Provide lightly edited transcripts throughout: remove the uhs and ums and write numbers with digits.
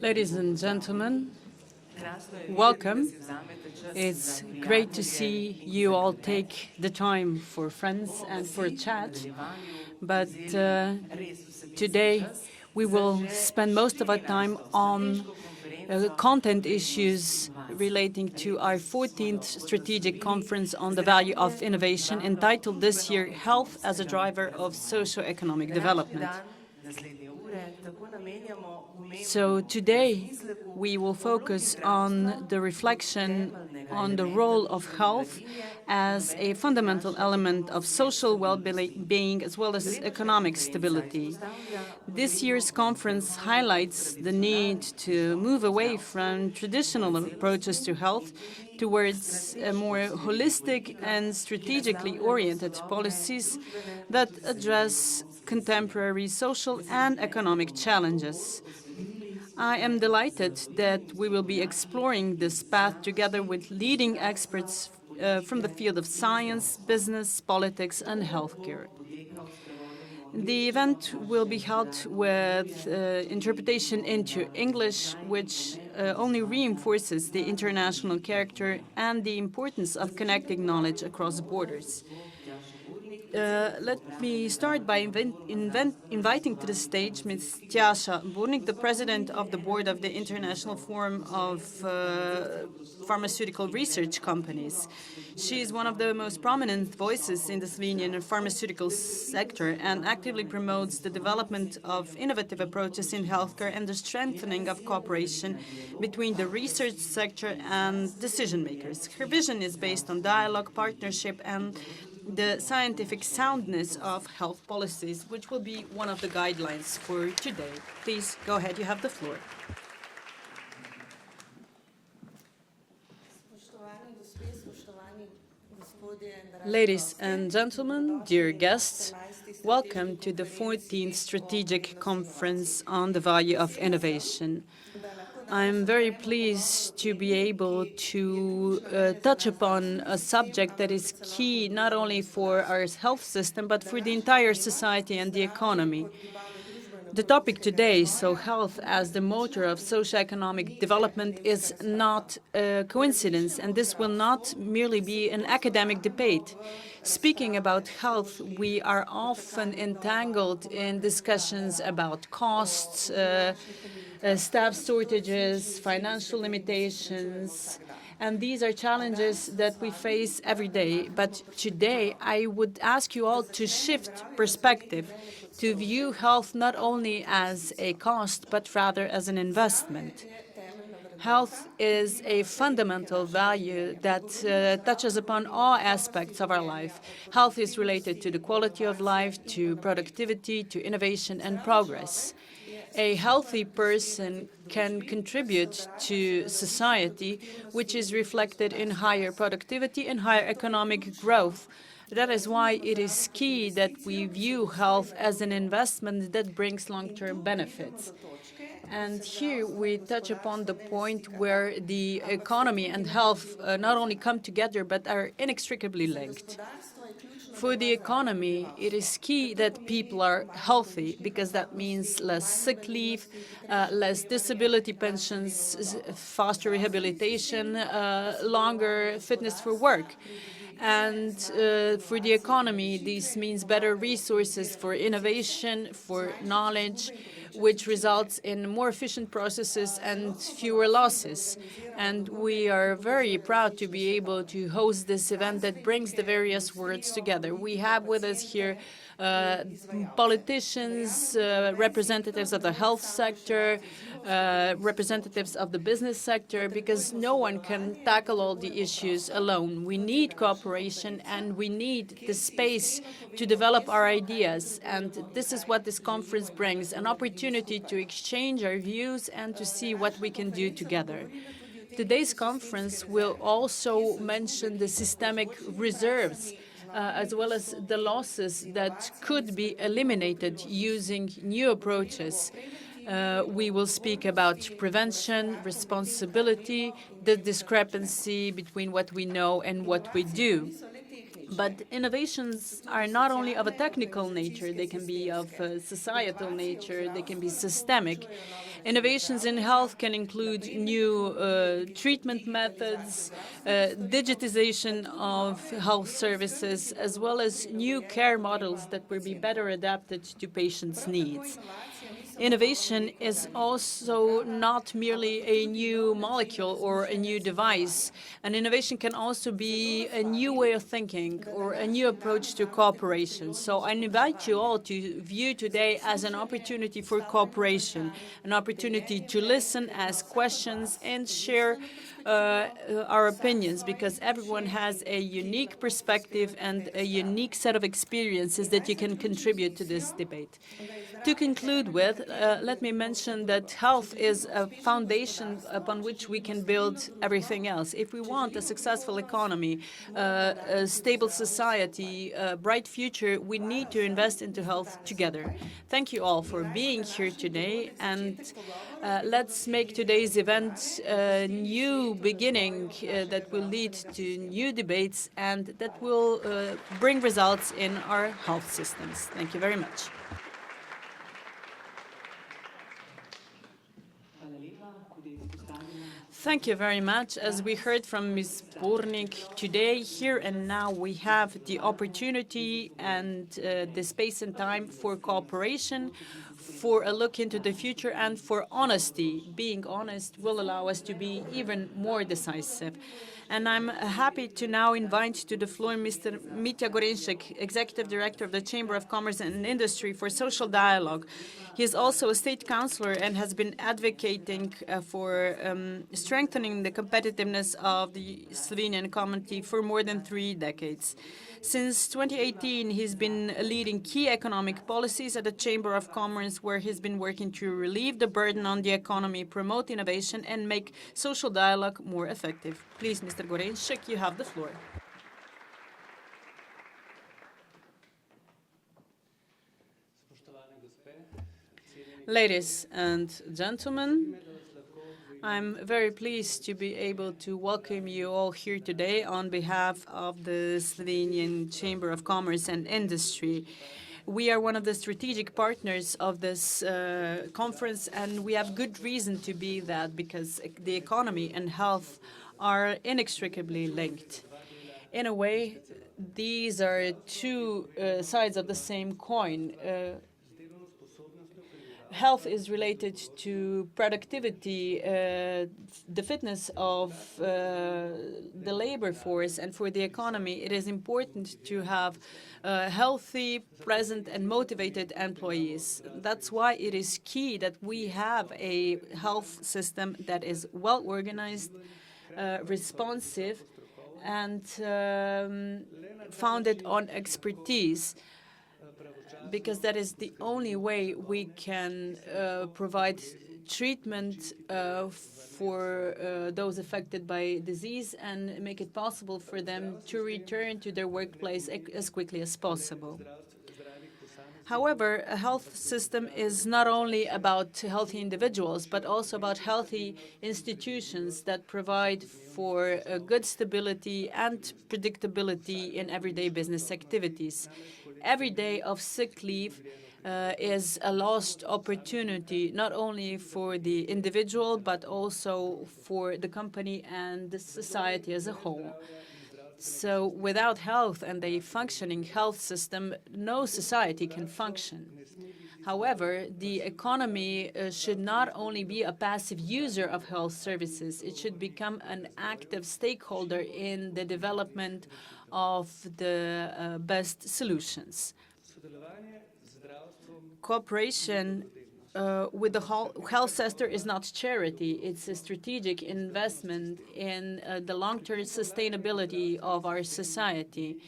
Ladies and gentlemen, welcome. It's great to see you all take the time for friends and for a chat. But today we will spend most of our time on content issues relating to our 14th strategic conference on the value of innovation, entitled this year Health as a Driver of Socio-Economic Development. So today we will focus on the reflection on the role of health as a fundamental element of social well-being as well as economic stability. This year's conference highlights the need to move away from traditional approaches to health towards a more holistic and strategically oriented policies that address contemporary social and economic challenges. I am delighted that we will be exploring this path together with leading experts from the field of science, business, politics, and healthcare. The event will be held with interpretation into English, which only reinforces the international character and the importance of connecting knowledge across borders. Let me start by inviting to the stage Ms. Tjasa Burnik, the president of the board of the International Forum of Pharmaceutical Research Companies. She is one of the most prominent voices in the Slovenian pharmaceutical sector and actively promotes the development of innovative approaches in healthcare and the strengthening of cooperation between the research sector and decision makers. Her vision is based on dialogue, partnership, and the scientific soundness of health policies, which will be one of the guidelines for today. Please go ahead, you have the floor. Ladies and gentlemen, dear guests, welcome to the 14th Strategic Conference on the Value of Innovation. I'm very pleased to be able to touch upon a subject that is key not only for our health system, but for the entire society and the economy. The topic today, so health as the motor of socio-economic development, is not a coincidence, and this will not merely be an academic debate. Speaking about health, we are often entangled in discussions about costs, staff shortages, financial limitations, and these are challenges that we face every day. But today, I would ask you all to shift perspective, to view health not only as a cost, but rather as an investment. Health is a fundamental value that touches upon all aspects of our life. Health is related to the quality of life, to productivity, to innovation and progress. A healthy person can contribute to society, which is reflected in higher productivity and higher economic growth. That is why it is key that we view health as an investment that brings long-term benefits. And here we touch upon the point where the economy and health not only come together, but are inextricably linked. For the economy, it is key that people are healthy, because that means less sick leave, less disability pensions, faster rehabilitation, longer fitness for work. And for the economy, this means better resources for innovation, for knowledge, which results in more efficient processes and fewer losses. And we are very proud to be able to host this event that brings the various worlds together. We have with us here politicians, representatives of the health sector, representatives of the business sector, because no one can tackle all the issues alone. We need cooperation and we need the space to develop our ideas. And this is what this conference brings, an opportunity to exchange our views and to see what we can do together. Today's conference will also mention the systemic reserves, as well as the losses that could be eliminated using new approaches. We will speak about prevention, responsibility, the discrepancy between what we know and what we do. But innovations are not only of a technical nature, they can be of a societal nature, they can be systemic. Innovations in health can include new treatment methods, digitization of health services, as well as new care models that will be better adapted to patients' needs. Innovation is also not merely a new molecule or a new device. An innovation can also be a new way of thinking or a new approach to cooperation. So I invite you all to view today as an opportunity for cooperation, an opportunity to listen, ask questions, and share our opinions, because everyone has a unique perspective and a unique set of experiences that you can contribute to this debate. To conclude with, let me mention that health is a foundation upon which we can build everything else. If we want a successful economy, a stable society, a bright future, we need to invest into health together. Thank you all for being here today, and let's make today's event a new beginning that will lead to new debates and that will bring results in our health systems. Thank you very much. Thank you very much. As we heard from Ms. Burnik, today, here and now, we have the opportunity and the space and time for cooperation, for a look into the future, and for honesty. Being honest will allow us to be even more decisive. And I'm happy to now invite to the floor Mr. Mitja Gorenšek, Executive Director of the Chamber of Commerce and Industry for Social Dialogue. He is also a state councillor and has been advocating for strengthening the competitiveness of the Slovenian community for more than 3 decades. Since 2018, he's been leading key economic policies at the Chamber of Commerce, where he's been working to relieve the burden on the economy, promote innovation, and make social dialogue more effective. Please, Mr. Gorenšek, you have the floor. Ladies and gentlemen, I'm very pleased to be able to welcome you all here today on behalf of the Slovenian Chamber of Commerce and Industry. We are one of the strategic partners of this conference, and we have good reason to be that, because the economy and health are inextricably linked. In a way, these are two sides of the same coin. Health is related to productivity, the fitness of the labor force, and for the economy, it is important to have healthy, present, and motivated employees. That's why it is key that we have a health system that is well organized, responsive, and founded on expertise, because that is the only way we can provide treatment for those affected by disease and make it possible for them to return to their workplace as quickly as possible. However, a health system is not only about healthy individuals, but also about healthy institutions that provide for good stability and predictability in everyday business activities. Every day of sick leave is a lost opportunity, not only for the individual, but also for the company and the society as a whole. So without health and a functioning health system, no society can function. However, the economy should not only be a passive user of health services, it should become an active stakeholder in the development of the best solutions. Cooperation with the health sector is not charity. It's a strategic investment in the long-term sustainability of our society.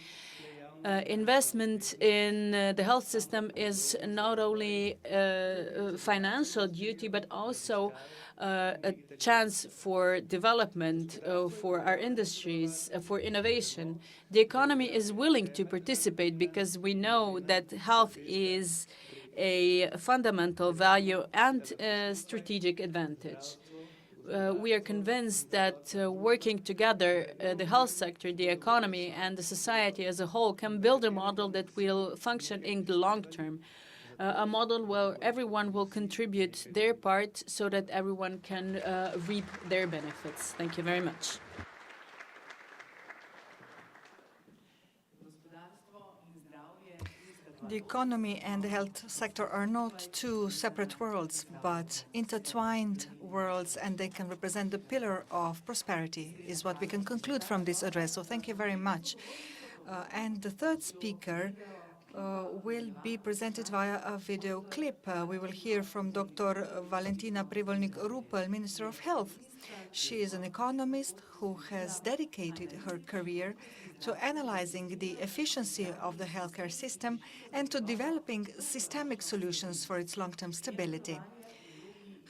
Investment in the health system is not only a financial duty, but also a chance for development for our industries, for innovation. The economy is willing to participate because we know that health is a fundamental value and a strategic advantage. we are convinced that working together, the health sector, the economy, and the society as a whole can build a model that will function in the long term. A model where everyone will contribute their part so that everyone can reap their benefits. Thank you very much. The economy and the health sector are not two separate worlds, but intertwined worlds, and they can represent the pillar of prosperity, is what we can conclude from this address. So thank you very much. And the third speaker will be presented via a video clip. We will hear from Dr. Valentina Privolnik-Rupel, Minister of Health. She is an economist who has dedicated her career to analyzing the efficiency of the healthcare system and to developing systemic solutions for its long-term stability.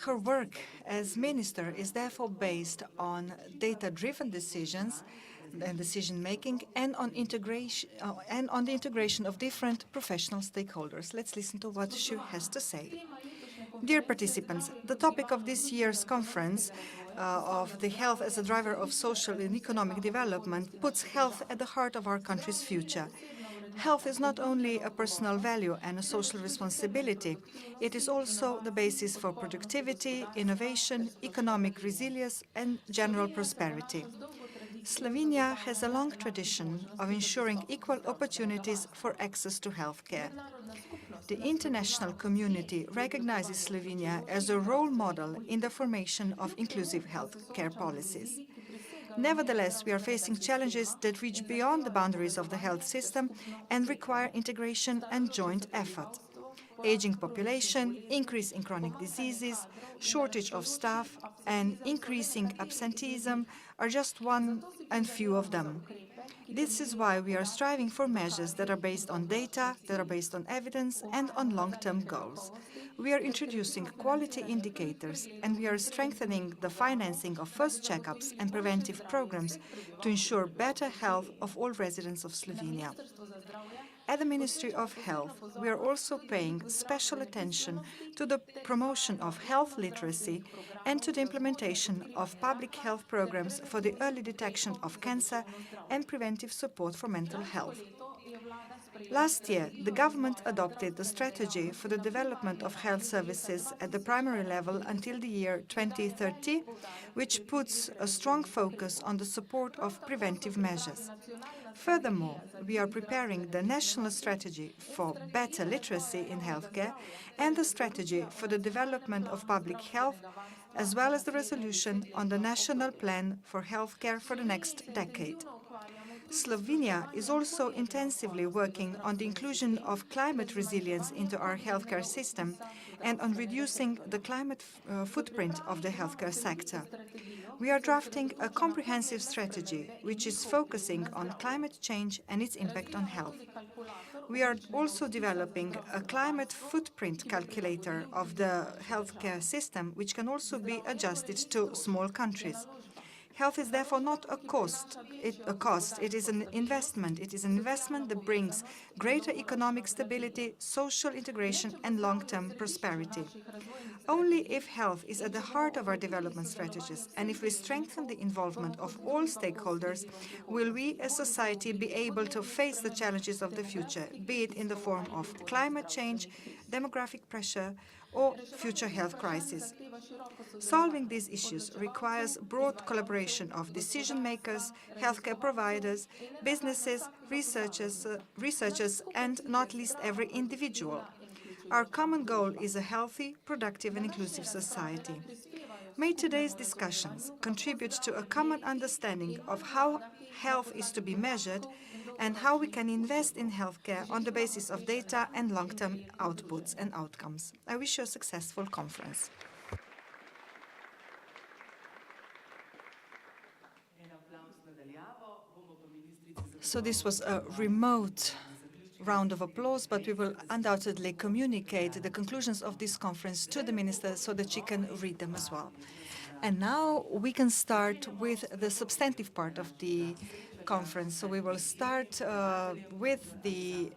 Her work as minister is therefore based on data-driven decisions and decision-making and on the integration of different professional stakeholders. Let's listen to what she has to say. Dear participants, the topic of this year's conference of the health as a driver of social and economic development puts health at the heart of our country's future. Health is not only a personal value and a social responsibility, it is also the basis for productivity, innovation, economic resilience, and general prosperity. Slovenia has a long tradition of ensuring equal opportunities for access to healthcare. The international community recognizes Slovenia as a role model in the formation of inclusive healthcare policies. Nevertheless, we are facing challenges that reach beyond the boundaries of the health system and require integration and joint effort. Aging population, increase in chronic diseases, shortage of staff, and increasing absenteeism are just one and few of them. This is why we are striving for measures that are based on data, that are based on evidence, and on long-term goals. We are introducing quality indicators, and we are strengthening the financing of first checkups and preventive programs to ensure better health of all residents of Slovenia. At the Ministry of Health, we are also paying special attention to the promotion of health literacy and to the implementation of public health programs for the early detection of cancer and preventive support for mental health. Last year, the government adopted the strategy for the development of health services at the primary level until the year 2030, which puts a strong focus on the support of preventive measures. Furthermore, we are preparing the national strategy for better literacy in healthcare and the strategy for the development of public health, as well as the resolution on the national plan for healthcare for the next decade. Slovenia is also intensively working on the inclusion of climate resilience into our healthcare system and on reducing the climate footprint of the healthcare sector. We are drafting a comprehensive strategy which is focusing on climate change and its impact on health. We are also developing a climate footprint calculator of the healthcare system, which can also be adjusted to small countries. Health is therefore not a cost. It is an investment. It is an investment that brings greater economic stability, social integration, and long-term prosperity. Only if health is at the heart of our development strategies and if we strengthen the involvement of all stakeholders, will we as society be able to face the challenges of the future, be it in the form of climate change, demographic pressure, or future health crises. Solving these issues requires broad collaboration of decision makers, healthcare providers, businesses, researchers, and not least every individual. Our common goal is a healthy, productive, and inclusive society. May today's discussions contribute to a common understanding of how health is to be measured and how we can invest in healthcare on the basis of data and long-term outputs and outcomes. I wish you a successful conference. So this was a remote round of applause, but we will undoubtedly communicate the conclusions of this conference to the minister so that she can read them as well. And now we can start with the substantive part of the conference. So we will start with the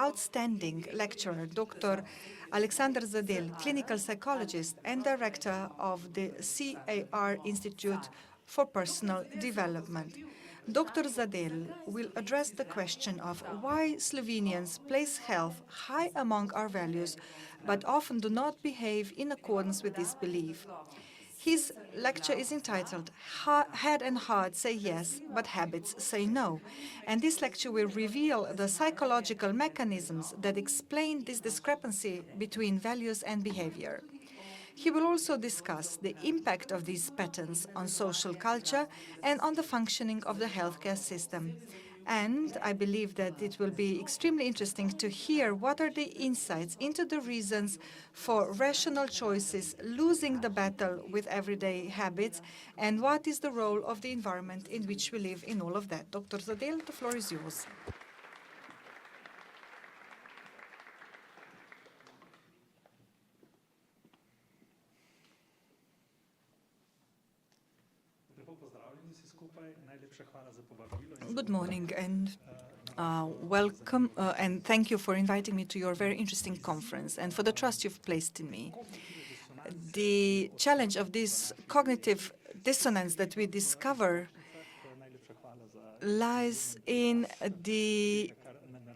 outstanding lecturer, Dr. Alexander Zadel, clinical psychologist and director of the CAR Institute for Personal Development. Dr. Zadel will address the question of why Slovenians place health high among our values, but often do not behave in accordance with this belief. His lecture is entitled Head and Heart Say Yes, but Habits Say No. And this lecture will reveal the psychological mechanisms that explain this discrepancy between values and behavior. He will also discuss the impact of these patterns on social culture and on the functioning of the healthcare system. And I believe that it will be extremely interesting to hear what are the insights into the reasons for rational choices losing the battle with everyday habits, and what is the role of the environment in which we live in all of that. Dr. Zadel, the floor is yours. Good morning and welcome, and thank you for inviting me to your very interesting conference and for the trust you've placed in me. The challenge of this cognitive dissonance that we discover lies in the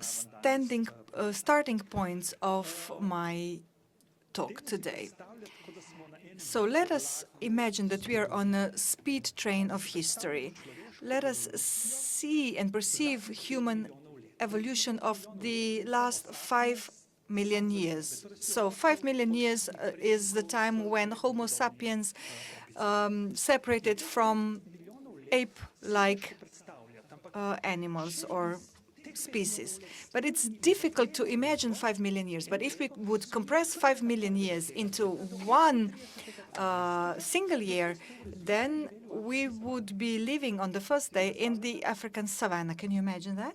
starting points of my talk today. So let us imagine that we are on a speed train of history. Let us see and perceive human evolution of the last 5 million years. So 5 million years is the time when Homo sapiens separated from ape-like animals or species. But it's difficult to imagine 5 million years. But if we would compress 5 million years into one single year, then we would be living on the first day in the African savannah. Can you imagine that?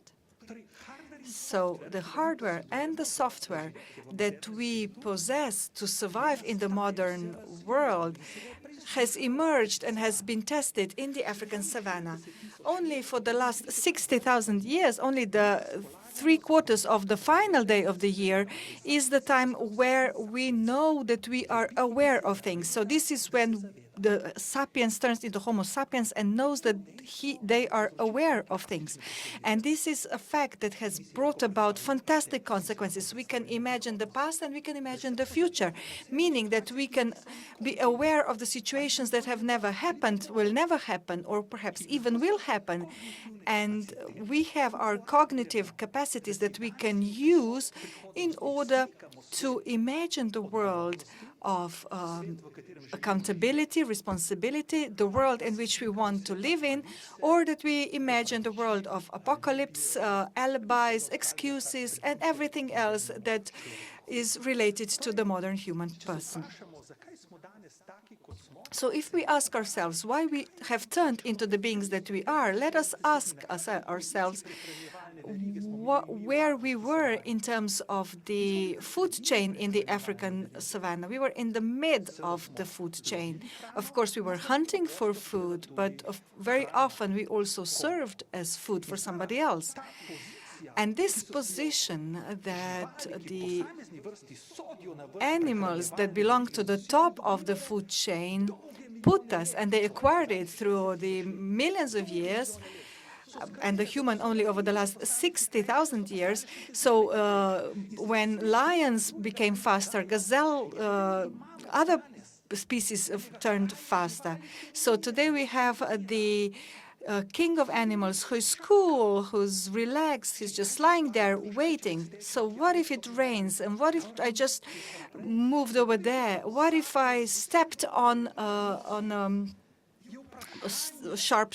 So the hardware and the software that we possess to survive in the modern world has emerged and has been tested in the African savannah. Only for the last 60,000 years, only the 3/4 of the final day of the year is the time where we know that we are aware of things. So this is when the sapiens turns into Homo sapiens and knows that they are aware of things. And this is a fact that has brought about fantastic consequences. We can imagine the past and we can imagine the future, meaning that we can be aware of the situations that have never happened, will never happen, or perhaps even will happen. And we have our cognitive capacities that we can use in order to imagine the world of accountability, responsibility, the world in which we want to live in, or that we imagine the world of apocalypse, alibis, excuses, and everything else that is related to the modern human person. So if we ask ourselves why we have turned into the beings that we are, let us ask ourselves where we were in terms of the food chain in the African savannah. We were in the mid of the food chain. Of course, we were hunting for food, but very often we also served as food for somebody else. And this position that the animals that belong to the top of the food chain put us, and they acquired it through the millions of years, and the human only over the last 60,000 years. So when lions became faster, gazelle, other species turned faster. So today we have the king of animals who's cool, who's relaxed, he's just lying there waiting. So what if it rains? And what if I just moved over there? What if I stepped on a sharp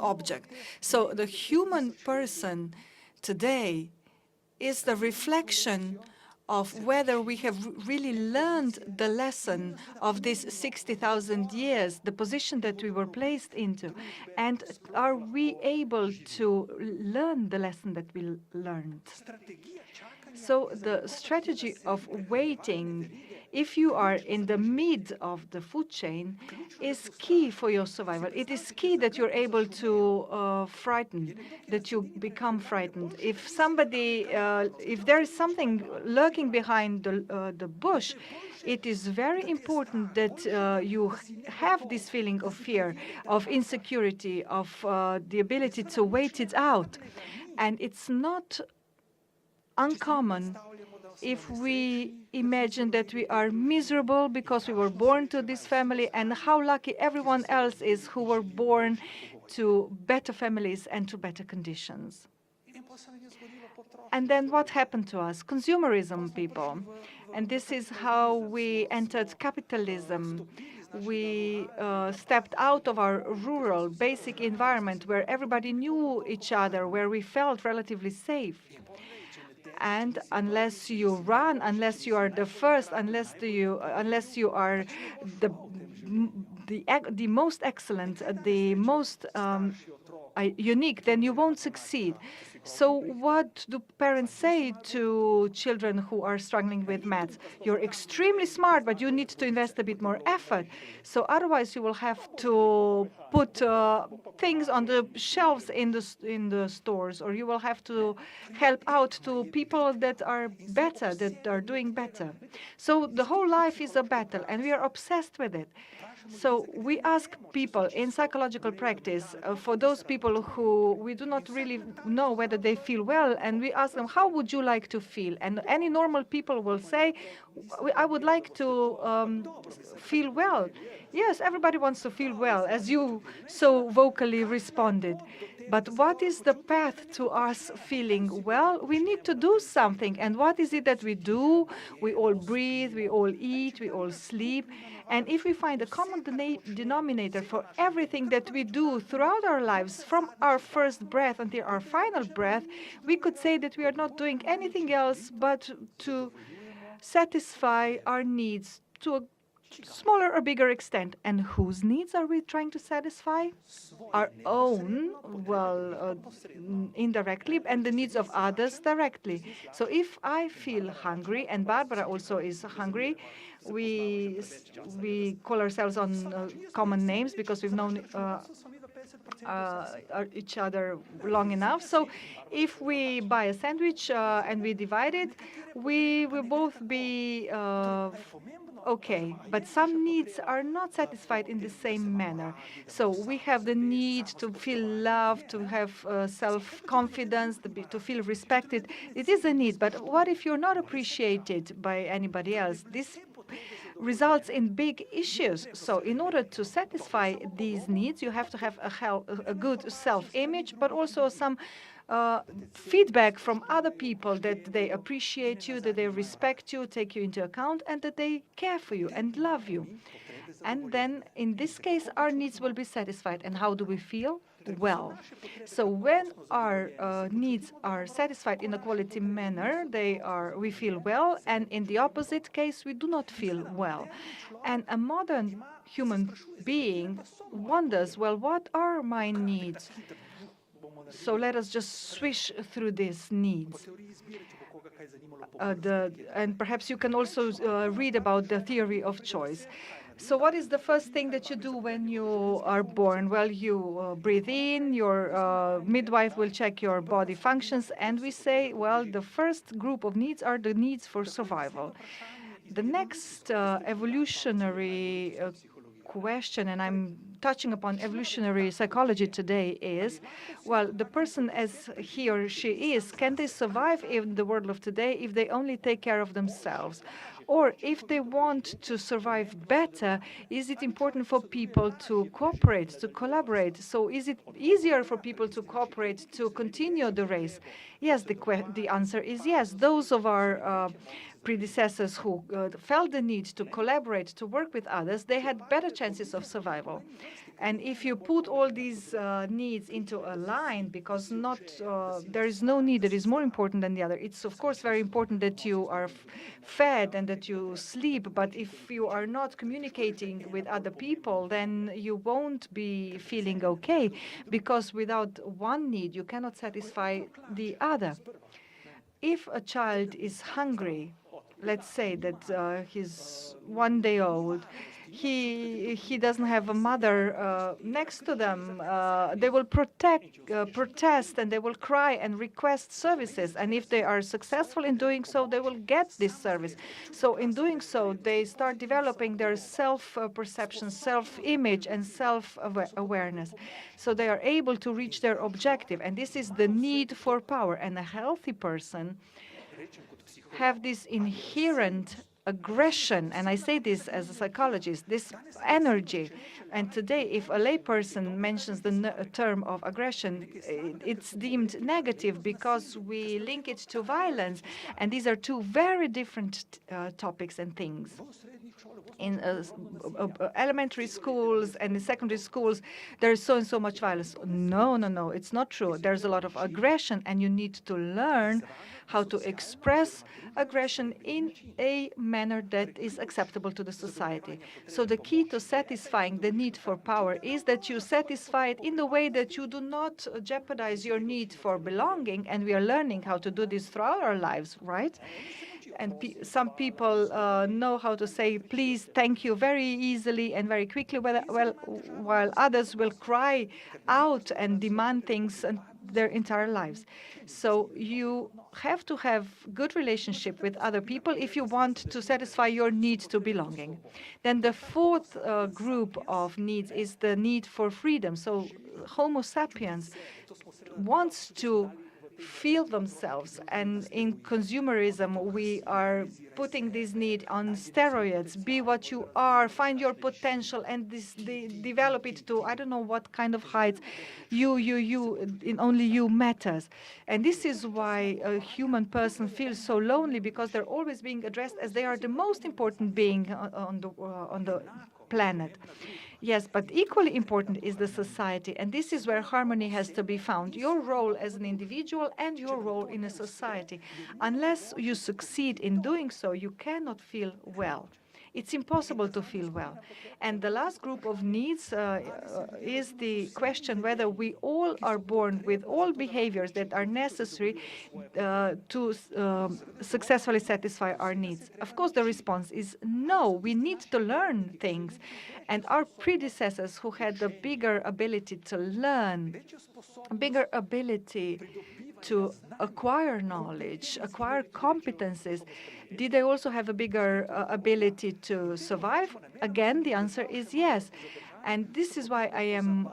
object? So the human person today is the reflection of whether we have really learned the lesson of these 60,000 years, the position that we were placed into, and are we able to learn the lesson that we learned? So the strategy of waiting if you are in the mid of the food chain, is key for your survival. It is key that you're able to that you become frightened. If somebody, if there is something lurking behind the bush, it is very important that you have this feeling of fear, of insecurity, of the ability to wait it out. And it's not uncommon if we imagine that we are miserable because we were born to this family, and how lucky everyone else is who were born to better families and to better conditions. And then what happened to us? Consumerism, people. And this is how we entered capitalism. We stepped out of our rural, basic environment where everybody knew each other, where we felt relatively safe. And unless you run, unless you are the first, unless you are the the most excellent, the most unique, then you won't succeed. So what do parents say to children who are struggling with maths? You're extremely smart, but you need to invest a bit more effort. So otherwise, you will have to put things on the shelves in the stores, or you will have to help out to people that are better, that are doing better. So the whole life is a battle, and we are obsessed with it. So we ask people in psychological practice, for those people who we do not really know whether they feel well, and we ask them, how would you like to feel? And any normal people will say, I would like to feel well. Yes, everybody wants to feel well, as you so vocally responded. But what is the path to us feeling well? We need to do something. And what is it that we do? We all breathe, we all eat, we all sleep. And if we find a common denominator for everything that we do throughout our lives, from our first breath until our final breath, we could say that we are not doing anything else but to satisfy our needs to a smaller or bigger extent. And whose needs are we trying to satisfy? Our own, well, indirectly, and the needs of others directly. So if I feel hungry, and Barbara also is hungry, we call ourselves on common names because we've known each other long enough. So if we buy a sandwich and we divide it, we will both be okay, but some needs are not satisfied in the same manner. So we have the need to feel loved, to have self-confidence, to feel respected. It is a need, but what if you're not appreciated by anybody else? This results in big issues. So in order to satisfy these needs, you have to have a good self-image, but also some feedback from other people that they appreciate you, that they respect you, take you into account, and that they care for you and love you. And then, in this case, our needs will be satisfied. And how do we feel? Well. So when our needs are satisfied in a quality manner, we feel well, and in the opposite case, we do not feel well. And a modern human being wonders, well, what are my needs? So let us just swish through these needs. And perhaps you can also read about the theory of choice. So what is the first thing that you do when you are born? Well, you breathe in, your midwife will check your body functions, and we say, well, the first group of needs are the needs for survival. The next evolutionary question, and I'm touching upon evolutionary psychology today, is, well, the person as he or she is, can they survive in the world of today if they only take care of themselves? Or if they want to survive better, is it important for people to cooperate, to collaborate? So is it easier for people to cooperate to continue the race? Yes, the answer is yes. Those of our predecessors who felt the need to collaborate, to work with others, they had better chances of survival. And if you put all these needs into a line, because there is no need that is more important than the other. It's of course very important that you are fed and that you sleep, but if you are not communicating with other people, then you won't be feeling okay, because without one need, you cannot satisfy the other. If a child is hungry, let's say that he's 1 day old, he doesn't have a mother next to them, they will protest, and they will cry and request services. And if they are successful in doing so, they will get this service. So in doing so, they start developing their self-perception, self-image, and self-awareness. So they are able to reach their objective. And this is the need for power. And a healthy person have this inherent aggression, and I say this as a psychologist, this energy. And today, if a layperson mentions the term of aggression, it's deemed negative because we link it to violence. And these are two very different topics and things. In elementary schools and in secondary schools, there is so and so much violence. No, no, no, it's not true. There's a lot of aggression, and you need to learn how to express aggression in a manner that is acceptable to the society. So the key to satisfying the need for power is that you satisfy it in the way that you do not jeopardize your need for belonging, and we are learning how to do this throughout our lives, right? And some people know how to say please, thank you very easily and very quickly, while others will cry out and demand things their entire lives. So you have to have good relationship with other people if you want to satisfy your need to belonging. Then the fourth group of needs is the need for freedom. So Homo sapiens wants to feel themselves. And in consumerism, we are putting this need on steroids. Be what you are, find your potential, and develop it to I don't know what kind of heights. You, in only you matters. And this is why a human person feels so lonely, because they're always being addressed as they are the most important being on the planet. Yes, but equally important is the society, and this is where harmony has to be found. Your role as an individual and your role in a society. Unless you succeed in doing so, you cannot feel well. It's impossible to feel well. And the last group of needs is the question whether we all are born with all behaviors that are necessary to successfully satisfy our needs. Of course, the response is no. We need to learn things. And our predecessors who had the bigger ability to learn, bigger ability to acquire knowledge, acquire competencies, did they also have a bigger ability to survive? Again, the answer is yes. And this is why I am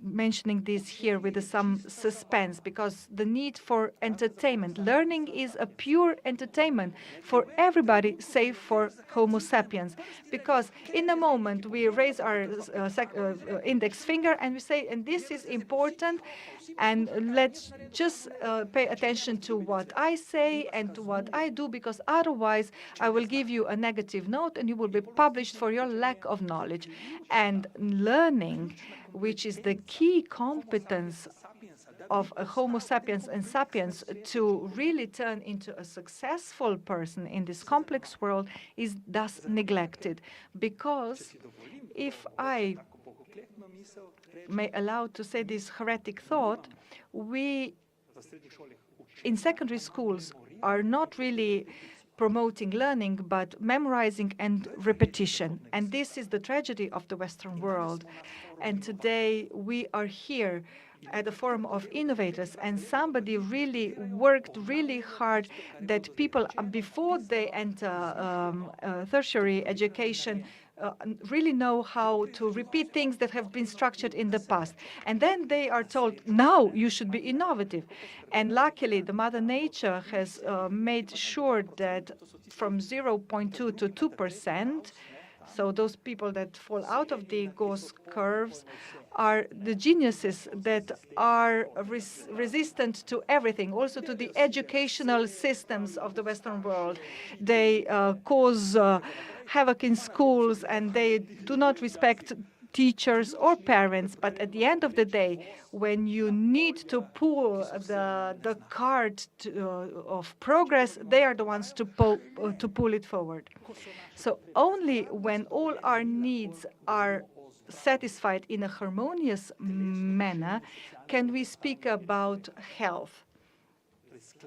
mentioning this here with some suspense, because the need for entertainment. Learning is a pure entertainment for everybody, save for Homo sapiens. Because in a moment, we raise our index finger and we say, and this is important, and let's just pay attention to what I say and to what I do, because otherwise I will give you a negative note and you will be published for your lack of knowledge. And learning, which is the key competence of a Homo sapiens and sapiens to really turn into a successful person in this complex world, is thus neglected. Because if I may allow to say this heretic thought, we in secondary schools are not really promoting learning, but memorizing and repetition. And this is the tragedy of the Western world. And today we are here at the Forum of Innovators, and somebody really worked really hard that people, before they enter tertiary education, really know how to repeat things that have been structured in the past. And then they are told, now you should be innovative. And luckily, the Mother Nature has made sure that from 0.2 to 2%, so those people that fall out of the Gauss curves are the geniuses that are resistant to everything, also to the educational systems of the Western world. They cause havoc in schools, and they do not respect teachers or parents. But at the end of the day, when you need to pull the cart of progress, they are the ones to pull it forward. So only when all our needs are satisfied in a harmonious manner can we speak about health.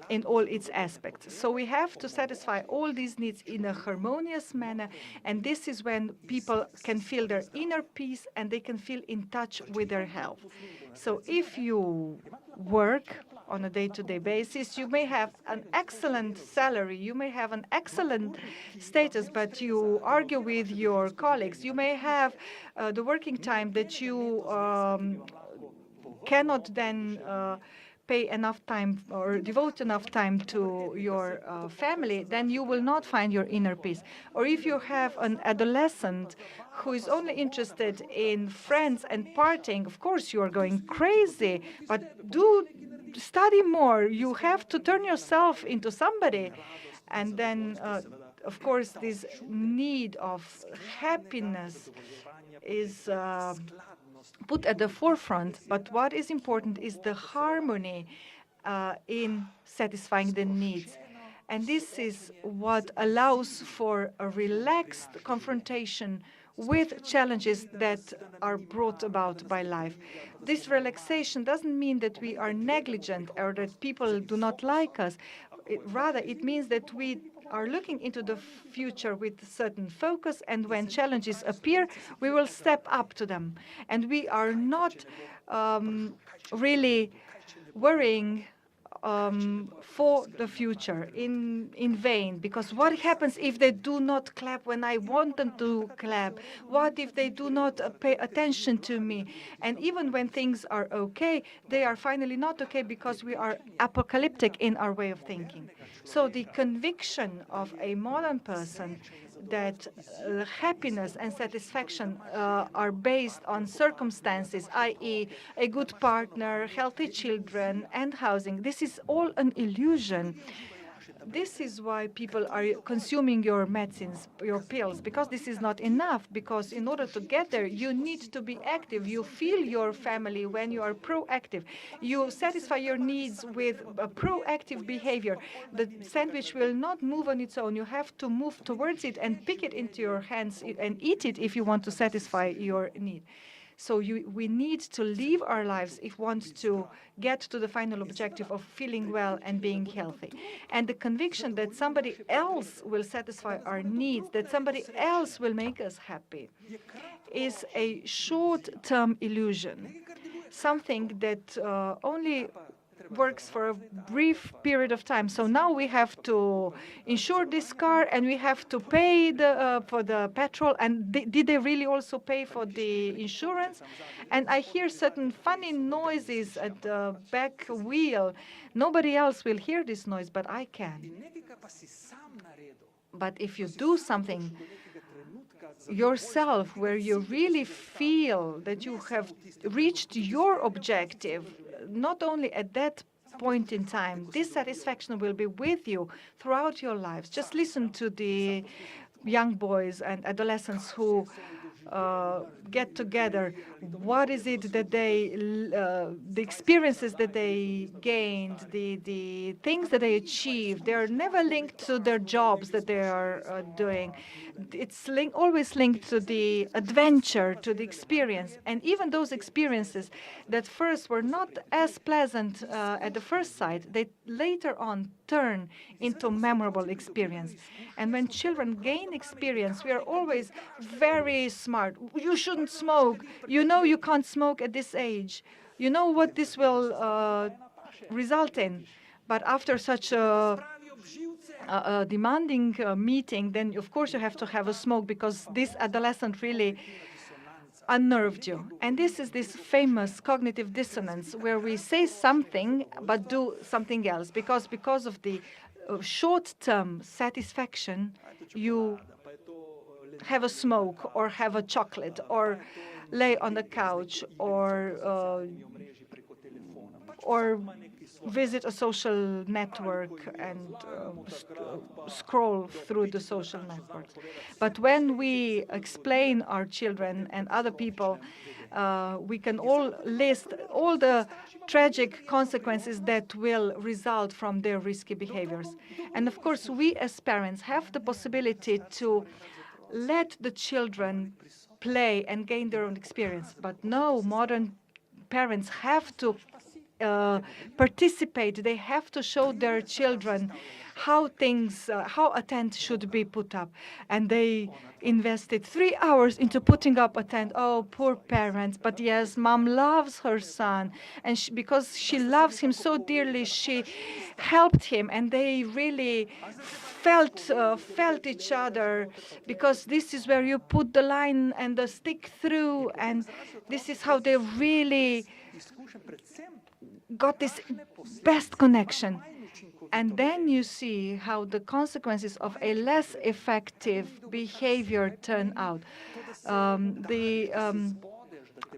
in all its aspects. So we have to satisfy all these needs in a harmonious manner, and this is when people can feel their inner peace and they can feel in touch with their health. So if you work on a day-to-day basis, you may have an excellent salary, you may have an excellent status, but you argue with your colleagues. You may have the working time that you cannot then pay enough time or devote enough time to your family, then you will not find your inner peace. Or if you have an adolescent who is only interested in friends and partying, of course you are going crazy, but do study more. You have to turn yourself into somebody. And then, of course, this need of happiness is put at the forefront, but what is important is the harmony in satisfying the needs. And this is what allows for a relaxed confrontation with challenges that are brought about by life. This relaxation doesn't mean that we are negligent or that people do not like us. Rather, it means that we are looking into the future with certain focus, and when challenges appear, we will step up to them. And we are not really worrying for the future in vain, because what happens if they do not clap when I want them to clap? What if they do not pay attention to me? And even when things are okay, they are finally not okay because we are apocalyptic in our way of thinking. So the conviction of a modern person that happiness and satisfaction are based on circumstances, i.e., a good partner, healthy children, and housing. This is all an illusion. This is why people are consuming your medicines, your pills, because this is not enough. Because in order to get there, you need to be active. You feel your family when you are proactive. You satisfy your needs with a proactive behavior. The sandwich will not move on its own. You have to move towards it and pick it into your hands and eat it if you want to satisfy your need. So we need to live our lives if we want to get to the final objective of feeling well and being healthy. And the conviction that somebody else will satisfy our needs, that somebody else will make us happy, is a short-term illusion, something that only works for a brief period of time. So now we have to insure this car and we have to pay for the petrol. And did they really also pay for the insurance? And I hear certain funny noises at the back wheel. Nobody else will hear this noise, but I can. But if you do something yourself where you really feel that you have reached your objective, not only at that point in time, this satisfaction will be with you throughout your lives. Just listen to the young boys and adolescents who get together. What is it that the experiences that they gained, the things that they achieved, they are never linked to their jobs that they are doing. It's always linked to the adventure, to the experience. And even those experiences that first were not as pleasant at the first sight, they later on turn into memorable experience. And when children gain experience, we are always very smart. You shouldn't smoke. You know you can't smoke at this age. You know what this will result in. But after such a demanding meeting, then of course you have to have a smoke because this adolescent really unnerved you. And this is this famous cognitive dissonance where we say something but do something else because of the short-term satisfaction, you have a smoke or have a chocolate or lay on the couch or visit a social network and scroll through the social networks. But when we explain our children and other people, we can all list all the tragic consequences that will result from their risky behaviors. And of course, we as parents have the possibility to let the children play and gain their own experience. But no, modern parents have to participate. They have to show their children how a tent should be put up. And they invested 3 hours into putting up a tent. Oh, poor parents. But yes, mom loves her son. And because she loves him so dearly, she helped him. And they really felt each other, because this is where you put the line and the stick through. And this is how they really got this best connection. And then you see how the consequences of a less effective behavior turn out.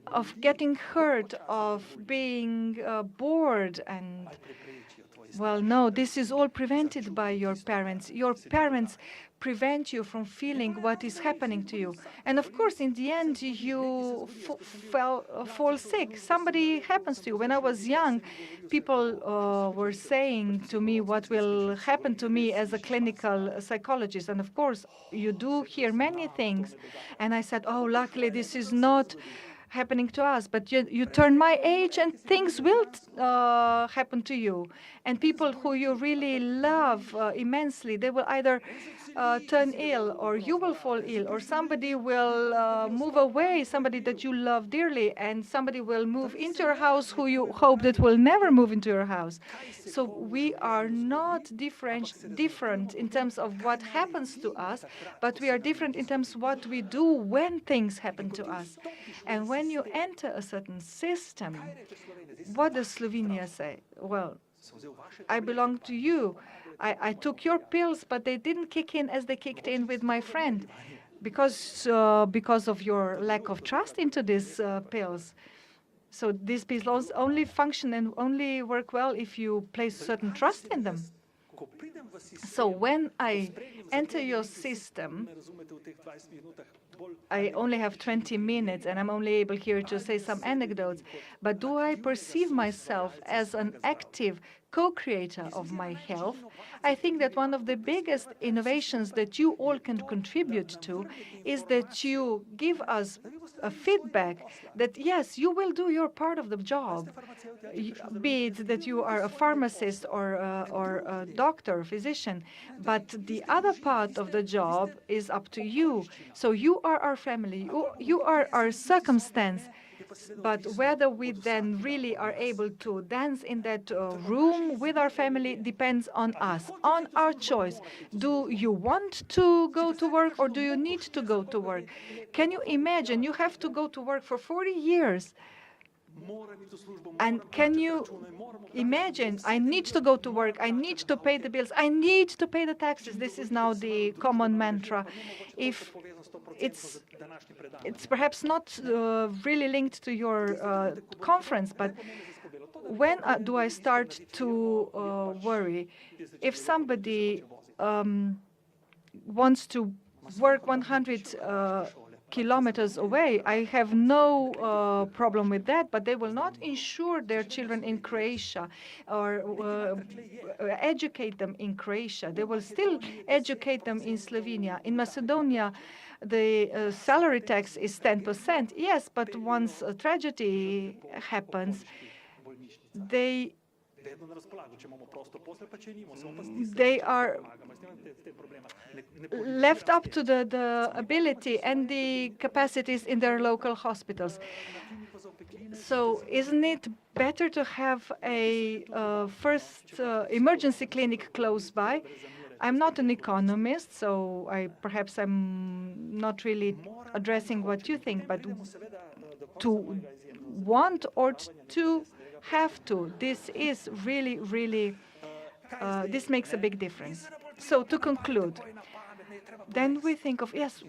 Of getting hurt, of being bored, and well, no, this is all prevented by your parents. Your parents prevent you from feeling what is happening to you. And of course, in the end, you fall sick. Somebody happens to you. When I was young, people were saying to me what will happen to me as a clinical psychologist. And of course, you do hear many things. And I said, oh, luckily, this is not happening to us, but you turn my age and things will happen to you. And people who you really love immensely, they will either turn ill, or you will fall ill, or somebody will move away, somebody that you love dearly, and somebody will move into your house who you hope that will never move into your house. So we are not different in terms of what happens to us, but we are different in terms of what we do when things happen to us. And when you enter a certain system, what does Slovenia say? Well, I belong to you. I took your pills, but they didn't kick in as they kicked in with my friend, because of your lack of trust into these pills. So these pills only function and only work well if you place certain trust in them. So when I enter your system, I only have 20 minutes, and I'm only able here to say some anecdotes. But do I perceive myself as an active co-creator of my health? I think that one of the biggest innovations that you all can contribute to is that you give us a feedback that, yes, you will do your part of the job, be it that you are a pharmacist or a doctor, physician, but the other part of the job is up to you. So you are our family, you are our circumstance. But whether we then really are able to dance in that room with our family depends on us, on our choice. Do you want to go to work, or do you need to go to work? Can you imagine? You have to go to work for 40 years. And can you imagine? I need to go to work. I need to pay the bills. I need to pay the taxes. This is now the common mantra. If it's perhaps not really linked to your conference, but when do I start to worry? If somebody wants to work 100 kilometers away, I have no problem with that, but they will not insure their children in Croatia or educate them in Croatia. They will still educate them in Slovenia. In Macedonia, the salary tax is 10%. Yes, but once a tragedy happens, they are left up to the ability and the capacities in their local hospitals. So isn't it better to have a first emergency clinic close by? I'm not an economist, so perhaps I'm not really addressing what you think, but to want or to have to, this is really, this makes a big difference. So to conclude, then we think of, yes,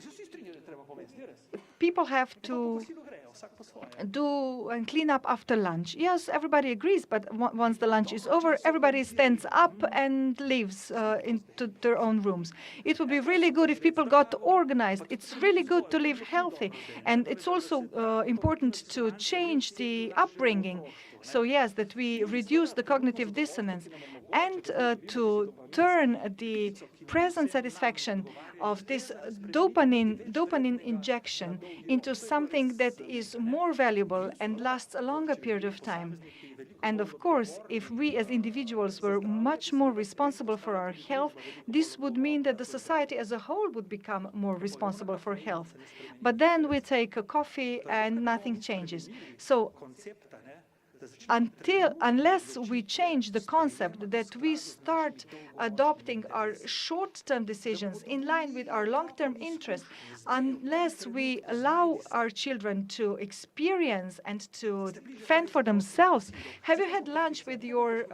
people have to do and clean up after lunch. Yes, everybody agrees, but once the lunch is over, everybody stands up and leaves into their own rooms. It would be really good if people got organized. It's really good to live healthy. And it's also important to change the upbringing. So yes, that we reduce the cognitive dissonance and to turn the present satisfaction of this dopamine injection into something that is more valuable and lasts a longer period of time. And of course, if we as individuals were much more responsible for our health, this would mean that the society as a whole would become more responsible for health. But then we take a coffee and nothing changes. So unless we change the concept that we start adopting our short-term decisions in line with our long-term interests, unless we allow our children to experience and to fend for themselves. Have you had lunch with your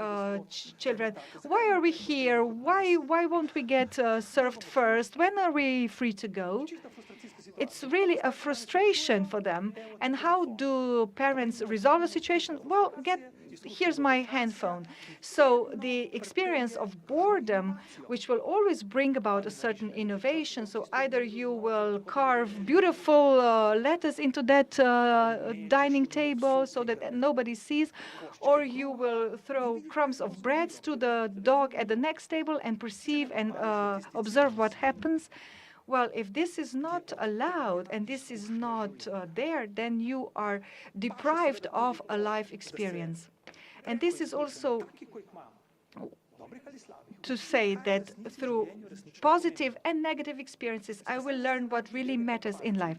children? Why are we here? Why won't we get served first? When are we free to go? It's really a frustration for them. And how do parents resolve the situation? Well, here's my handphone. So the experience of boredom, which will always bring about a certain innovation. So either you will carve beautiful letters into that dining table so that nobody sees, or you will throw crumbs of bread to the dog at the next table and perceive and observe what happens. Well, if this is not allowed and this is not there, then you are deprived of a life experience. And this is also to say that through positive and negative experiences, I will learn what really matters in life.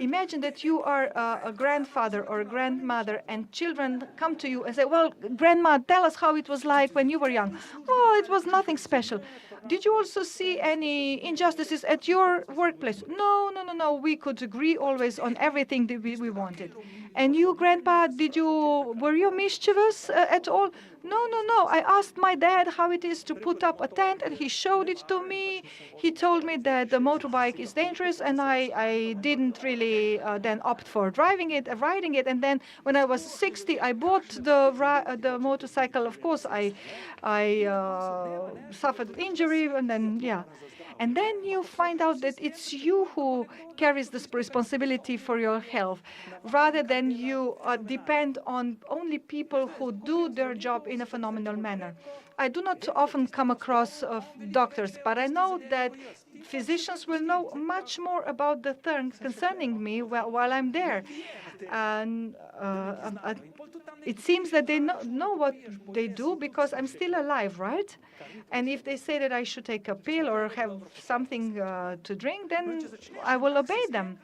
Imagine that you are a grandfather or a grandmother and children come to you and say, well, grandma, tell us how it was like when you were young. Oh, it was nothing special. Did you also see any injustices at your workplace? No, no, no, no. We could agree always on everything that we wanted. And you, grandpa, were you mischievous at all? No, no, no. I asked my dad how it is to put up a tent, and he showed it to me. He told me that the motorbike is dangerous, and I didn't really then opt for riding it. And then when I was 60, I bought the motorcycle. Of course, I suffered injury, and then yeah. And then you find out that it's you who carries this responsibility for your health, rather than you depend on only people who do their job in a phenomenal manner. I do not often come across doctors, but I know that physicians will know much more about the things concerning me while I'm there. And it seems that they know what they do because I'm still alive, right? And if they say that I should take a pill or have something to drink, then I will obey them.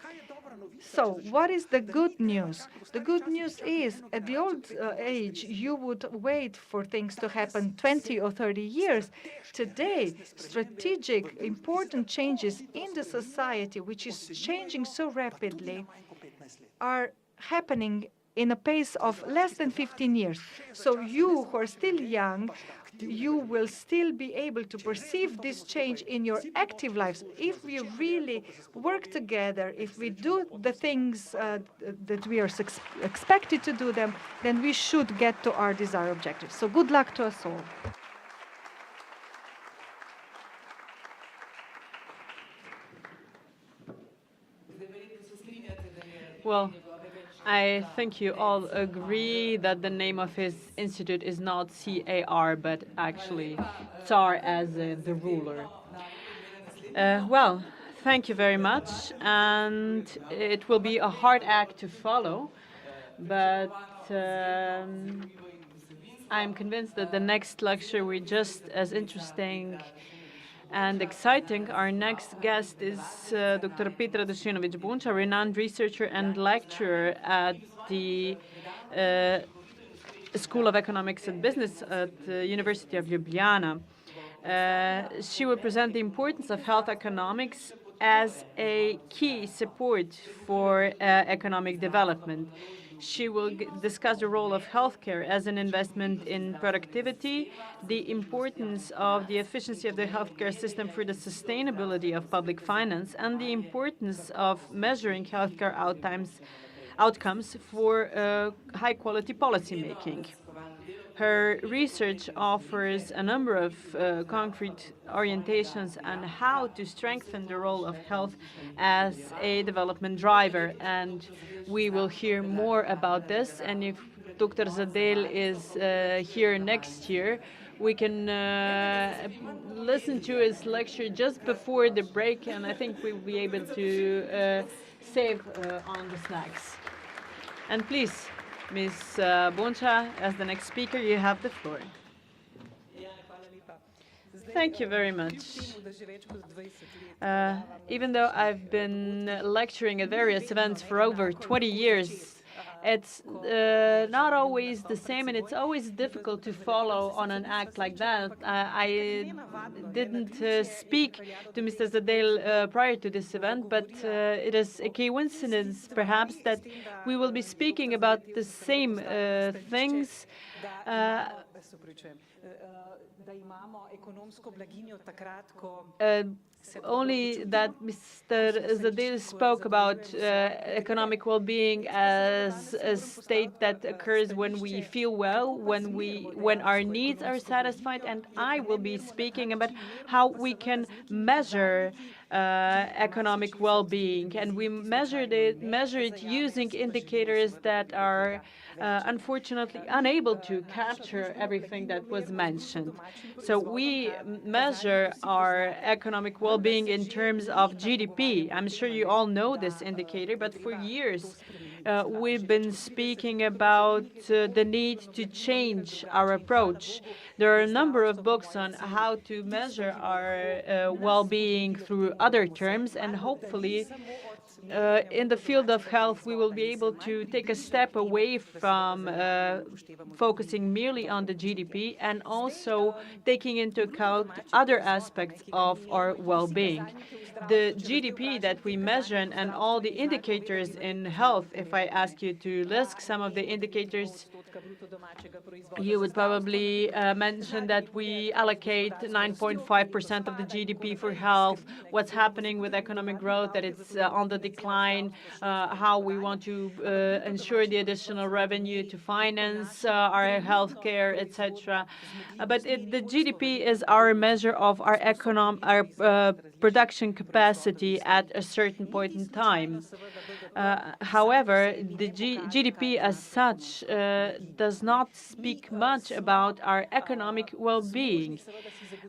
So what is the good news? The good news is, at the old age, you would wait for things to happen 20 or 30 years. Today, strategic, important changes in the society, which is changing so rapidly, are happening in a pace of less than 15 years. So you who are still young, you will still be able to perceive this change in your active lives. If we really work together, if we do the things that we are expected to do them, then we should get to our desired objectives. So good luck to us all. Well, I think you all agree that the name of his institute is not CAR, but actually Tsar as the ruler. Well, thank you very much, and it will be a hard act to follow, but I'm convinced that the next lecture will be just as interesting and exciting. Our next guest is Dr. Petra Dusinovic-Bunch, a renowned researcher and lecturer at the School of Economics and Business at the University of Ljubljana. She will present the importance of health economics as a key support for economic development. She will discuss the role of healthcare as an investment in productivity, the importance of the efficiency of the healthcare system for the sustainability of public finance, and the importance of measuring healthcare outcomes for high-quality policymaking. Her research offers a number of concrete orientations on how to strengthen the role of health as a development driver, and we will hear more about this. And if Dr. Zadel is here next year, we can listen to his lecture just before the break, and I think we will be able to save on the snacks. And please, Ms. Boncha, as the next speaker, you have the floor. Thank you very much. Even though I've been lecturing at various events for over 20 years, it's not always the same, and it's always difficult to follow on an act like that. I didn't speak to Mr. Zadel prior to this event, but it is a coincidence, perhaps, that we will be speaking about the same things. Only that Mr. Zadel spoke about economic well-being as a state that occurs when we feel well, when our needs are satisfied, and I will be speaking about how we can measure economic well-being, and we measure it using indicators that are unfortunately unable to capture everything that was mentioned. So we measure our economic well-being in terms of GDP. I'm sure you all know this indicator, but for years we've been speaking about the need to change our approach. There are a number of books on how to measure our well-being through other terms, and hopefully in the field of health, we will be able to take a step away from focusing merely on the GDP and also taking into account other aspects of our well-being. The GDP that we measure and all the indicators in health, if I ask you to list some of the indicators, you would probably mention that we allocate 9.5% of the GDP for health, what's happening with economic growth, that it's on the decline, how we want to ensure the additional revenue to finance our health care, etc. But the GDP is our measure of our production capacity at a certain point in time. However, the GDP as such does not speak much about our economic well-being.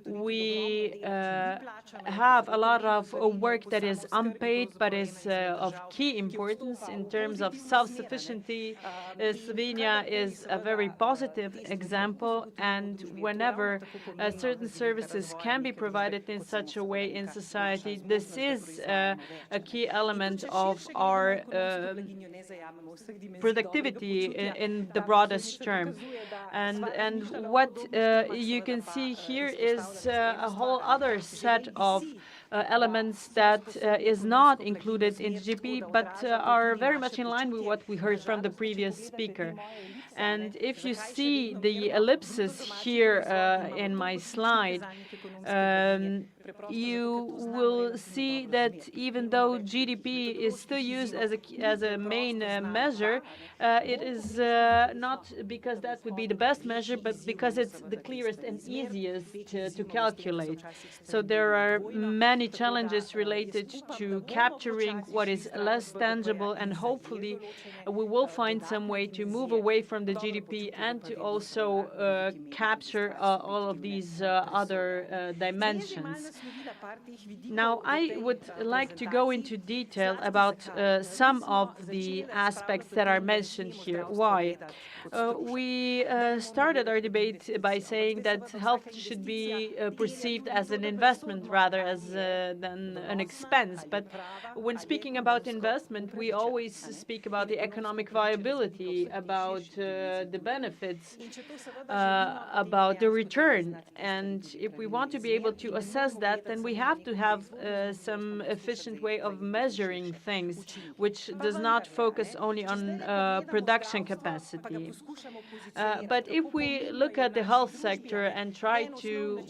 We have a lot of work that is unpaid but is of key importance in terms of self-sufficiency. Slovenia is a very positive example, and whenever certain services can be provided in such a way in society, this is a key element of our productivity in the broadest term. And what you can see here is a whole other set of elements that is not included in GDP, but are very much in line with what we heard from the previous speaker. And if you see the ellipsis here in my slide, you will see that even though GDP is still used as a main measure, it is not because that would be the best measure, but because it's the clearest and easiest to calculate. So there are many challenges related to capturing what is less tangible, and hopefully we will find some way to move away from the GDP and to also capture all of these other dimensions. Now, I would like to go into detail about some of the aspects that are mentioned here. Why? We started our debate by saying that health should be perceived as an investment rather than an expense. But when speaking about investment, we always speak about the economic viability, about the benefits, about the return. And if we want to be able to assess that, then we have to have some efficient way of measuring things, which does not focus only on production capacity. But if we look at the health sector and try to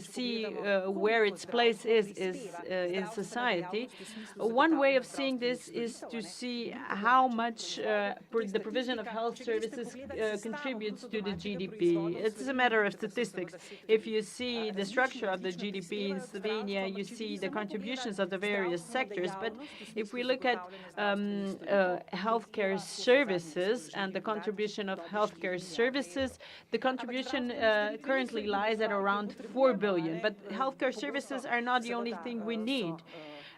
see where its place is in society, one way of seeing this is to see how much the provision of health services contributes to the GDP. It's a matter of statistics. If you see the structure of the GDP in Slovenia, you see the contributions of the various sectors. But if we look at healthcare services and the contribution of healthcare services, the contribution currently lies at around 4 billion. But healthcare services are not the only thing we need.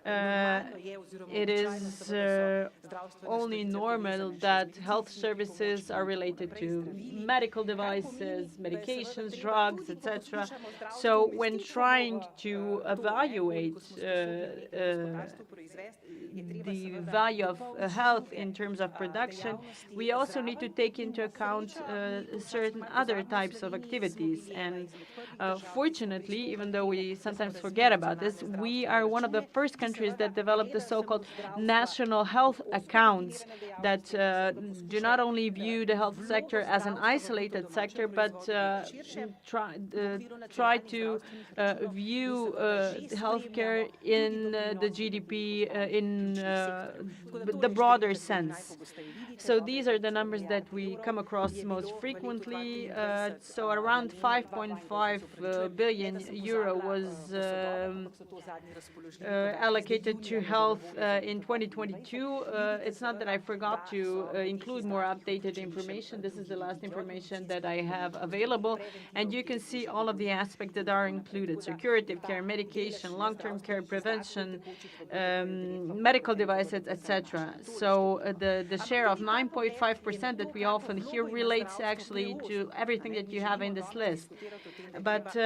It is only normal that health services are related to medical devices, medications, drugs, etc. So when trying to evaluate the value of health in terms of production, we also need to take into account certain other types of activities. And fortunately, even though we sometimes forget about this, we are one of the first countries that developed the so-called national health accounts that do not only view the health sector as an isolated sector, but try to view healthcare in the GDP in the broader sense. So these are the numbers that we come across most frequently. So around 5.5 billion euro was allocated to health in 2022. It's not that I forgot to include more updated information. This is the last information that I have available. And you can see all of the aspects that are included: so curative care, medication, long-term care, prevention, medical devices, etc. So the share of 9.5% that we often hear relates actually to everything that you have in this list. But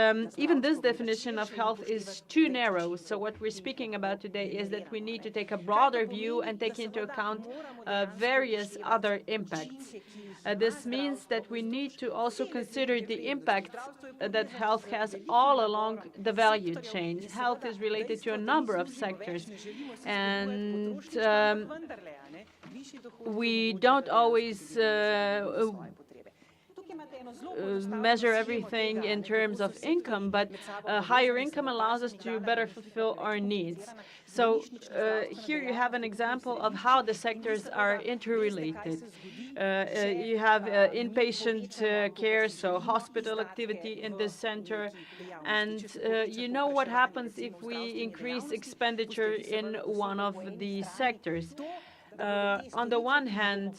even this definition of health is too narrow. So what we're speaking about today is that we need to take a broader view and take into account various other impacts. This means that we need to also consider the impact that health has all along the value chain. Health is related to a number of sectors, and we don't always measure everything in terms of income, but higher income allows us to better fulfill our needs. So here you have an example of how the sectors are interrelated. You have inpatient care, so hospital activity in this center. And you know what happens if we increase expenditure in one of the sectors. On the one hand,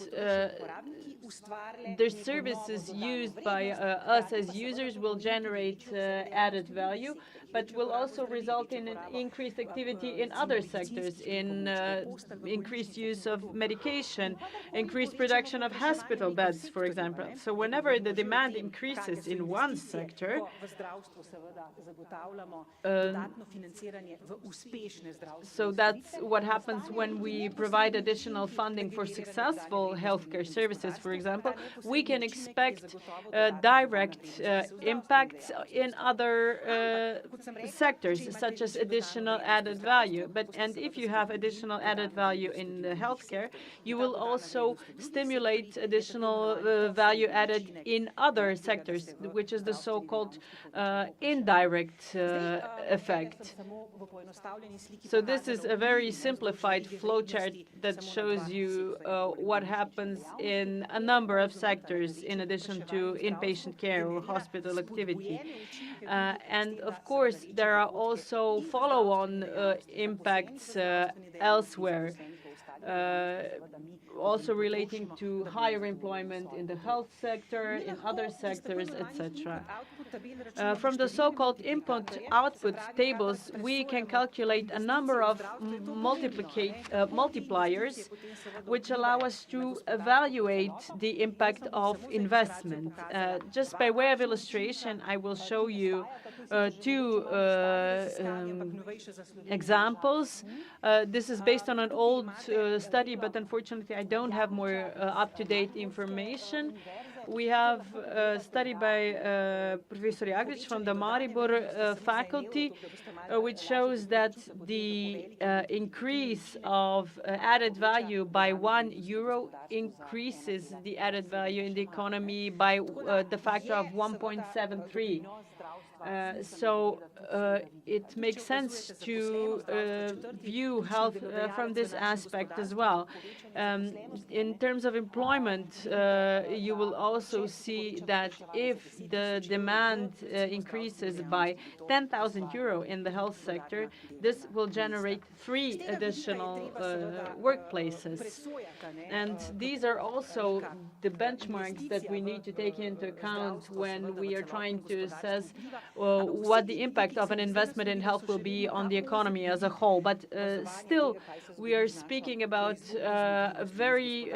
the services used by us as users will generate added value, but will also result in an increased activity in other sectors, in increased use of medication, increased production of hospital beds, for example. So whenever the demand increases in one sector, so that's what happens when we provide additional funding for successful healthcare services, for example. We can expect direct impacts in other sectors, such as additional added value. And if you have additional added value in the healthcare, you will also stimulate additional value added in other sectors, which is the so-called indirect effect. So this is a very simplified flowchart that shows you what happens in a number of sectors in addition to inpatient care or hospital activity. And of course, there are also follow-on impacts elsewhere, also relating to higher employment in the health sector, in other sectors, etc. From the so-called input-output tables, we can calculate a number of multipliers, which allow us to evaluate the impact of investment. Just by way of illustration, I will show you two examples. This is based on an old study, but unfortunately, I don't have more up-to-date information. We have a study by Professor Jagrić from the Maribor faculty, which shows that the increase of added value by €1 increases the added value in the economy by the factor of 1.73. So it makes sense to view health from this aspect as well. In terms of employment, you will also see that if the demand increases by 10,000 euro in the health sector, this will generate 3 additional workplaces. And these are also the benchmarks that we need to take into account when we are trying to assess what the impact of an investment in health will be on the economy as a whole. But still, we are speaking about a very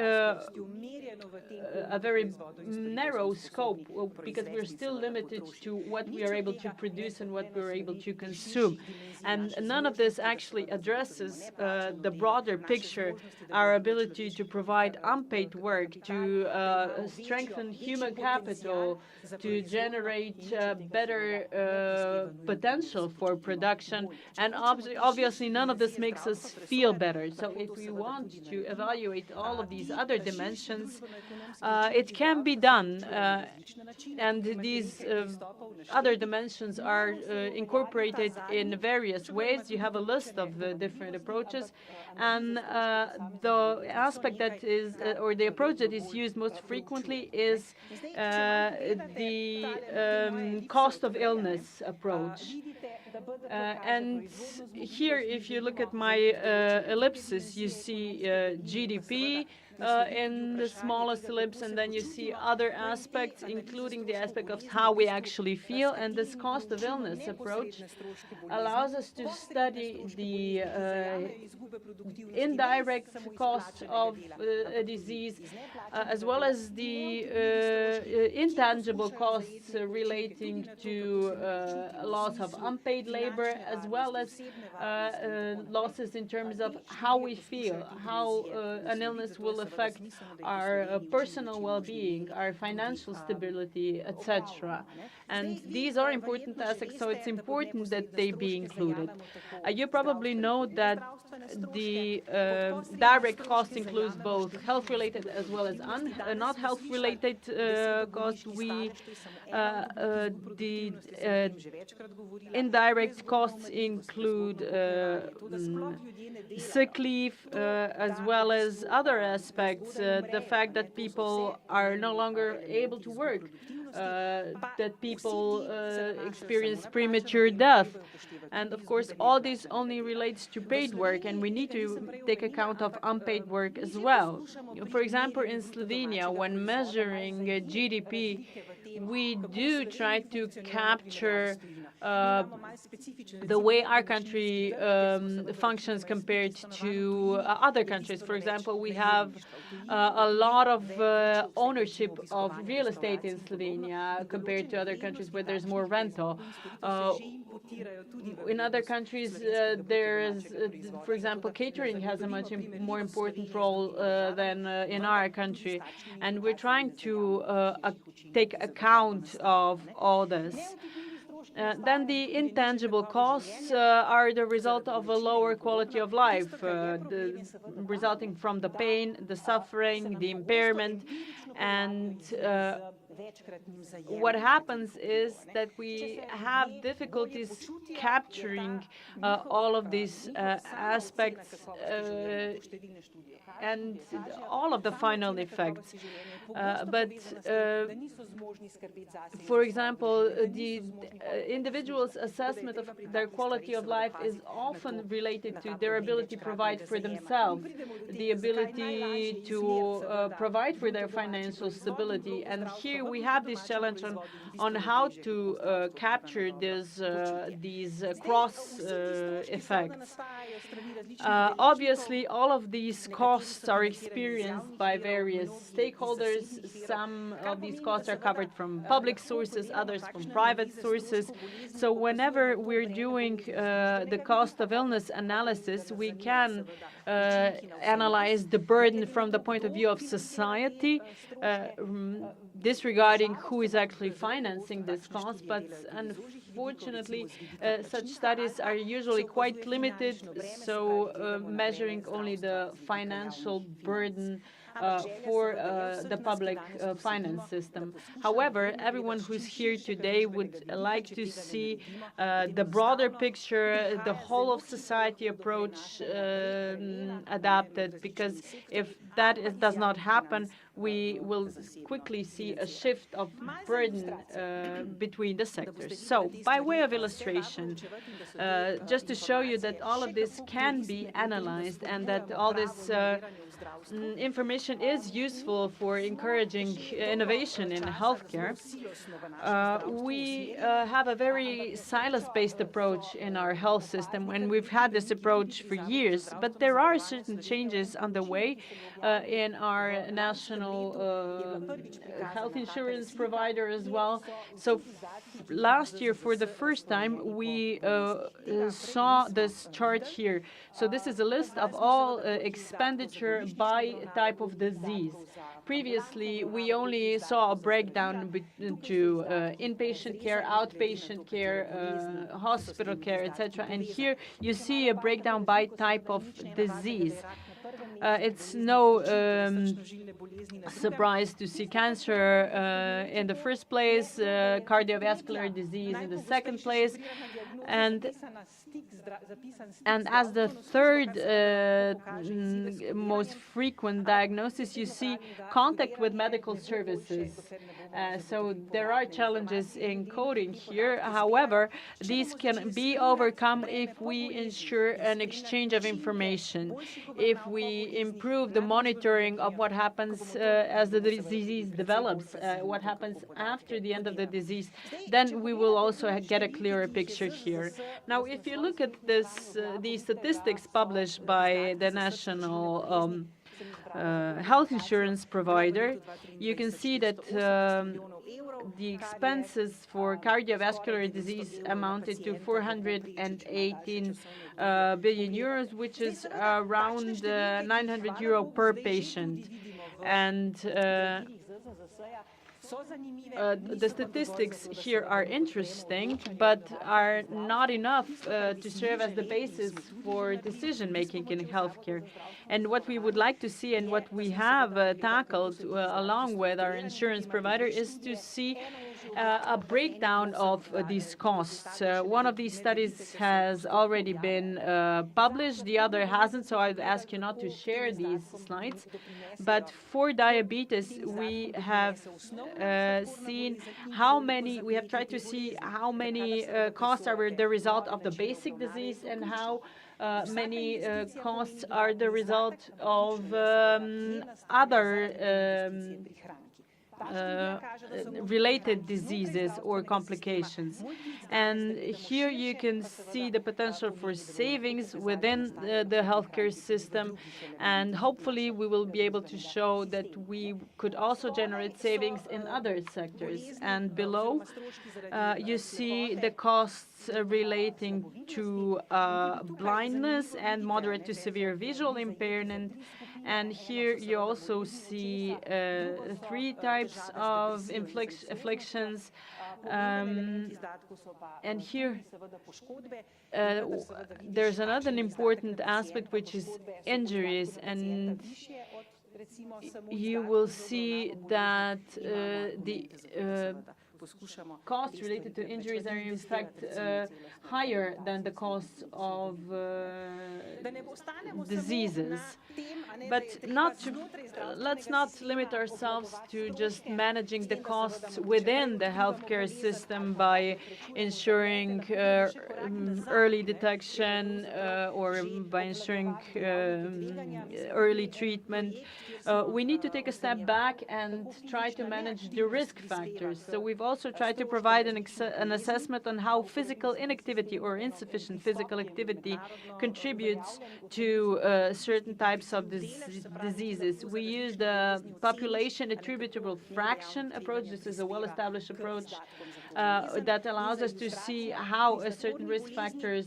narrow scope because we're still limited to what we are able to produce and what we're able to consume. And none of this actually addresses the broader picture, our ability to provide unpaid work, to strengthen human capital, to generate better potential for production. And obviously, none of this makes us feel better. So if we want to evaluate all of these other dimensions, it can be done. And these other dimensions are incorporated in various ways. You have a list of the different approaches. And the aspect that is, or the approach that is used most frequently is the cost of illness approach. And here, if you look at my ellipsis, you see GDP in the smallest ellipse, and then you see other aspects, including the aspect of how we actually feel. And this cost of illness approach allows us to study the indirect costs of a disease, as well as the intangible costs relating to loss of unpaid labor, as well as losses in terms of how we feel, how an illness will affect our personal well-being, our financial stability, etc. And these are important aspects, so it's important that they be included. You probably know that the direct cost includes both health-related as well as not health-related costs. The indirect costs include sick leave, as well as other aspects, the fact that people are no longer able to work, that people experience premature death. And of course, all this only relates to paid work, and we need to take account of unpaid work as well. For example, in Slovenia, when measuring GDP, we do try to capture the way our country functions compared to other countries. For example, we have a lot of ownership of real estate in Slovenia compared to other countries where there's more rental. In other countries, for example, catering has a much more important role than in our country. And we're trying to take account of all this. Then the intangible costs are the result of a lower quality of life, resulting from the pain, the suffering, the impairment. And what happens is that we have difficulties capturing all of these aspects and all of the final effects. But for example, the individual's assessment of their quality of life is often related to their ability to provide for themselves, the ability to provide for their financial stability. And here we have this challenge on how to capture these cross effects. Obviously, all of these costs are experienced by various stakeholders. Some of these costs are covered from public sources, others from private sources. So whenever we're doing the cost of illness analysis, we can analyze the burden from the point of view of society, disregarding who is actually financing this cost. But unfortunately, such studies are usually quite limited, so measuring only the financial burden for the public finance system. However, everyone who's here today would like to see the broader picture, the whole of society approach adapted, because if that does not happen, we will quickly see a shift of burden between the sectors. So, by way of illustration, just to show you that all of this can be analyzed and that all this information is useful for encouraging innovation in healthcare, we have a very silos-based approach in our health system, and we've had this approach for years, but there are certain changes on the way in our national health insurance provider as well. So last year, for the first time, we saw this chart here. So this is a list of all expenditure by type of disease. Previously, we only saw a breakdown to inpatient care, outpatient care, hospital care, etc. And here you see a breakdown by type of disease. It's no surprise to see cancer in the first place, cardiovascular disease in the second place, and as the third most frequent diagnosis, you see contact with medical services. So there are challenges in coding here. However, these can be overcome if we ensure an exchange of information, if we improve the monitoring of what happens as the disease develops, what happens after the end of the disease, then we will also get a clearer picture here. Now, if you look at this, these statistics published by the National health insurance provider, you can see that the expenses for cardiovascular disease amounted to 418 billion euros, which is around 900 euro per patient. And the statistics here are interesting, but are not enough to serve as the basis for decision-making in healthcare. And what we would like to see, and what we have tackled along with our insurance provider, is to see a breakdown of these costs. One of these studies has already been published, the other hasn't, so I'd ask you not to share these slides. But for diabetes, we have seen how many, we have tried to see how many costs are the result of the basic disease and how many costs are the result of other related diseases or complications. And here you can see the potential for savings within the healthcare system, and hopefully we will be able to show that we could also generate savings in other sectors. And below you see the costs relating to blindness and moderate to severe visual impairment. And here you also see three types of afflictions. And here there's another important aspect, which is injuries. And you will see that the costs related to injuries are in fact higher than the costs of diseases. But let's not limit ourselves to just managing the costs within the healthcare system by ensuring early detection or by ensuring early treatment. We need to take a step back and try to manage the risk factors. So we've also tried to provide an assessment on how physical inactivity or insufficient physical activity contributes to certain types of diseases. We use the population attributable fraction approach. This is a well-established approach that allows us to see how a certain risk factors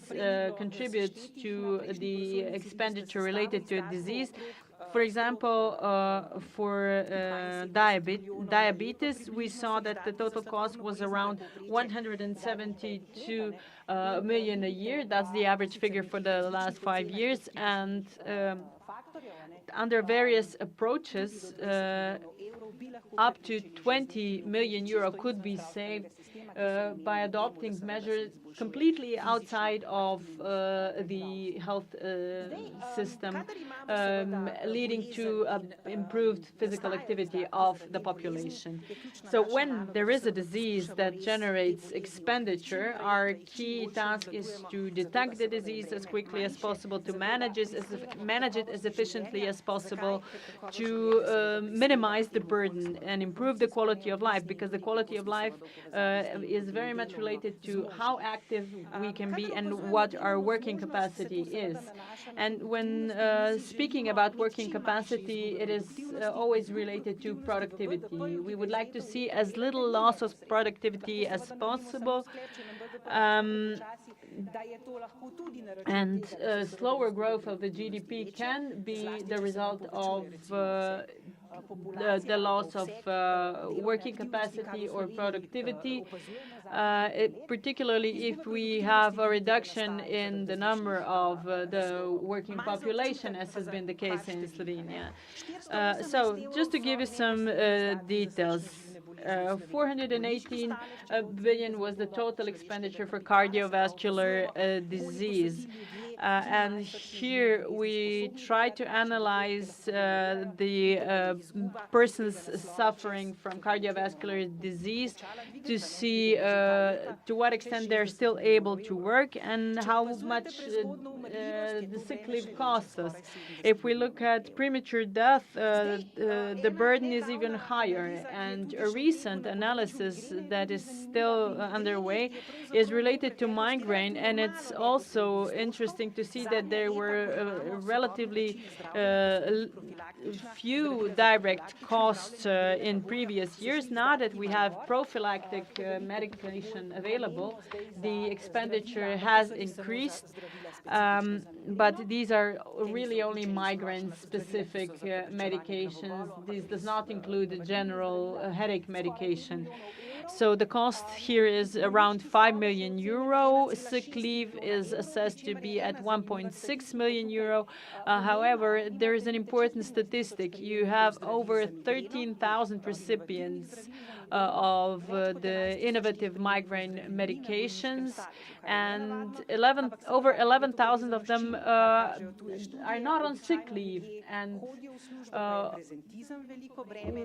contributes to the expenditure related to a disease. For example, for diabetes, we saw that the total cost was around 172 million a year. That's the average figure for the last 5 years. And under various approaches, up to 20 million euro could be saved by adopting measures completely outside of the health system, leading to improved physical activity of the population. So when there is a disease that generates expenditure, our key task is to detect the disease as quickly as possible, to manage it as efficiently as possible, to minimize the burden and improve the quality of life, because the quality of life is very much related to how active we can be and what our working capacity is. And when speaking about working capacity, it is always related to productivity. We would like to see as little loss of productivity as possible, and slower growth of the GDP can be the result of the loss of working capacity or productivity, particularly if we have a reduction in the number of the working population, as has been the case in Slovenia. So just to give you some details, 418 billion was the total expenditure for cardiovascular disease. And here we try to analyze the persons suffering from cardiovascular disease to see to what extent they're still able to work and how much the sick leave costs us. If we look at premature death, the burden is even higher. And a recent analysis that is still underway is related to migraine, and it's also interesting to see that there were relatively few direct costs in previous years. Now that we have prophylactic medication available, the expenditure has increased, but these are really only migraine-specific medications. This does not include the general headache medication. So the cost here is around 5 million euro. Sick leave is assessed to be at 1.6 million euro. However, there is an important statistic. You have over 13,000 recipients of the innovative migraine medications, and over 11,000 of them are not on sick leave. And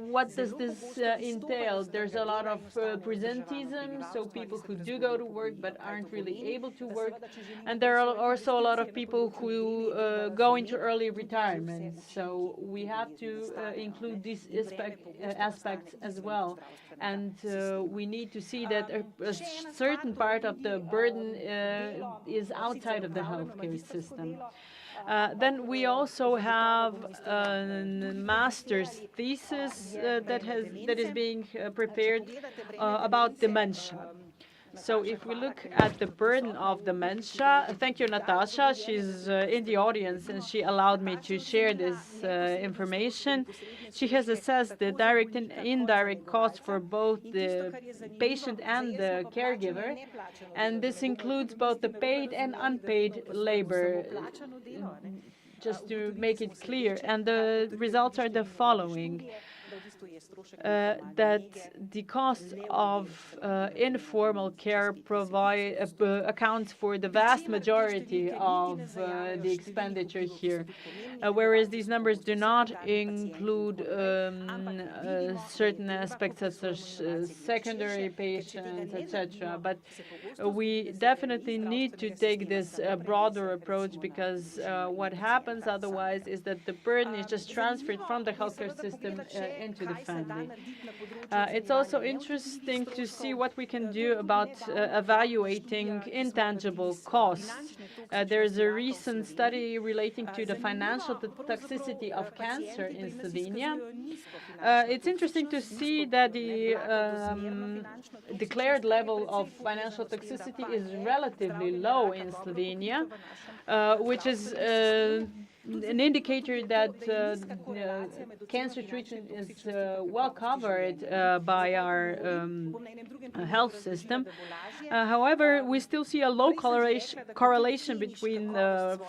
what does this entail? There's a lot of presentism, so people who do go to work but aren't really able to work. And there are also a lot of people who go into early retirement. So we have to include these aspects as well. And we need to see that a certain part of the burden is outside of the healthcare system. Then we also have a master's thesis that is being prepared about dementia. So if we look at the burden of dementia, thank you, Natasha. She's in the audience, and she allowed me to share this information. She has assessed the direct and indirect costs for both the patient and the caregiver, and this includes both the paid and unpaid labor, just to make it clear. And the results are the following. That the cost of informal care accounts for the vast majority of the expenditure here, whereas these numbers do not include certain aspects such as secondary patients, etc. But we definitely need to take this broader approach, because what happens otherwise is that the burden is just transferred from the healthcare system into the family. It's also interesting to see what we can do about evaluating intangible costs. There's a recent study relating to the financial toxicity of cancer in Slovenia. It's interesting to see that the declared level of financial toxicity is relatively low in Slovenia, which is an indicator that cancer treatment is well covered by our health system. However, we still see a low correlation between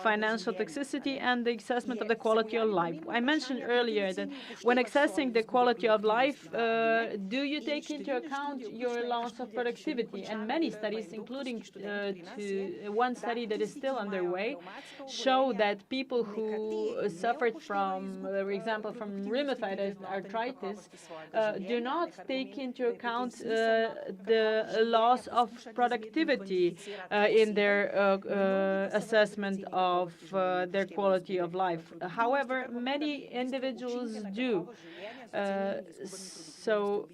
financial toxicity and the assessment of the quality of life. I mentioned earlier that when assessing the quality of life, do you take into account your loss of productivity? And many studies, including one study that is still underway, show that people who suffered from, for example, from rheumatoid arthritis, do not take into account the loss of productivity in their assessment of their quality of life. However, many individuals do. So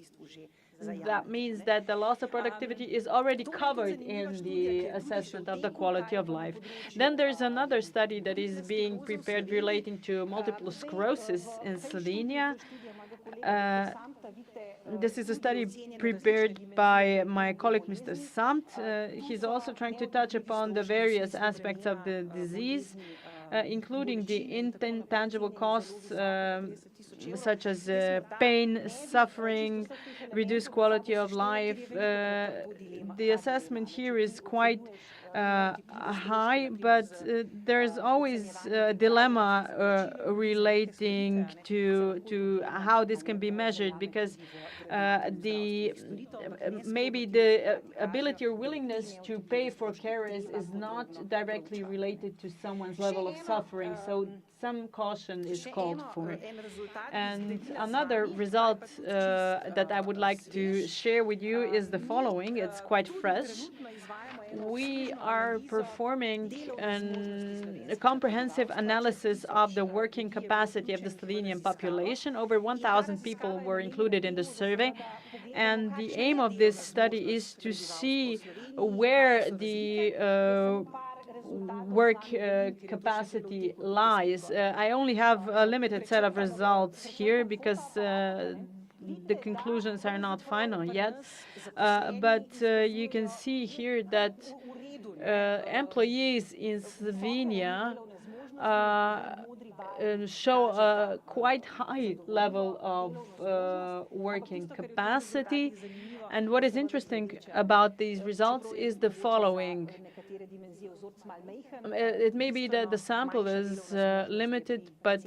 that means that the loss of productivity is already covered in the assessment of the quality of life. Then there's another study that is being prepared relating to multiple sclerosis in Slovenia. This is a study prepared by my colleague, Mr. Samt. He's also trying to touch upon the various aspects of the disease, including the intangible costs such as pain, suffering, reduced quality of life. The assessment here is quite high, but there's always a dilemma relating to how this can be measured, because maybe the ability or willingness to pay for care is not directly related to someone's level of suffering. So some caution is called for. And another result that I would like to share with you is the following. It's quite fresh. We are performing a comprehensive analysis of the working capacity of the Slovenian population. Over 1,000 people were included in the survey. And the aim of this study is to see where the work capacity lies. I only have a limited set of results here because the conclusions are not final yet. But you can see here that employees in Slovenia show a quite high level of working capacity. And what is interesting about these results is the following. It may be that the sample is limited, but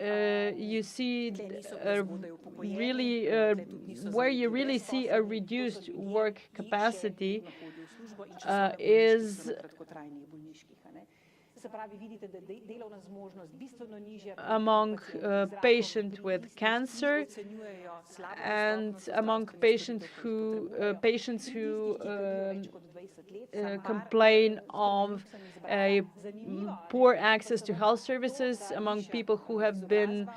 you see really where you really see a reduced work capacity is among patients with cancer and among patients who complain of a poor access to health services, among people who have been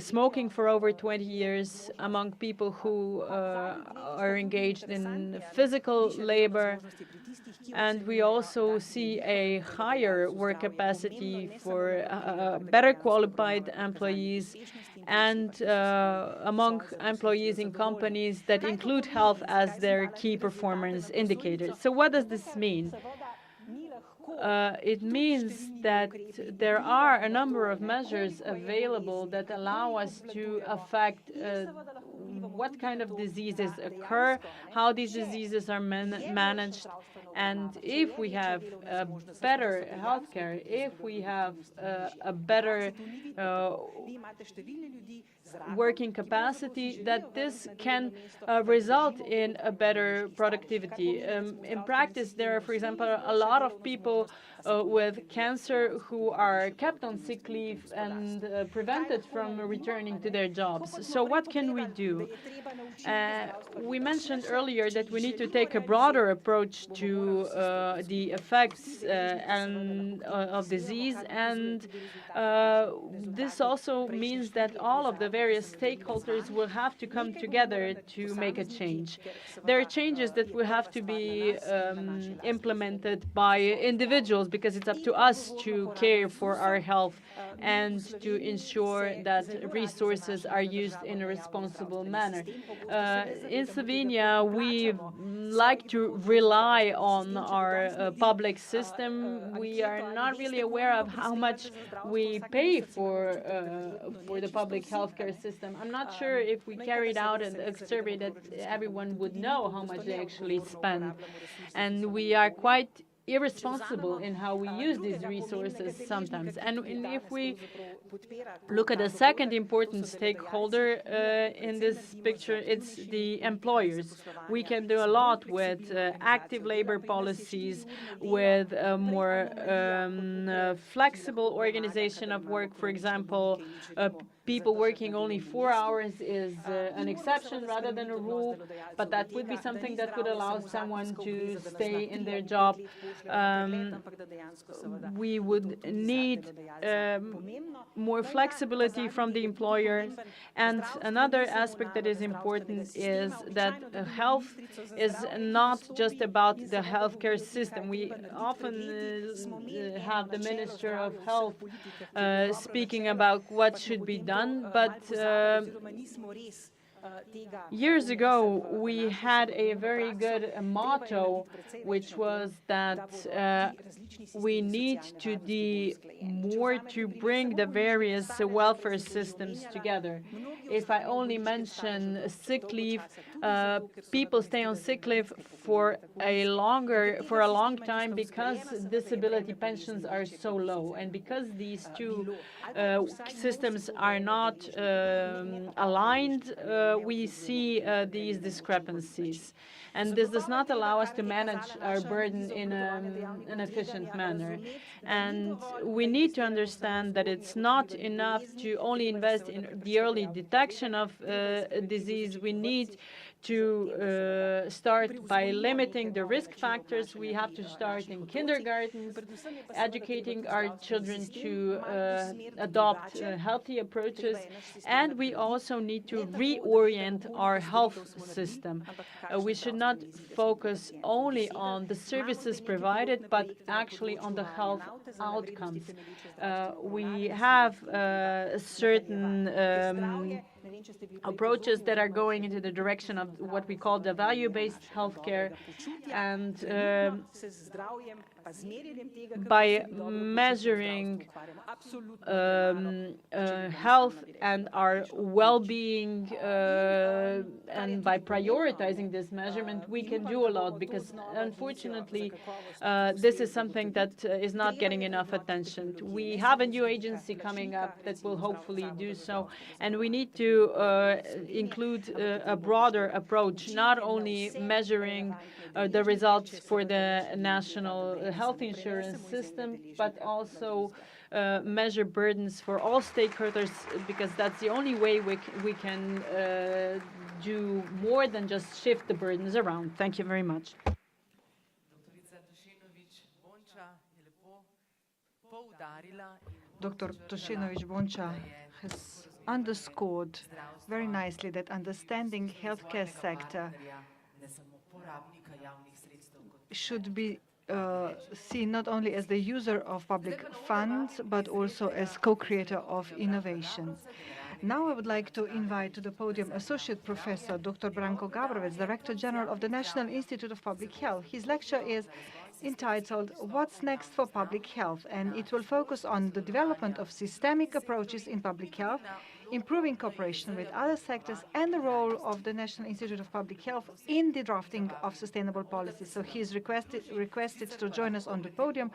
smoking for over 20 years, among people who are engaged in physical labor. And we also see a higher work capacity for better qualified employees and among employees in companies that include health as their key performance indicator. So what does this mean? It means that there are a number of measures available that allow us to affect what kind of diseases occur, how these diseases are managed, and if we have better healthcare, if we have a better working capacity, that this can result in a better productivity. In practice, there are, for example, a lot of people with cancer who are kept on sick leave and prevented from returning to their jobs. So what can we do? We mentioned earlier that we need to take a broader approach to the effects of disease, and this also means that all of the various stakeholders will have to come together to make a change. There are changes that will have to be implemented by individuals, because it's up to us to care for our health and to ensure that resources are used in a responsible manner. manner. In Slovenia, we like to rely on our public system. We are not really aware of how much we pay for the public healthcare system. I'm not sure if we carried out a survey that everyone would know how much they actually spend. And we are quite irresponsible in how we use these resources sometimes. And if we look at a second important stakeholder in this picture, it's the employers. We can do a lot with active labor policies, with a more flexible organization of work. For example, people working only 4 hours is an exception rather than a rule, but that would be something that would allow someone to stay in their job. We would need more flexibility from the employers. And another aspect that is important is that health is not just about the healthcare system. We often have the Minister of Health speaking about what should be done, but years ago, we had a very good motto, which was that we need to do more to bring the various welfare systems together. If I only mention sick leave, people stay on sick leave for a long time because disability pensions are so low, and because these two systems are not aligned, we see these discrepancies. And this does not allow us to manage our burden in an efficient manner. And we need to understand that it's not enough to only invest in the early detection of disease. We need to start by limiting the risk factors. We have to start in kindergartens, educating our children to adopt healthy approaches, and we also need to reorient our health system. We should not focus only on the services provided, but actually on the health outcomes. We have certain approaches that are going into the direction of what we call the value-based healthcare, and by measuring health and our well-being and by prioritizing this measurement, we can do a lot, because unfortunately this is something that is not getting enough attention. We have a new agency coming up that will hopefully do so, and we need to include a broader approach, not only measuring the results for the national health insurance system, but also measure burdens for all stakeholders, because that's the only way we can do more than just shift the burdens around. Thank you very much. Dr. Tošenović-Bonča has underscored very nicely that understanding healthcare sector should be seen not only as the user of public funds, but also as co-creator of innovation. Now I would like to invite to the podium Associate Professor Dr. Branko Gabrovec, Director General of the National Institute of Public Health. His lecture is entitled "What's Next for Public Health?" and it will focus on the development of systemic approaches in public health, improving cooperation with other sectors, and the role of the National Institute of Public Health in the drafting of sustainable policies. So he is requested to join us on the podium,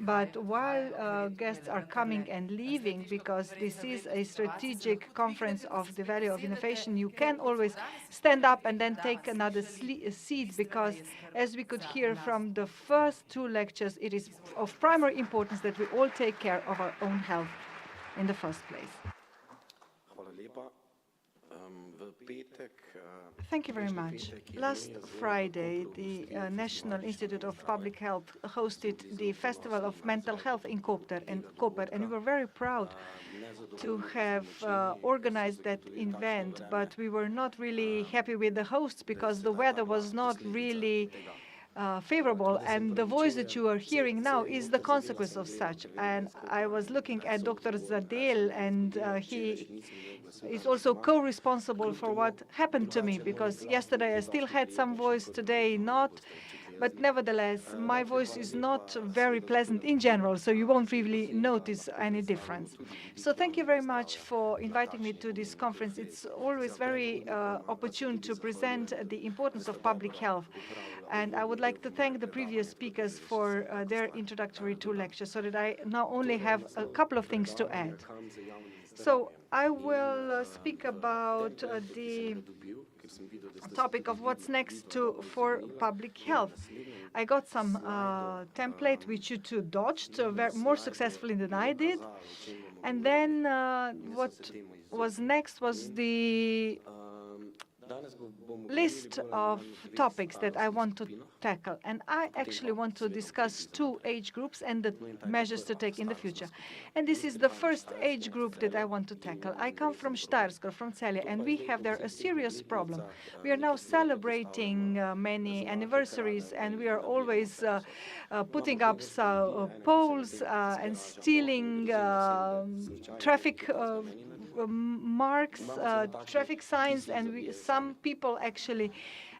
but while guests are coming and leaving, because this is a strategic conference of the value of innovation, you can always stand up and then take another seat, because as we could hear from the first two lectures, it is of primary importance that we all take care of our own health in the first place. Thank you very much. Last Friday, the National Institute of Public Health hosted the Festival of Mental Health in Koper, and we were very proud to have organized that event, but we were not really happy with the hosts because the weather was not really favorable, and the voice that you are hearing now is the consequence of such. And I was looking at Dr. Zadel, and he is also co-responsible for what happened to me, because yesterday I still had some voice, today not. But nevertheless, my voice is not very pleasant in general, so you won't really notice any difference. So thank you very much for inviting me to this conference. It's always very opportune to present the importance of public health. And I would like to thank the previous speakers for their introductory two lectures, so that I now only have a couple of things to add. So I will speak about the topic of what's next for public health. I got some template which you two dodged more successfully than I did. And then what was next was the list of topics that I want to tackle. And I actually want to discuss two age groups and the measures to take in the future. And this is the first age group that I want to tackle. I come from Štajerska, from Celje, and we have there a serious problem. We are now celebrating many anniversaries, and we are always putting up poles and stealing traffic marks, traffic signs, and some people actually,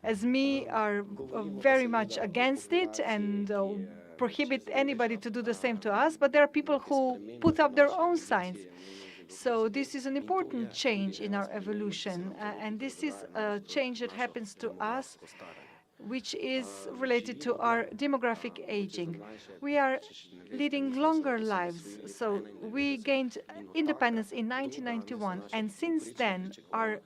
as me, are very much against it and prohibit anybody to do the same to us, but there are people who put up their own signs. So this is an important change in our evolution, and this is a change that happens to us, which is related to our demographic aging. We are leading longer lives. So we gained independence in 1991, and since then our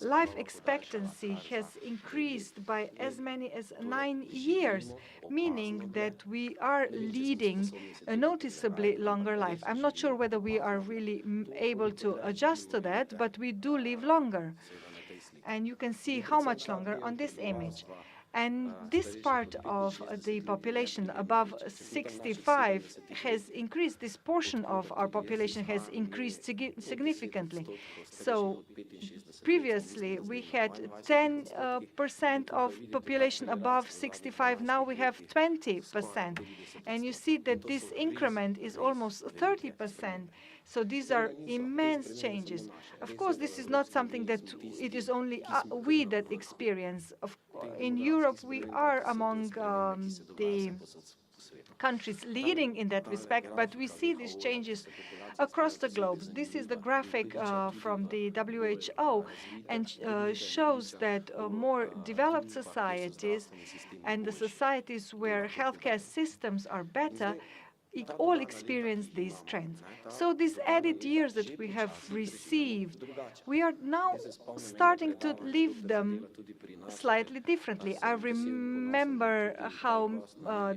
life expectancy has increased by as many as 9 years, meaning that we are leading a noticeably longer life. I'm not sure whether we are really able to adjust to that, but we do live longer. And you can see how much longer on this image. And this part of the population above 65 has increased. This portion of our population has increased significantly. So previously, we had 10% of population above 65. Now we have 20%. And you see that this increment is almost 30%. So these are immense changes. Of course, this is not something that it is only we that experience. In Europe, we are among the countries leading in that respect, but we see these changes across the globe. This is the graphic from the WHO, and shows that more developed societies and the societies where healthcare systems are better all experience these trends. So these added years that we have received, we are now starting to live them slightly differently. I remember how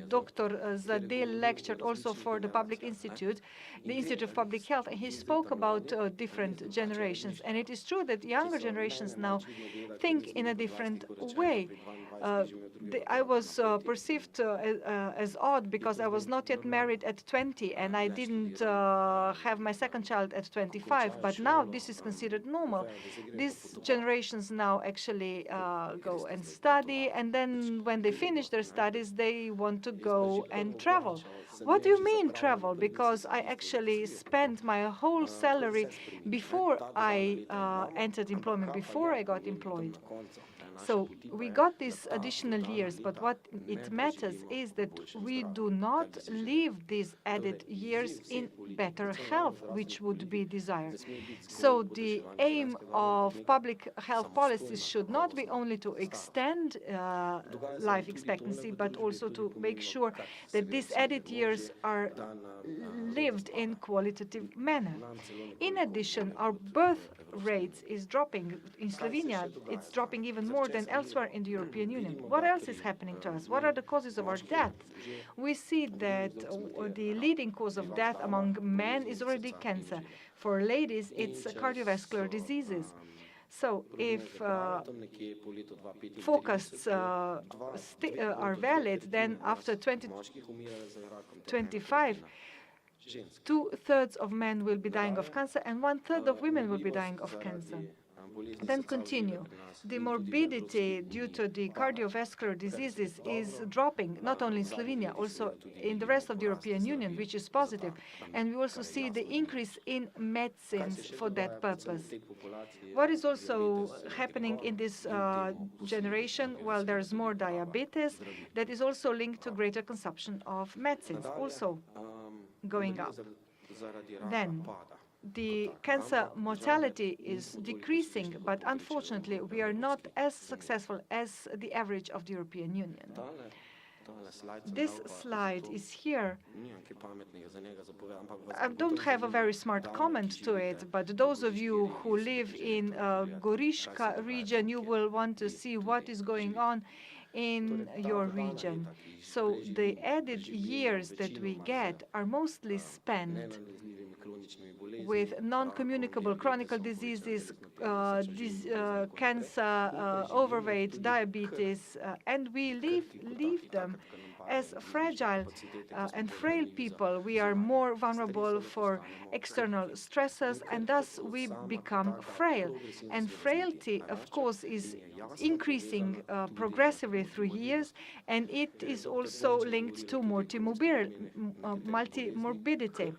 Dr. Zadel lectured also for the Public Institute, the Institute of Public Health, and he spoke about different generations. And it is true that younger generations now think in a different way. I was perceived as odd because I was not yet married at 20, and I didn't have my second child at 25. But now this is considered normal. These generations now actually go and study, and then when they finish their studies, they want to go and travel. What do you mean travel? Because I actually spent my whole salary before I entered employment, before I got employed. So we got these additional years, but what it matters is that we do not live these added years in better health, which would be desired. So the aim of public health policies should not be only to extend life expectancy, but also to make sure that these added years are lived in qualitative manner. In addition, our birth rates is dropping. In Slovenia, it's dropping even more than elsewhere in the European Union. What else is happening to us? What are the causes of our deaths? We see that the leading cause of death among men is already cancer. For ladies, it's cardiovascular diseases. So if forecasts are valid, then after 2025, 2/3 of men will be dying of cancer, and 1/3 of women will be dying of cancer. then continue. The morbidity due to the cardiovascular diseases is dropping, not only in Slovenia, also in the rest of the European Union, which is positive. And we also see the increase in medicines for that purpose. What is also happening in this generation? Well, there's more diabetes that is also linked to greater consumption of medicines, also going up. Then the cancer mortality is decreasing, but unfortunately, we are not as successful as the average of the European Union. This slide is here. I don't have a very smart comment to it, but those of you who live in Goriška region, you will want to see what is going on in your region. So the added years that we get are mostly spent with non-communicable chronic diseases, cancer, overweight, diabetes, and we leave them as fragile and frail people. We are more vulnerable for external stressors, and thus we become frail. And frailty, of course, is increasing progressively through years, and it is also linked to multimorbidity.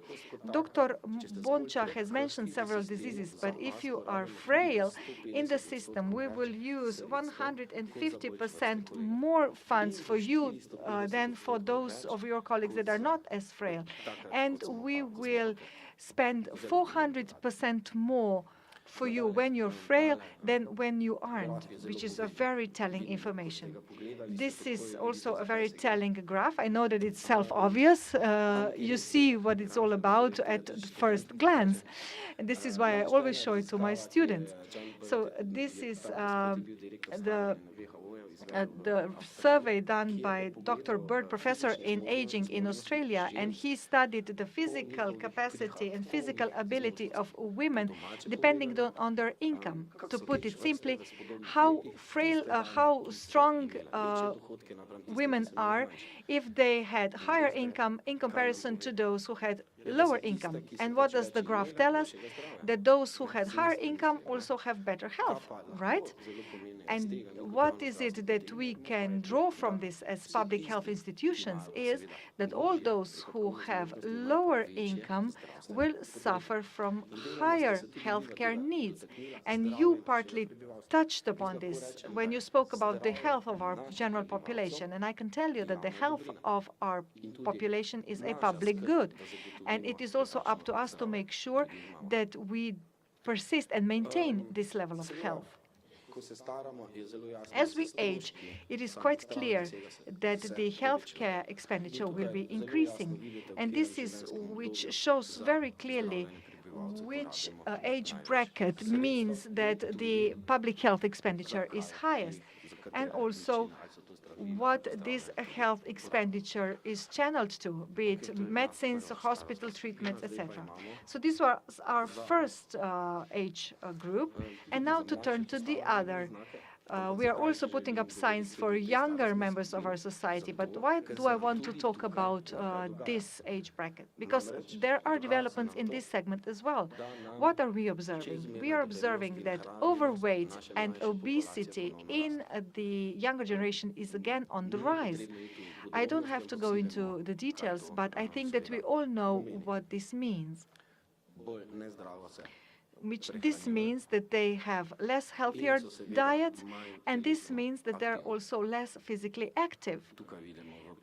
Dr. Bonča has mentioned several diseases, but if you are frail in the system, we will use 150% more funds for you than for those of your colleagues that are not as frail. And we will spend 400% more for you when you're frail than when you aren't, which is a very telling information. This is also a very telling graph. I know that it's self-obvious. You see what it's all about at first glance. And this is why I always show it to my students. So this is the survey done by Dr. Bird, professor in aging in Australia, and he studied the physical capacity and physical ability of women depending on their income. To put it simply, how frail, how strong women are if they had higher income in comparison to those who had lower income. And what does the graph tell us? That those who had higher income also have better health, right? And what is it that we can draw from this as public health institutions is that all those who have lower income will suffer from higher healthcare needs. And you partly touched upon this when you spoke about the health of our general population. And I can tell you that the health of our population is a public good. And it is also up to us to make sure that we persist and maintain this level of health. As we age, it is quite clear that the healthcare expenditure will be increasing. And this is which shows very clearly which age bracket means that the public health expenditure is highest, and also what this health expenditure is channeled to, be it medicines, hospital treatments, etc. So this was our first age group. And now to turn to the other. We are also putting up signs for younger members of our society. But why do I want to talk about this age bracket? Because there are developments in this segment as well. What are we observing? We are observing that overweight and obesity in the younger generation is again on the rise. I don't have to go into the details, but I think that we all know what this means. This means that they have less healthier diets, and this means that they're also less physically active.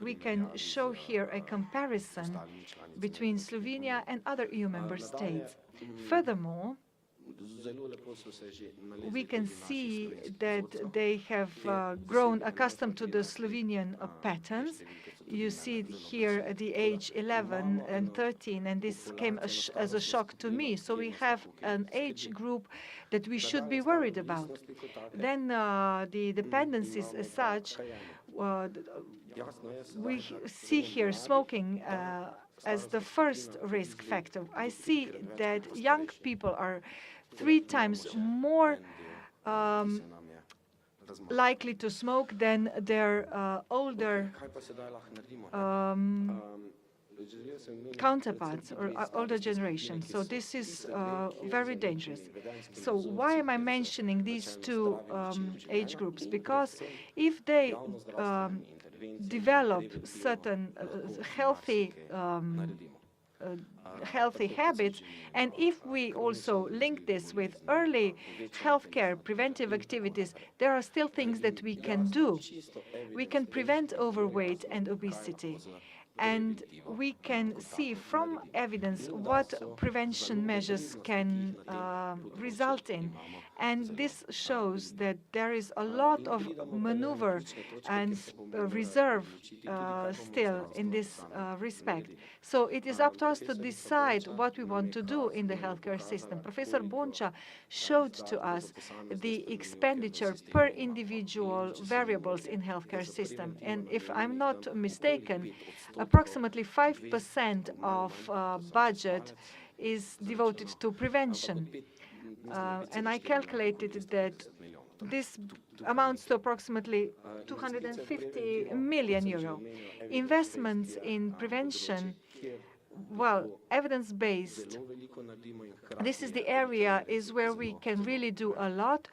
We can show here a comparison between Slovenia and other EU member states. Furthermore, we can see that they have grown accustomed to the Slovenian patterns. You see here the age 11 and 13, and this came as a shock to me. So we have an age group that we should be worried about. Then the dependencies as such, we see here smoking as the first risk factor. I see that young people are 3 times more likely to smoke than their older counterparts or older generations. So this is very dangerous. So why am I mentioning these two age groups? Because if they develop certain healthy habits, and if we also link this with early healthcare preventive activities, there are still things that we can do. We can prevent overweight and obesity. And we can see from evidence what prevention measures can result in. And this shows that there is a lot of maneuver and reserve still in this respect. So it is up to us to decide what we want to do in the healthcare system. Professor Boncha showed to us the expenditure per individual variables in healthcare system. And if I'm not mistaken, approximately 5% of budget is devoted to prevention. And I calculated that this amounts to approximately 250 million euro. Investments in prevention, well, evidence-based, this is the area is where we can really do a lot,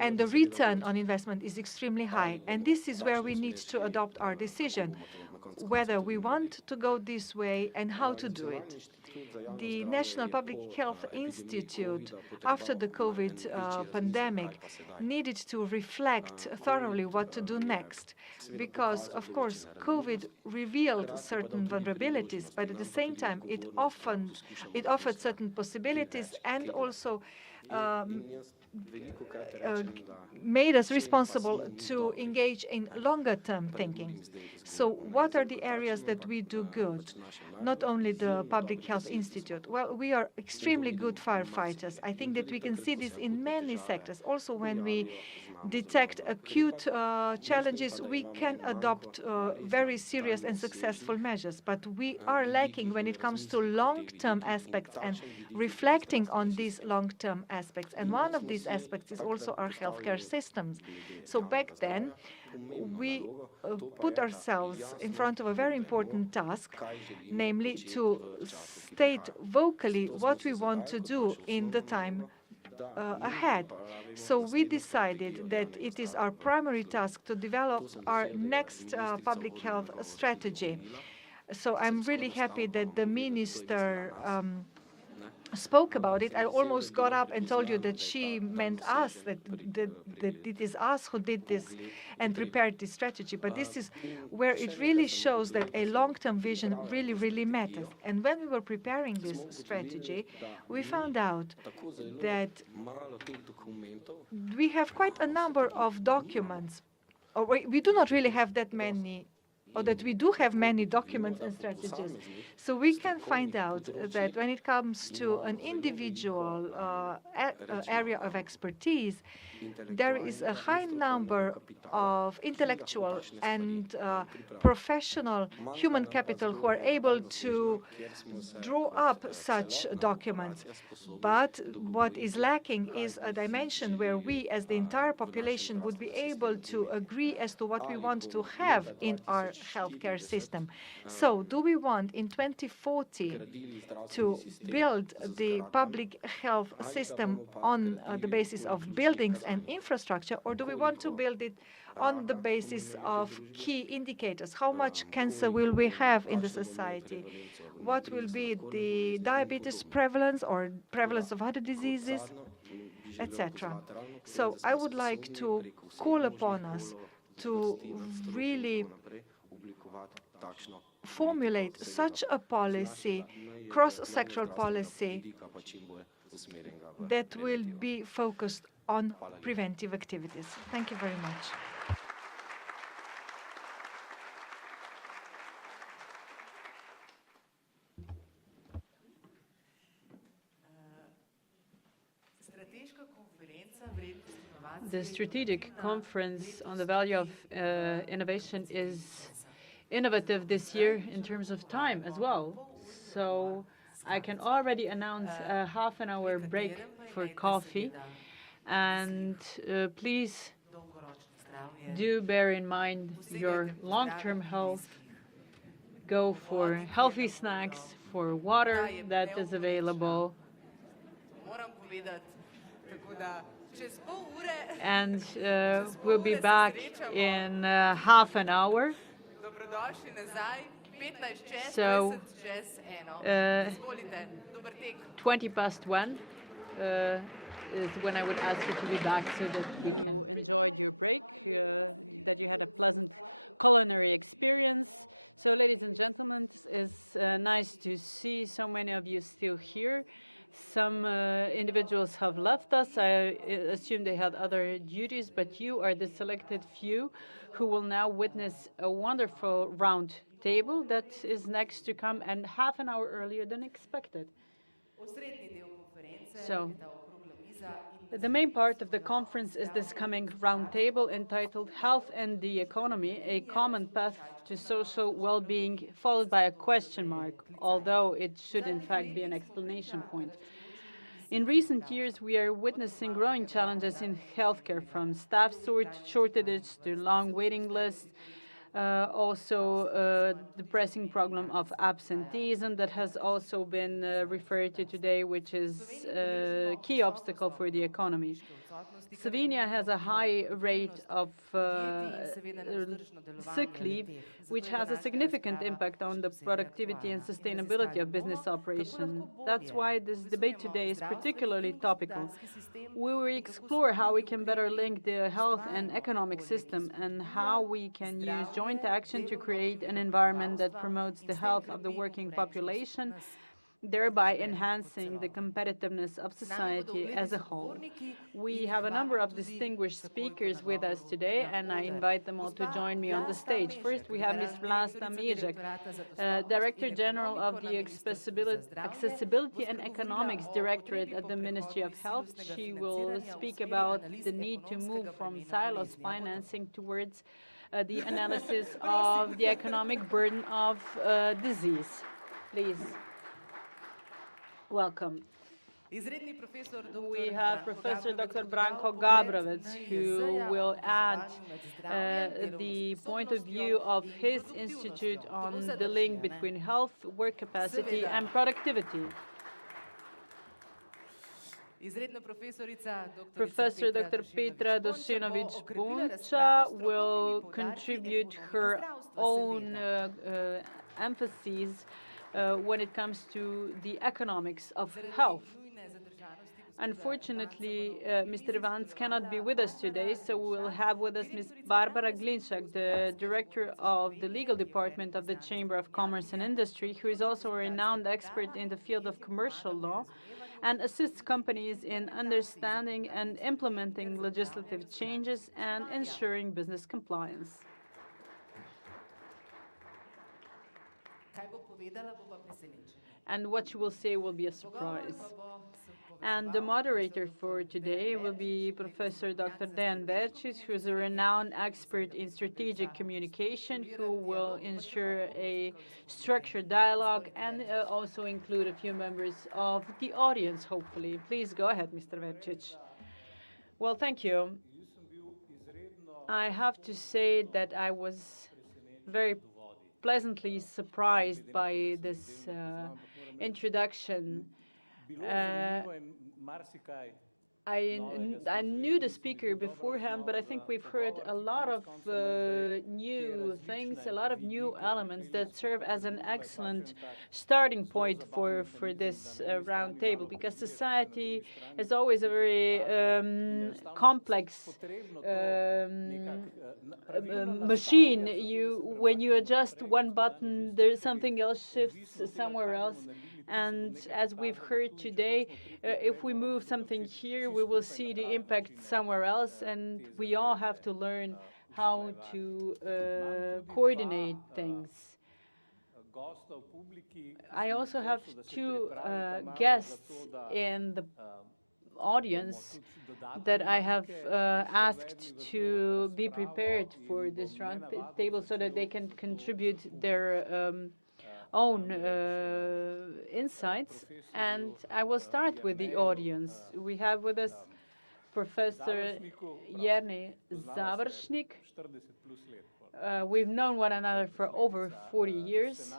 and the return on investment is extremely high. And this is where we need to adopt our decision, whether we want to go this way and how to do it. The National Public Health Institute, after the COVID pandemic, needed to reflect thoroughly what to do next, because, of course, COVID revealed certain vulnerabilities, but at the same time, it offered certain possibilities and also made us responsible to engage in longer-term thinking. So what are the areas that we do good? Not only the Public Health Institute. Well, we are extremely good firefighters. I think that we can see this in many sectors. Also, when we detect acute challenges, we can adopt very serious and successful measures. But we are lacking when it comes to long-term aspects and reflecting on these long-term aspects. And one of these aspects is also our healthcare systems. So back then, we put ourselves in front of a very important task, namely to state vocally what we want to do in the time ahead. So we decided that it is our primary task to develop our next public health strategy. So I'm really happy that the minister spoke about it. I almost got up and told you that she meant us, that it is us who did this and prepared this strategy. But this is where it really shows that a long-term vision really, really matters. And when we were preparing this strategy, we found out that we have quite a number of documents, or we do not really have that many, or that we do have many documents and strategies. So we can find out that when it comes to an individual area of expertise, there is a high number of intellectual and professional human capital who are able to draw up such documents. But what is lacking is a dimension where we, as the entire population, would be able to agree as to what we want to have in our healthcare system. So do we want in 2040 to build the public health system on the basis of buildings and infrastructure, or do we want to build it on the basis of key indicators? How much cancer will we have in the society? What will be the diabetes prevalence or prevalence of other diseases, etc.? So I would like to call upon us to really formulate such a policy, cross-sectoral policy, that will be focused on preventive activities. Thank you very much. The strategic conference on the value of innovation is innovative this year in terms of time as well. So I can already announce a half-an-hour break for coffee. And please do bear in mind your long-term health go for healthy snacks, for water that is available. And we'll be back in half an hour. So, 20 past 1 is when I would ask you to be back so that you enjoyed your break, that you had a pleasant culinary experience. So, ladies and gentlemen, it's nice to see so many of you still here. Some individuals have left us. I assume they had other duties, but you are the selected few who will now witness a wonderful round table that is next to come and half an hour earlier than expected. So, the main part of the conference is this coming roundtable entitled Health and the Economy, a Common Path to Social Well-Being, followed by a question mark, although it should in fact be an exclamation point. In recent years, we are witnessing growing challenges in healthcare, from staff shortages to long waiting lists, also the pressing problem of absenteeism that has also been referred to today, which is a key obstacle for the economy. Slovenia has a high rate of sick leave, which has a significant impact on the productivity and sustainability of business operation. That's why this debate today is particularly topical. We will explore how we can better link the health and economic system and how we can use joint action to create an environment that promotes the health of the working population, thereby enhancing the competitiveness of society as a whole. We have a number of distinguished speakers with us today, and I invite them all to join me on the stage. First, we have Ms. Vlasta Mijek, Director General of the Accessibility and Economics Directorate at the Ministry of Health. She will speak about the need to move from silos financing towards the analysis of the economic burden of disease. Please. Welcome. We have Professor Dr. Branko Gabrovec, who will add the point of view of his institute on the link between health, work capacity, and productivity. Professor Dr. Petra Dosinovic-Buncha will contribute her own emphases when it comes to the economics of health. Unfortunately, Mr. Evans cannot be with us today, so we will have with us Ms. Barbara Glinczak, the Director of the Legal Department of the Chamber of Commerce and Industry, who is also a renowned expert in the field of commercial law and assists companies in understanding and implementing legislative changes and ensuring business compliance. And what you will say will be a surprise. And the moderator for today will be Professor Dr. Dejan Verčič, who is a renowned expert in strategic communication, who will ensure a structured dialogue and also include a few members of the audience, hopefully. Please go ahead, Mr. Verčič. Well, thank you. I have to say that I was very pleasantly surprised by this introduction. I knew the speaker beforehand, but I think we've heard a lot of new things, a lot of new elements that serve as an excellent starting point for this round table, because society is always a very complex machine. When you adjust one button, there's something else shifts somewhere else. And as we've heard today, if we move something here, we will see the impact somewhere else, and we all have to learn how to coordinate things. I also have two guests in the audience that I have asked to be prepared for this round table so that they can contribute their own insights, and I will start with the audience. We have with us Professor Jernej Završnik, We've known one another for over 40 years.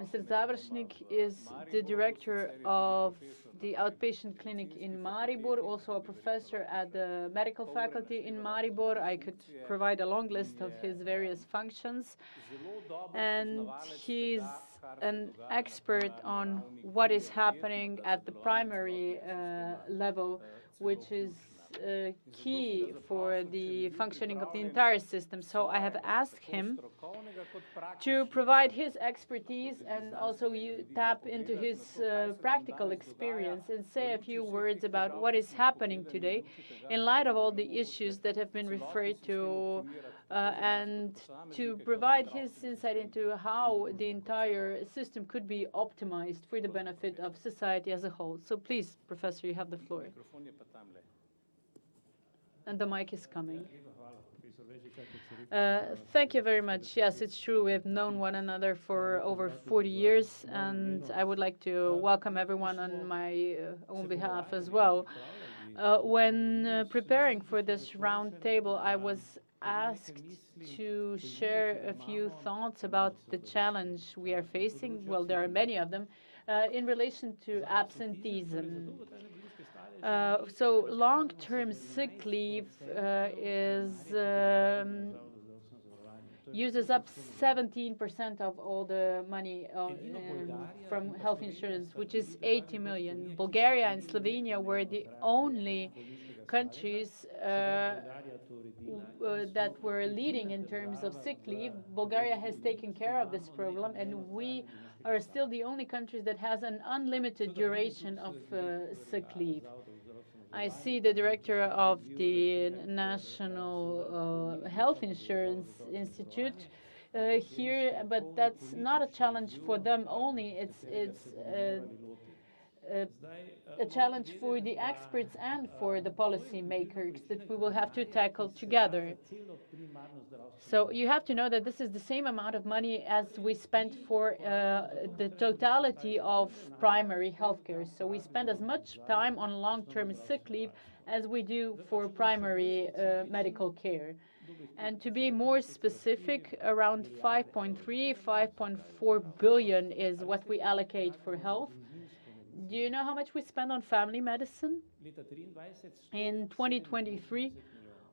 Mr. Završnik is the director of the outpatient clinic in Maribor, also a professor at the medical faculty in Maribor. I could provide a long list of his various functions. And he's an expert on what is happening at the primary level, which is key for the functioning of the entire system. So I have asked him to provide his expertise and also tap into his practical experience and say a few words about what is happening today in light of all the issues that have been referred to, and to provide his insight into how the entire system could be optimized for the benefit of society as a whole. So please, Professor, you have the floor. And the mic is coming. Thank you very much. Yes, it's true. We have known one another for over 40 years, and I would like to welcome everyone on my own behalf as well. When preparing for this round table, I was asked to share a few thoughts about the challenge we are facing. Well, there are many of them in relation to absenteeism. So long-term sick leave uses up 17% of all the money from health insurance, which is 80 million. Bulgaria and Slovenia were the only countries that were leading in terms of sick leave. Bulgaria has taken care of this problem, and we are still the only country that has an unlimited duration of sick leave. I see the director of the National Health Insurance Institute here, but that's not a challenge for them only. It's a challenge for the experts and for the policy makers that we will have to tackle together. So you have to know that this is the same amount of money as we spent for the totality of primary healthcare. So we spend as much time on long-term sick leave as we do for primary medical care. And to be more specific, around 5.3, 5.4 billion is what we allocate for health. Do you know how much we spend on family medicine? In 2023,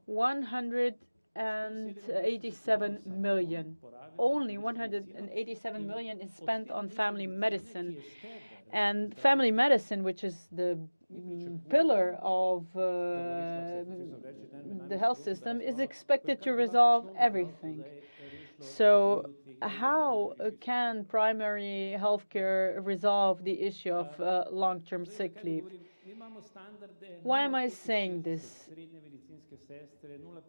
187 million. Only 187 million is spent on family medicine. And family medicine, which is the pillar of the health system, is expected to resolve everything. So how can primary healthcare resolve the issue of long-term sick leave? Why am I saying this?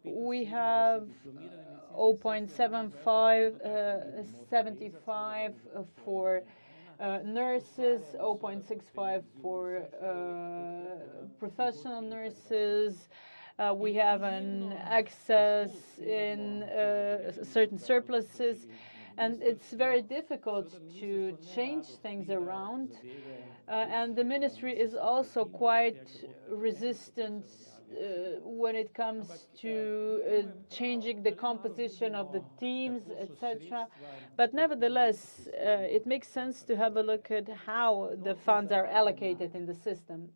We have 0.75 for nurses, 0.65 for professional nurses. We have an excess in certain surpluses, and it's very difficult to change things around. And the ministry is also quite resistant when it comes to changing the composition of the teams, etc. But nevertheless, it makes sense to have a look at how the funds are allocated in the system.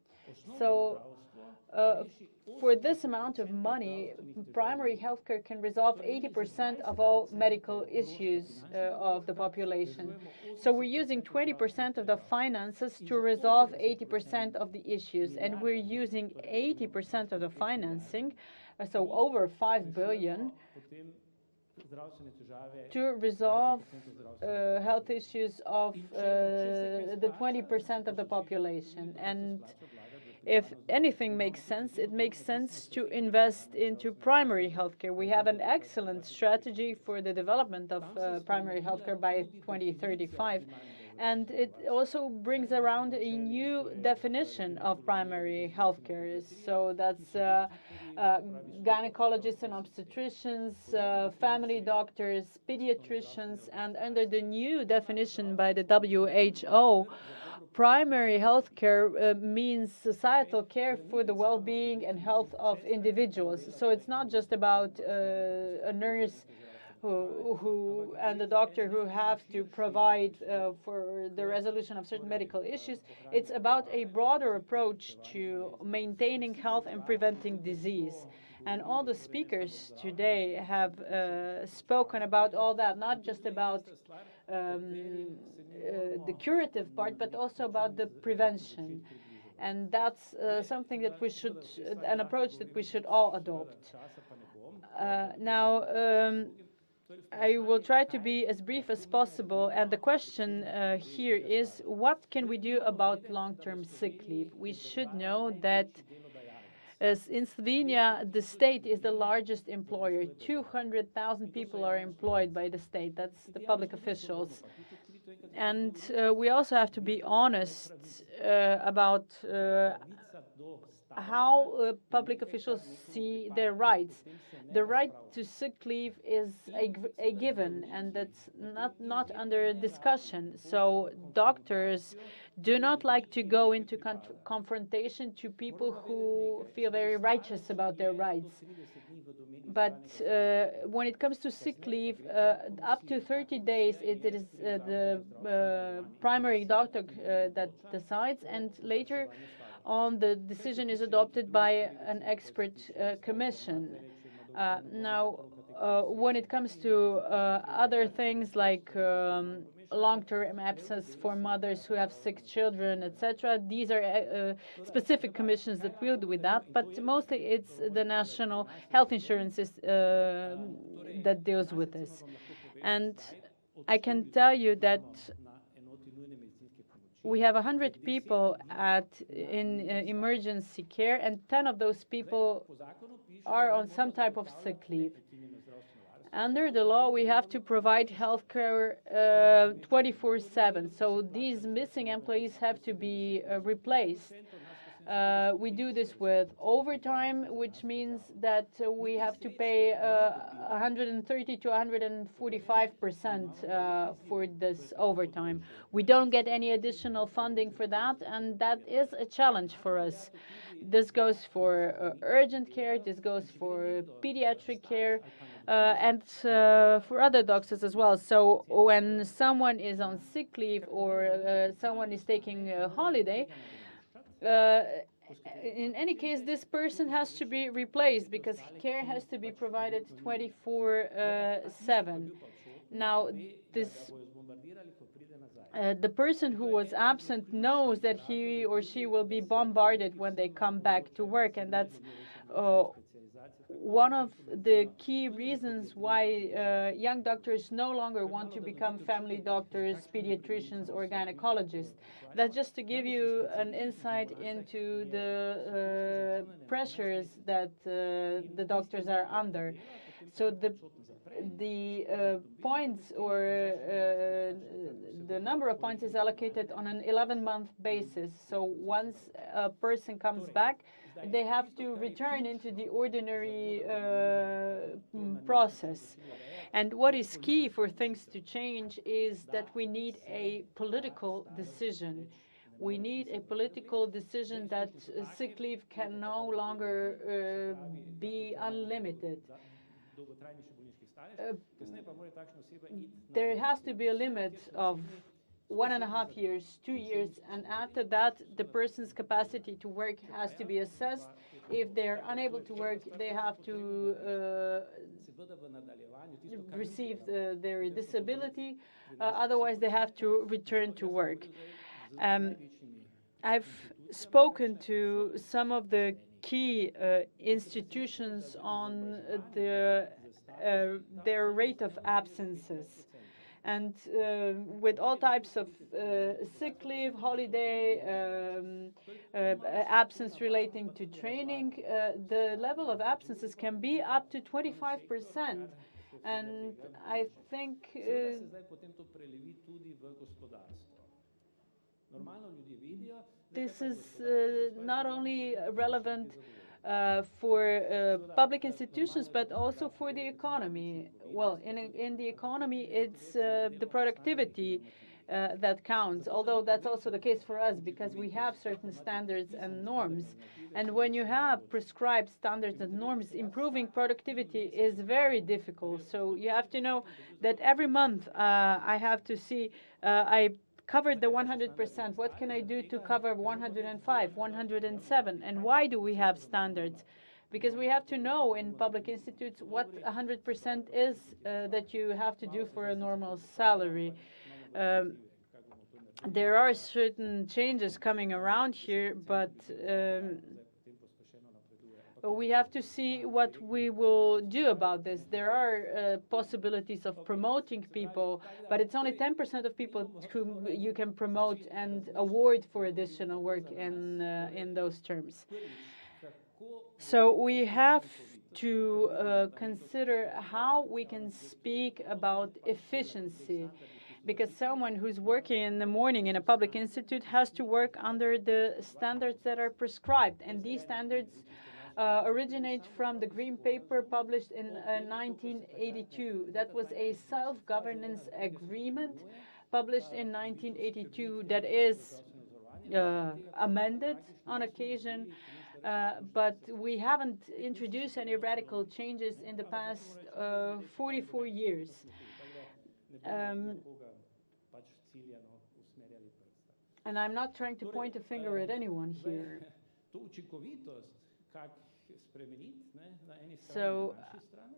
So for this amount of money, primary healthcare can resolve 80% of all medical issues of the population. So we're using 20% of the finances to resolve 80% of the issues, and we're using 80% of the financing, so over 5 billion, to resolve health issues of the 20% of the population. And if anything makes sense, it makes sense to invest into primary healthcare. We have an excellent strategy for the development of primary healthcare by 2035. And it also brings around a new definition of primary healthcare. So that's gynecologists and obstetricians, family doctors, pediatricians, and under the new definition by the WHO, primary health care means societal care for the well-being and health of individuals. So it's not just about a nurse and the doctor who have to provide for the resolution of certain medical issues. It's about a broader approach to maintaining health and preventing disease. And all the speakers today have spoken about all that, not just about the curative part, but also about the prevention. And that's something that we should, an approach that we should all adopt. Now, I will try to be as brief as possible, and the question here is, what can we do about long-term sick leave? We should know that in Slovenia, the state is the largest employer. 200,000 people are employed by the state. That's the public officials. And we also have to be honest about how public officials see their rights. The right to sick leave is a given, and that's not under discussion. So doctors do not like to go into confrontation to people who feel very righteous about their rights. But when it comes to sick leave, up to 30 days, it is the primary doctor that decides, and later on the decision is adopted by an expert commission. Now, when it comes to other things like long-term absence for mothers who have sick children, etc., these are specific commissions that will do with that, but mostly it's the national health insurances that deals with this. And I can tell you that we have 100 people in emergency care, and 10 of those people are on some type of sick leave. Under the law, we have to provide health care 24/7. So these missing employees have to be replaced. We do this with overtime, which means that we have to pay 130 to 145% for this overtime. We don't get any additional funding for that, and that is a challenge for us. This goes for urgent care, this goes for pediatric care, and for other doctors as well. So when someone is on sick leave or someone is taking a holiday, in any case, this person has to be replaced because care has to be provided 24/7. Now, the person who was absent knows that he or she will be bombarded when they come back to work, and that's one of the key reasons why young doctors no longer want to become family doctors, pediatricians, or gynecologists. That's just to give you an insight into the pressures that the doctors are under. So the points or the number of points is allocated on an 11-month basis. So once a person comes back, they have to return into the ordinary process. And what is key for things to change is that we need a political decision. We need a political decision that sick leave can no longer be unlimited. There has to be a limit of 1.5 years, 2 years, and after that, the person's capacity to work has to be assessed. If they're unable to work, they have to receive their disability. Otherwise, they have to return to work. I've spoken to some of the key institutions on their rate of absences. And with all types of sick leave, holiday, absence relating to training, the level of absences can be up to 25%. And I think this is not only relevant for public institutions, but also for the economy. Well, in the economy, it's the productivity that counts, although that's also the case for us because we have certain standards and norms. And when you have prescribed standards and norms, improving productivity is very difficult. So you have to know that every month I have to see, I covered the 100%. What can I do to cover 105, 107? And why do we have standards? Because we have to know in public institutes what 100% is that you have to do for a normal salary. There are certain changes coming around here, but we have to see what we will do about this. There are possibilities of promoting people, but it's only 10% of people whom you can promote and award for additional work in those terms. So we have to consider how we can speak about efficiency, because someone who's working in the morning in a public institute has to work under the standards that are prescribed, and these standards originate from the Green Paper published in 1982. That was a self-governance agreement published in 1982 that is amended on occasion, but we haven't introduced any radical changes in the past 44 years. And I'm not trying to point a finger at anyone here. So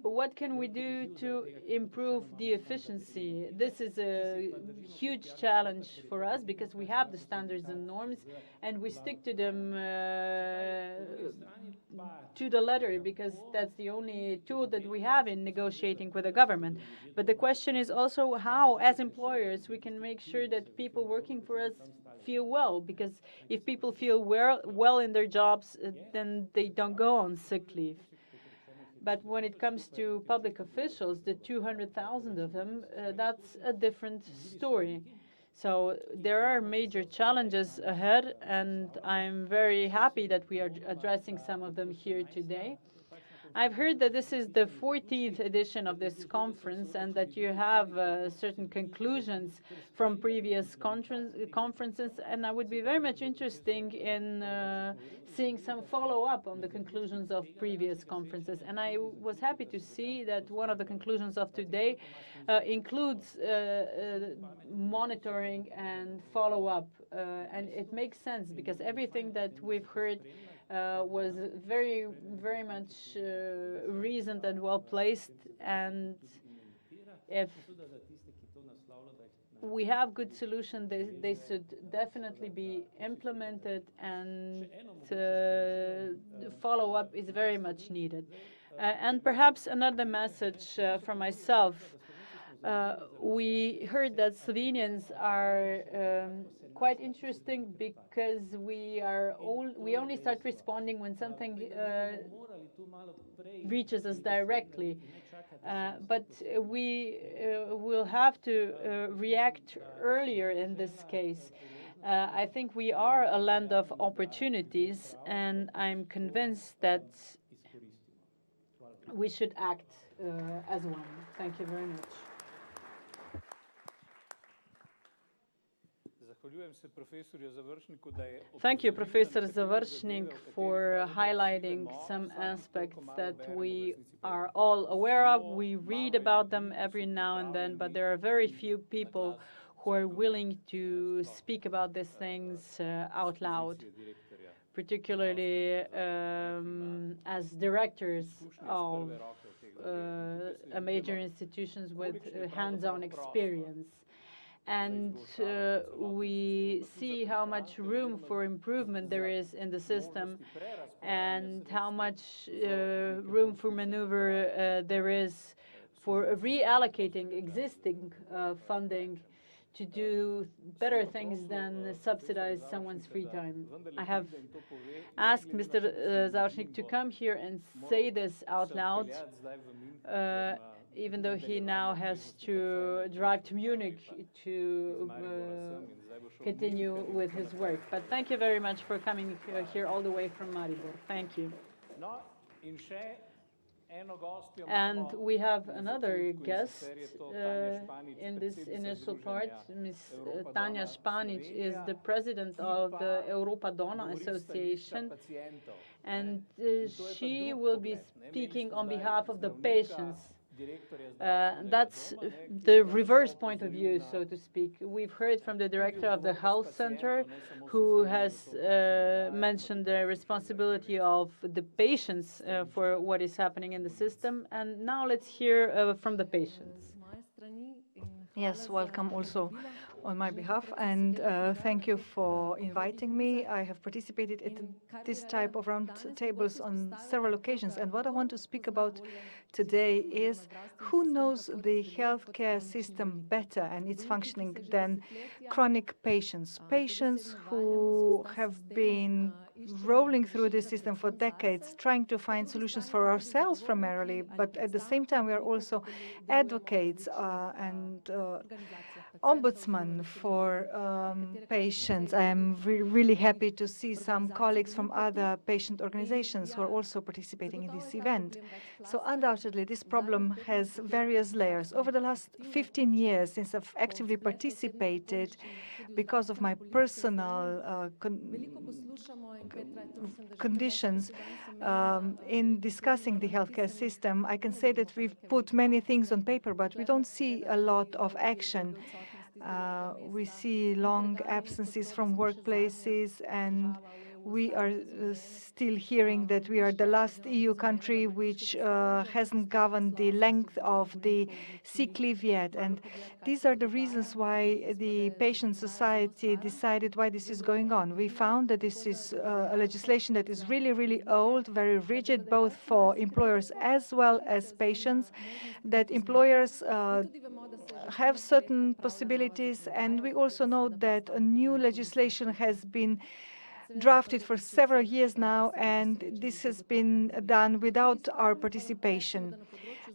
what can we do to improve the efficiency? This is a huge challenge for us because we have the standards and norms and we stick to them to the letter because that's the only tool that we have in negotiating with the government. But the question is also how, as employers, we can make sure that people working for us feel well, because if people feel well in their jobs, then they don't go on sick leave. But when it comes to public officials, the 200,000 of them, that's a different story. So there are major challenges ahead, and I'm very happy that we are addressing some of them here today. I've heard that this is the 14th edition of this conference and that you have certain conclusions from previous conferences, and I would be very much interested in seeing some follow-up on the conclusions of previous conferences. And I was happy to see that one of the conclusions of today includes monitoring and follow-up, and it makes sense because everything that we've heard was very, very much reasoned and well placed. And if we have good solutions, they should definitely be implemented, and follow-up is very much needed. And perhaps another message from myself. We heard that Slovenians are quite interesting because we only start responding when something reaches us directly. But we will have to react earlier in this case. I think we are a land of opportunities, and I'm convinced that we should act as one. Thank you very much. Thank you, Professor Završnik, for highlighting some aspects that we are all aware of. We read about them every now and then, but there are very few people who are willing to speak about these things out loud, particularly as directors of major institutions with hands-on experience. And we see how much room for improvement there is in the system and how much room for maneuver there is for reallocating existing funding to do better things than subsidize someone's free time. I have asked Mr. Završnik to come here and say this out loud, even though he now has to drive to Munich to continue with his work. But thank you very much for coming here all the way from Maribor. Thank you. And we have another guest in this initial part. Ms. Tanja Spanic is the president of the Europa Donna Association, and she will be speaking on behalf of the patients. That's the reverse point of view, so to speak. We've heard from the director of the health center, who has mentioned the responsibility of the patients for what is happening in the system. And now let's hear from the patients. Yes, welcome also on my behalf, and thank you for inviting me. I have participated in this type of round tables on several occasions, and what I want to speak about today is who knows the healthcare system better and its functioning than chronic patients, patients who have been rolling through this system for decades, trying to find solutions for ourselves primarily, but at the same time we are also advocates and ombudsman for patients. I am really happy to see some colleagues from other patient organizations who are also participating in this event. So undoubtedly, this problem has various layers. Over the last 15 years, since I've actively participated because of my personal conditions in discussing the healthcare system, I can say that we've put many things on paper, but we don't see a lot of action. We see long absences from workplaces, and we are still hearing that we are the last EU country which hasn't governed the length of the sick leave yet. And these are the reasons why the patient society decided why this is going on. We found that this is a legislation that is really, really old, very rigid, both for employers as well as patients, that employers have certain possibilities, and we also know that a new legislation has been drafted for several years now, and this has been done without our participation.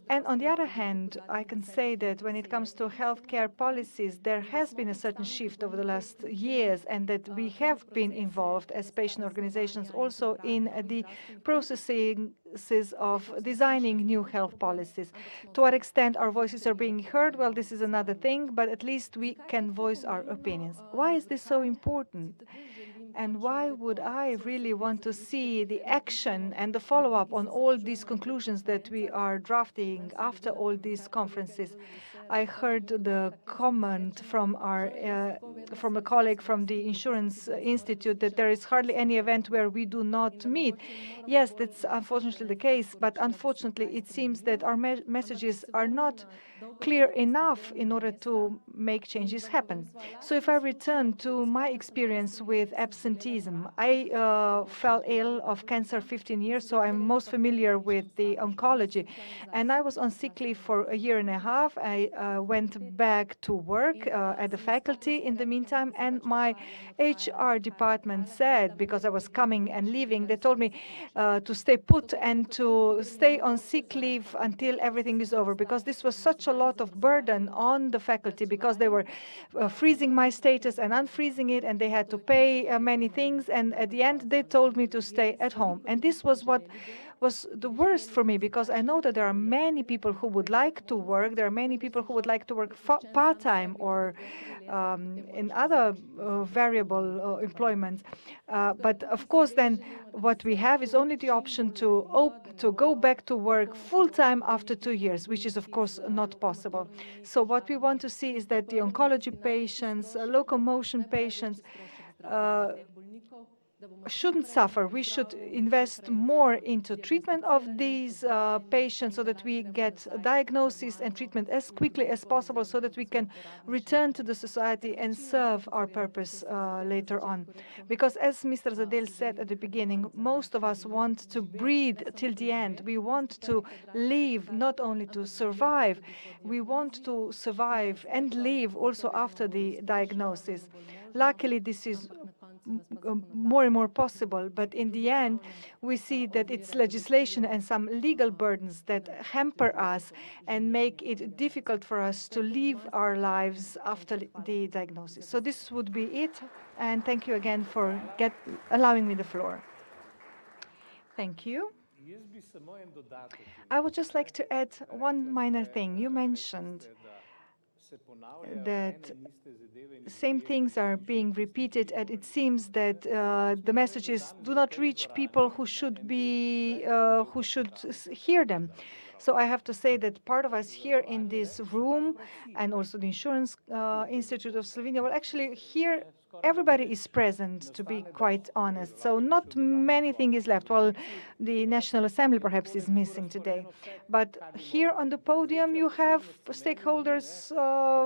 And on the other hand, I can say that when it comes to healthcare policies, there has been a certain shift over the last years, and that we have been involved as patient organizations also in the processes of designing new health policies. To what extent our voices are being heard, well, this is another thing, but at least we can voice our opinions. Why is this so important? And why would I really want to see the action and the follow-up on all these conclusions that we are drafting after all these conferences? I heard the comment from from a colleague from the Insurance Institute that there is hardly any event where we do not meet. Yes, that's unfortunately the case, but unfortunately it seems that our messages are not clear enough in order to make changes happen. So if I return to my experience with absenteeism, I fell ill of cancer 15 years, so I'm most familiar with the oncology. And I was on sick leave for a year and a half. I went back to work at the faculty in the meantime, and my HR department said, because I was coming and leaving, they told me to stay put and to stay on sick leave until everything is over, because this was such a lot of burden on the faculty, because they were freezing my status and unfreezing it, and they had to pay many things, and at the end they told me to stay at home. And this was what was the worst for me, because I know that there are many people who would like to work. There are many people who would like to work part-time or in other variable employment. But of course, then what we have is only the option to go back to work full-time after 2 years, which is, of course, not possible. So what we want to see is that the oncology patients, locomotion patients, shouldn't suffer. We should invest more into treatment of these patients so that we get diagnosis and treatment as quickly as possible, so that we can return to the society and serve our purpose later on. Because as Mr. Zadel said at the beginning, most of us want to breathe till the end. We want to live, not only to survive. We want to survive and live also after the diagnosis. Luckily, this is more and more possible, but in the end we see that it's legislation and some legal burdens that hamper us and make it difficult for us to live our lives after the diagnosis. So this would be it, and thank you again for allowing me the floor. Thank you. I would just like to add one minor thing. You mentioned that same things are being repeated, and it seems that the messages do not reach people who should hear them. So I have to say that part of us here in this room, and also the Insurance Institute of Slovenia, well, actually here everybody is present, to be quite honest. So not many things is left. Well, the National Assembly perhaps is missing today. But here on the podium, you have stakeholders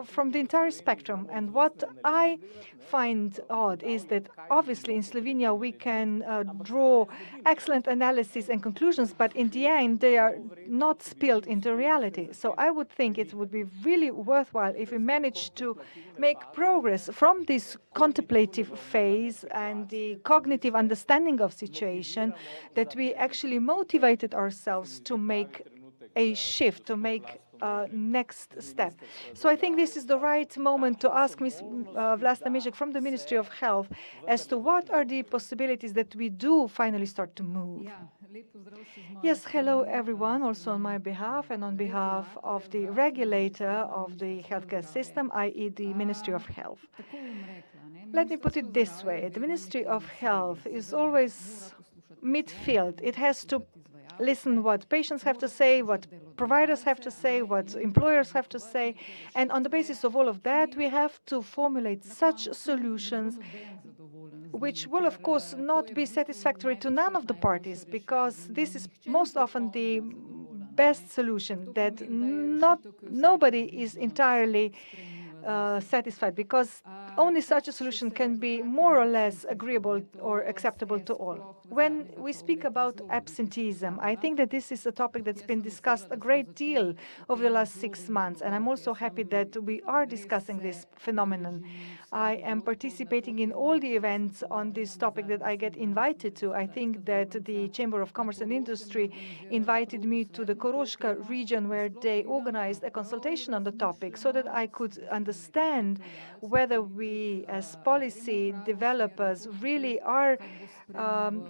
from the entire spectrum. And what I find odd is that obviously in Slovenia we can draw excellent analyses and conclusions, but in the end they are not spilled into reality. So I would think it would be really worthwhile if we managed to make progress from this contemplative phase and the cognitive understanding of situation, that we actually motivated ourselves to make a shift, to make a next step. So I think this is the right moment to ask Ms. Vlasta Mižek from the Ministry of Health as to what are the possibilities that we do finally start to move. Yes, hello everyone, also on my behalf and on behalf of the regulator of the healthcare system, i.e. the Ministry of Health. Let me put it this way. The Ministry of Health is always midfield. It has to listen what patients have to say, what providers have to say, what employers have to say. And on the basis of all of that, we have to formulate such solutions which will, of course, not be satisfactory to none of the parties, because this is most often the best solution, that nobody is entirely satisfied, because only such a solution can be more or less agreeable or acceptable to all. When we speak about absenteeism, I think that this is a topic that's been discussed a great deal over the last 6 months, and I'm also happy that we are discussing this phenomenon. I am participating in all the events on this topic that I get invited to. I think that the Chamber of Commerce and Industry invited me to the Koroška region, where they organized a consultation on the topic, so that I could understand whether we as policy developers really are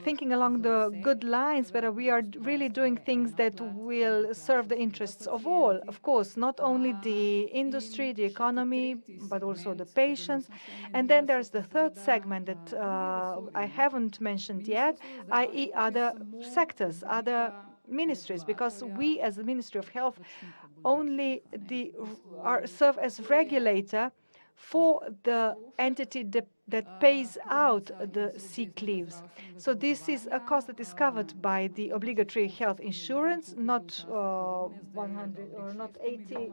thinking along the good lines, whether we are really doing things that will serve the interests of all. Of course, not only the industry, the economy, but also the patients. And then there's the third segment that I haven't mentioned yet, i.e. other sectors, other ministries, because we as the Ministry of Health only serve as regulator for the entity that pays out the sick leaves. So this is a cost that is covered by the obligatory health insurance, not 100 or not 80,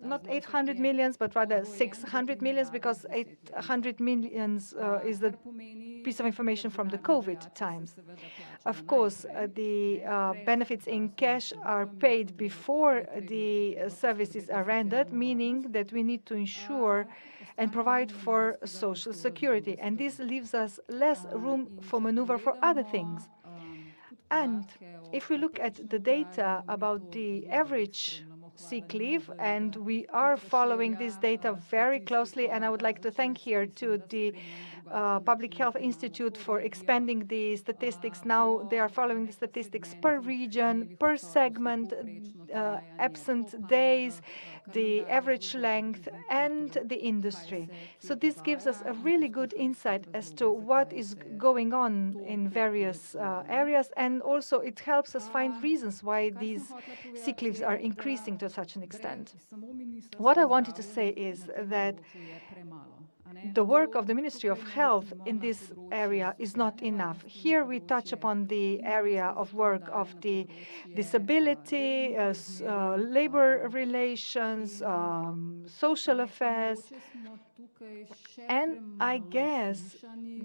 not 800 millions, but rather 600 millions, because 800 millions is the piece of information from the COVID times. Of course, the benefits in cash are paid before the services are rendered, meaning that we need to ensure and provide for social security. And this leaves us less room for maneuver for other things. And if we look at the data about the average sick leave, and we are following this data very closely, and I would like to thank here to the Public Health Institute for expanding the statistics. Now they are following the statistics per region, per segment, absent days, the average length, and the industry. So this gives us a really good insight as to what is going on in various areas, and also it helps us find reasons why these sick leaves are increasing to such an extent. What I wanted to say is that the work of the Ministry of Health in this area is not enough. Here we touch upon the area of work of the disability, labor relations, social affairs. And I guess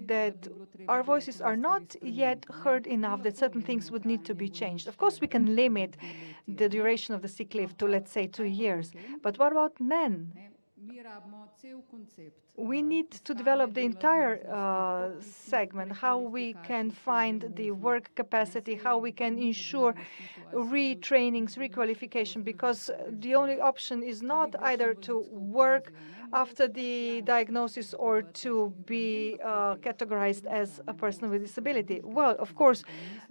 that our voices are not yet heard enough, that certain things would need to be changed. Of course, we can limit the duration of the sick leave to, let's say, 2 years. But what about men? We need to develop the entire segment, how we can find the work capacity, how we can ensure retrainings, requalification, because the only option is not either to work after the diagnosis or to be categorized as a person with disability. Well, of course,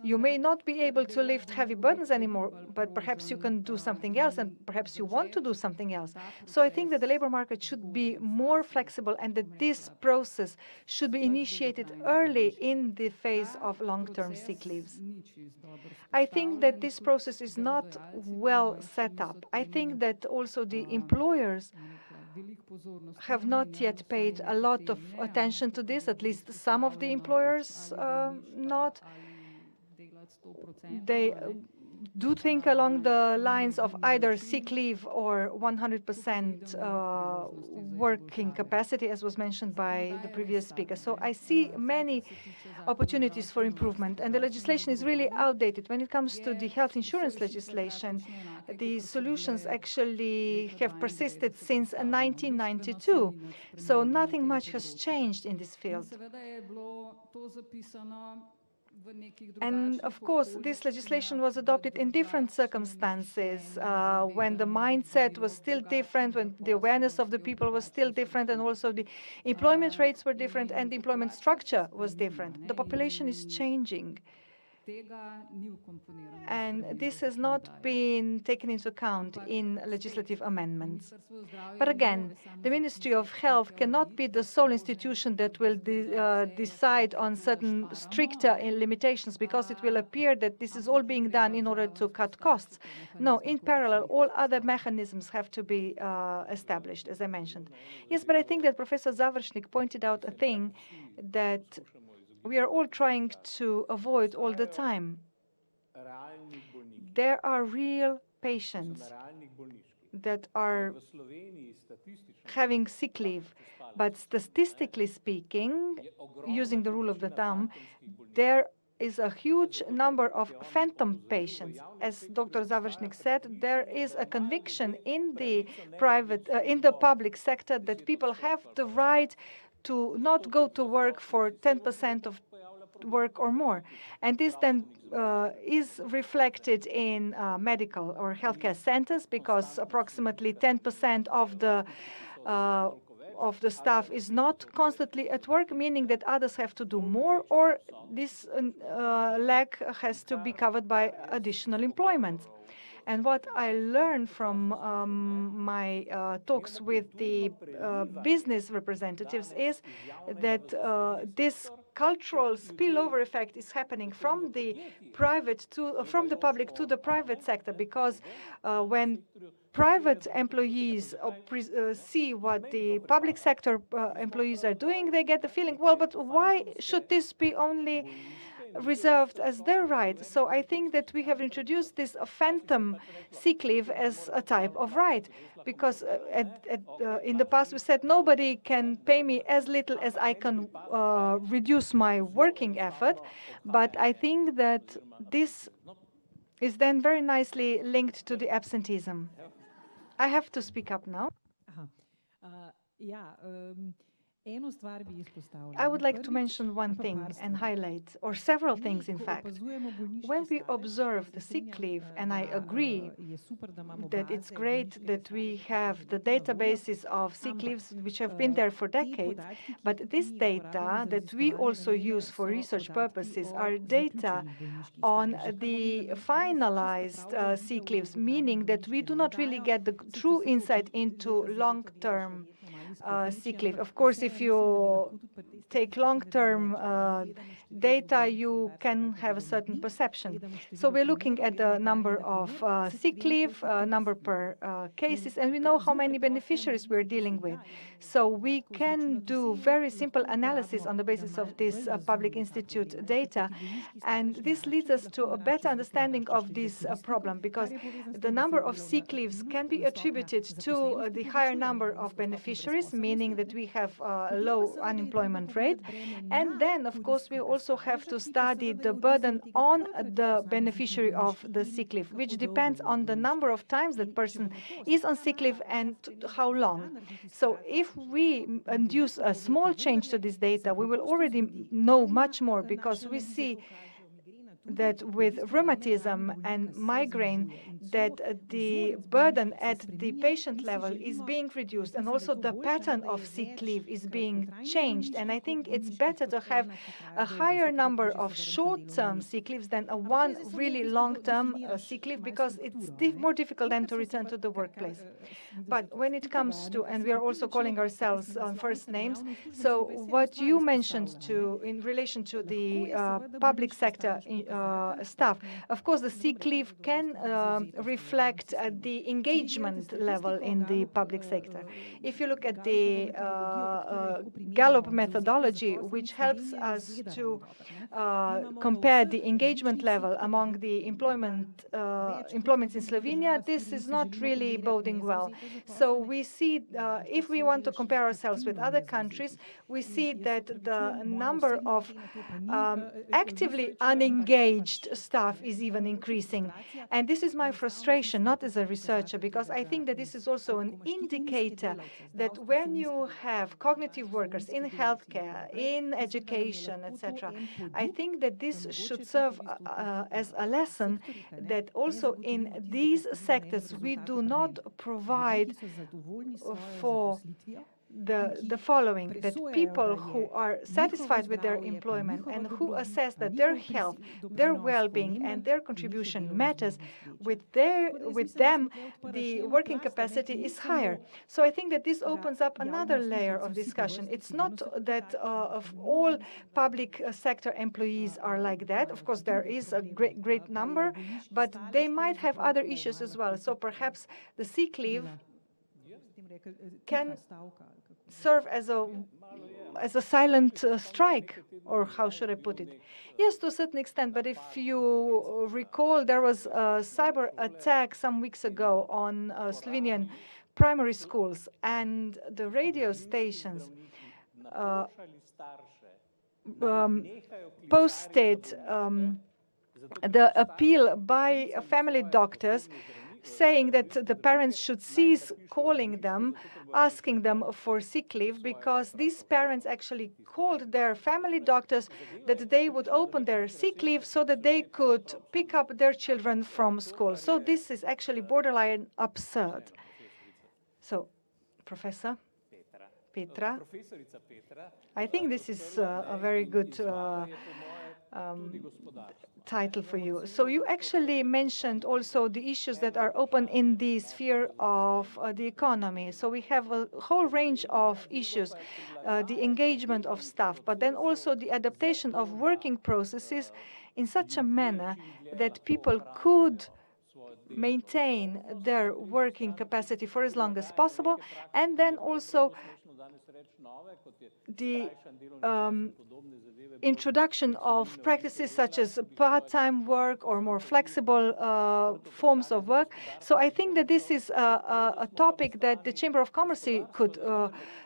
you may not be able to lift heavy burdens anymore, but perhaps you can do something else, and perhaps you want to do something else. So I think that the labor market should be more flexible and that this process should be initiated early in the phase of long-term sick leaves. I think that this process is not well set up. I think that also the employers have not yet paid a lot of attention to this, at least some of the employers not. They do think along the lines of either sick leave or 100% working capacity, as was mentioned by the previous speaker. So I see many opportunities for improvement, and the legislation is really outdated. When it comes to the health insurance legislation, the solutions actually have persisted since 1992, so nothing much has changed in this field. And of course, this legislation was adopted in different circumstances, when the mindset was still different, when the awareness of the people was still different, and also the employment rates were different, and the employment structure was different. The population is changing. And this has not been taken into account in legislative amendments. But again, the Ministry of Health cannot be the sole institution that will decide on certain stricter limitations, because it will appear that this is all being done in order to cut costs. No, in parallel, all other mechanisms have to be established, as I mentioned. Yes, but I think that Professor Završnik pointed out a thing that we are all trying to avoid all the time. There are real patients that are having sick leave, but statistically speaking, using the rule of the thumb, there is a huge number of phantom patients. As Dr. Završnik said, there is a conviction in the public sector that people have the right to not go to work for 10% of work or more. And this then is reflected in medical or healthcare centers, because approximately 10% of the staff is not constantly at work, meaning that others have to do more, or this lack has to be covered by additional employment. And what I learned from my talks with the business representatives is that this cultural spillover effect is happening from the public to the private sector, because when private employees see what the public sector employees are doing, they get the feeling, well, but why should this be only reserved as their right? So I think that we have introduced this phantom sick leave as a type of right, because in the past we said nobody can pay me as little as I can reduce my working effort, but I think that this is then very nicely linked to the absenteeism. I have to speak up now. I would like to mention one thing and highlight, or several things in fact. When we observe the sick leave, and I agree that it's great that we have the databases of sick leaves which have been there for decades, but this data that we also use for research purposes are data on the finalized sick leaves, meaning that we do not really get the true insight into long-term sick leave. Of course, if you take long-term data, you can have a certain perception. So we're looking at the number of sick leave, number per cases, and we know how many beneficiaries we're dealing with. So we can do very simple analysis on the basis of this public institute data, and this leads us to a better understanding of this problem, because the number of sick leaves can be attributed to the higher number of beneficiaries, meaning that we have a low unemployment rate. And then, of course, we also have to study the burden on the beneficiary of the sick leave, which depends on the number of times that person is on sick leave and how long. So if we induce a small change to this data, we will already know much more, because we see that with rheumatism and migraine, that the burden at the patient level is being reduced, and also the pattern of sick leave is being changed. And I think it's better to have a higher number of short-term sick leaves than a one really long-term sick leave, because it's more difficult then to return to the workplace. But when it comes to, and we are also calling ourselves on first names, so what you mentioned in relation to the public sector staff, of course, the sick leave can reflect the engagement level in the public sector. If you look at the Gallup methodology, which helps us to compare the engagement level among the employments in Slovenia, this is not really boding well. So we see, if we want to compare ourselves with other countries, we see that the number of actively unengaged staff is even increasing. And this is my frustration, not as a researcher, because I think that this is also an indicator that when you have cognitive workers in healthcare, in education, etc., I think that this should serve as a lesson that also in these sectors we do not provide for the following, that people who are satisfied with their employment and who assess that their health, their well-being, and their contribution matters, with them, the working capacity is higher. So I think that this opens up another layer of discussion. It's not that of all public sector employees are like that. Of course, there is a great number, but they might have other issues as well. So perhaps the sick leave can serve as a silent strike, or how should I put it? Yes, to a certain extent, but if you recall, there was a cyber attack some weeks ago on Slovenian primary schools, and the radio stations posted the appeal by family doctors saying that the parents should cease calling them, asking them for sick leave, because these parents actually called their family doctors that they would open their sick leave so that they could pick up their children from school. So this is actually borderline absurd. So, Professor Petra, I think this is a very good title for you. So you actually mentioned also the issues that are open in the sphere of the economy. So we have a whole range of issues, the engagement of staff, but then also the adaptation of working processes in such a manner that people could maintain their working capacity for as long as possible, and then also the introduction of practices such as part-time work or more flexible forms of work. So I think that this is a topic that the Chamber of Commerce could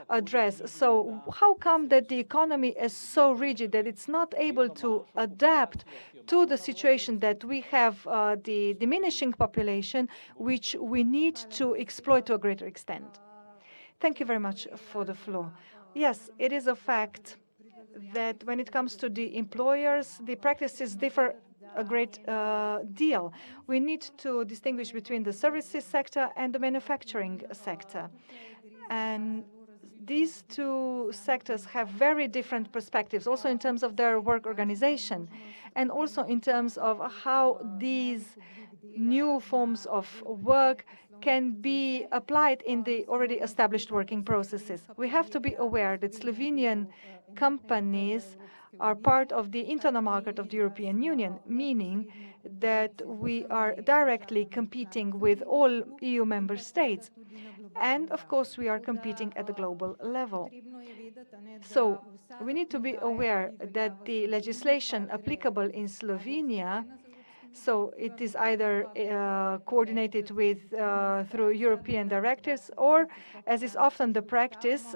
address. So how come that the economy is so rigid that it's not able to adapt to the situation that we have the diminishing population, which we need to exploit to a greater extent? Thank you very much for the floor. Yes, it is a fact that when it comes to the employers, the practices differ a great deal. We need to distinguish between the services sector and the manufacturing sector. And these two sectors have very different perspectives, also in terms of their work organization, and also in terms of how these new forms of work can be applied in the already established working processes. We have to be aware that Slovenian companies are part of the internal market of the European Union, meaning that we are directly competing with all EU member states. And of course, we are competing at the global level. So we need to be aware that the legislation applicable in Slovenia, so it is either coordinated with through European directives, or, as is often the practice,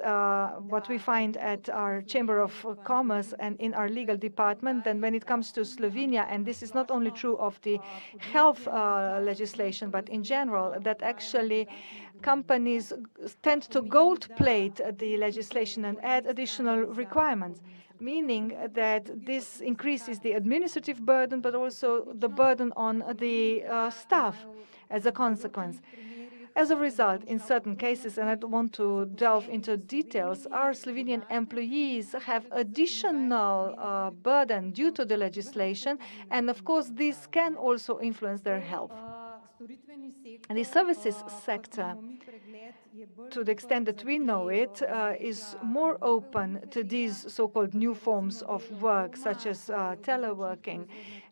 what we find at our Chamber of Commerce and in our legal department, then when it comes to Slovenia, and this is not only true of the health legislation, but in general, that actually companies tend to gold plate the legislation and add additional requirements, meaning that this increases the administrative burden, but also the burden on the staff as a consequence. As a result, in certain cases, and I don't want to delve into details, our Slovenian employees have additional burden due to the legislation, and of course, this can also influence their health. The services sector, to the extent that we know it, is more open to these so-called new forms of work, such as teleworking,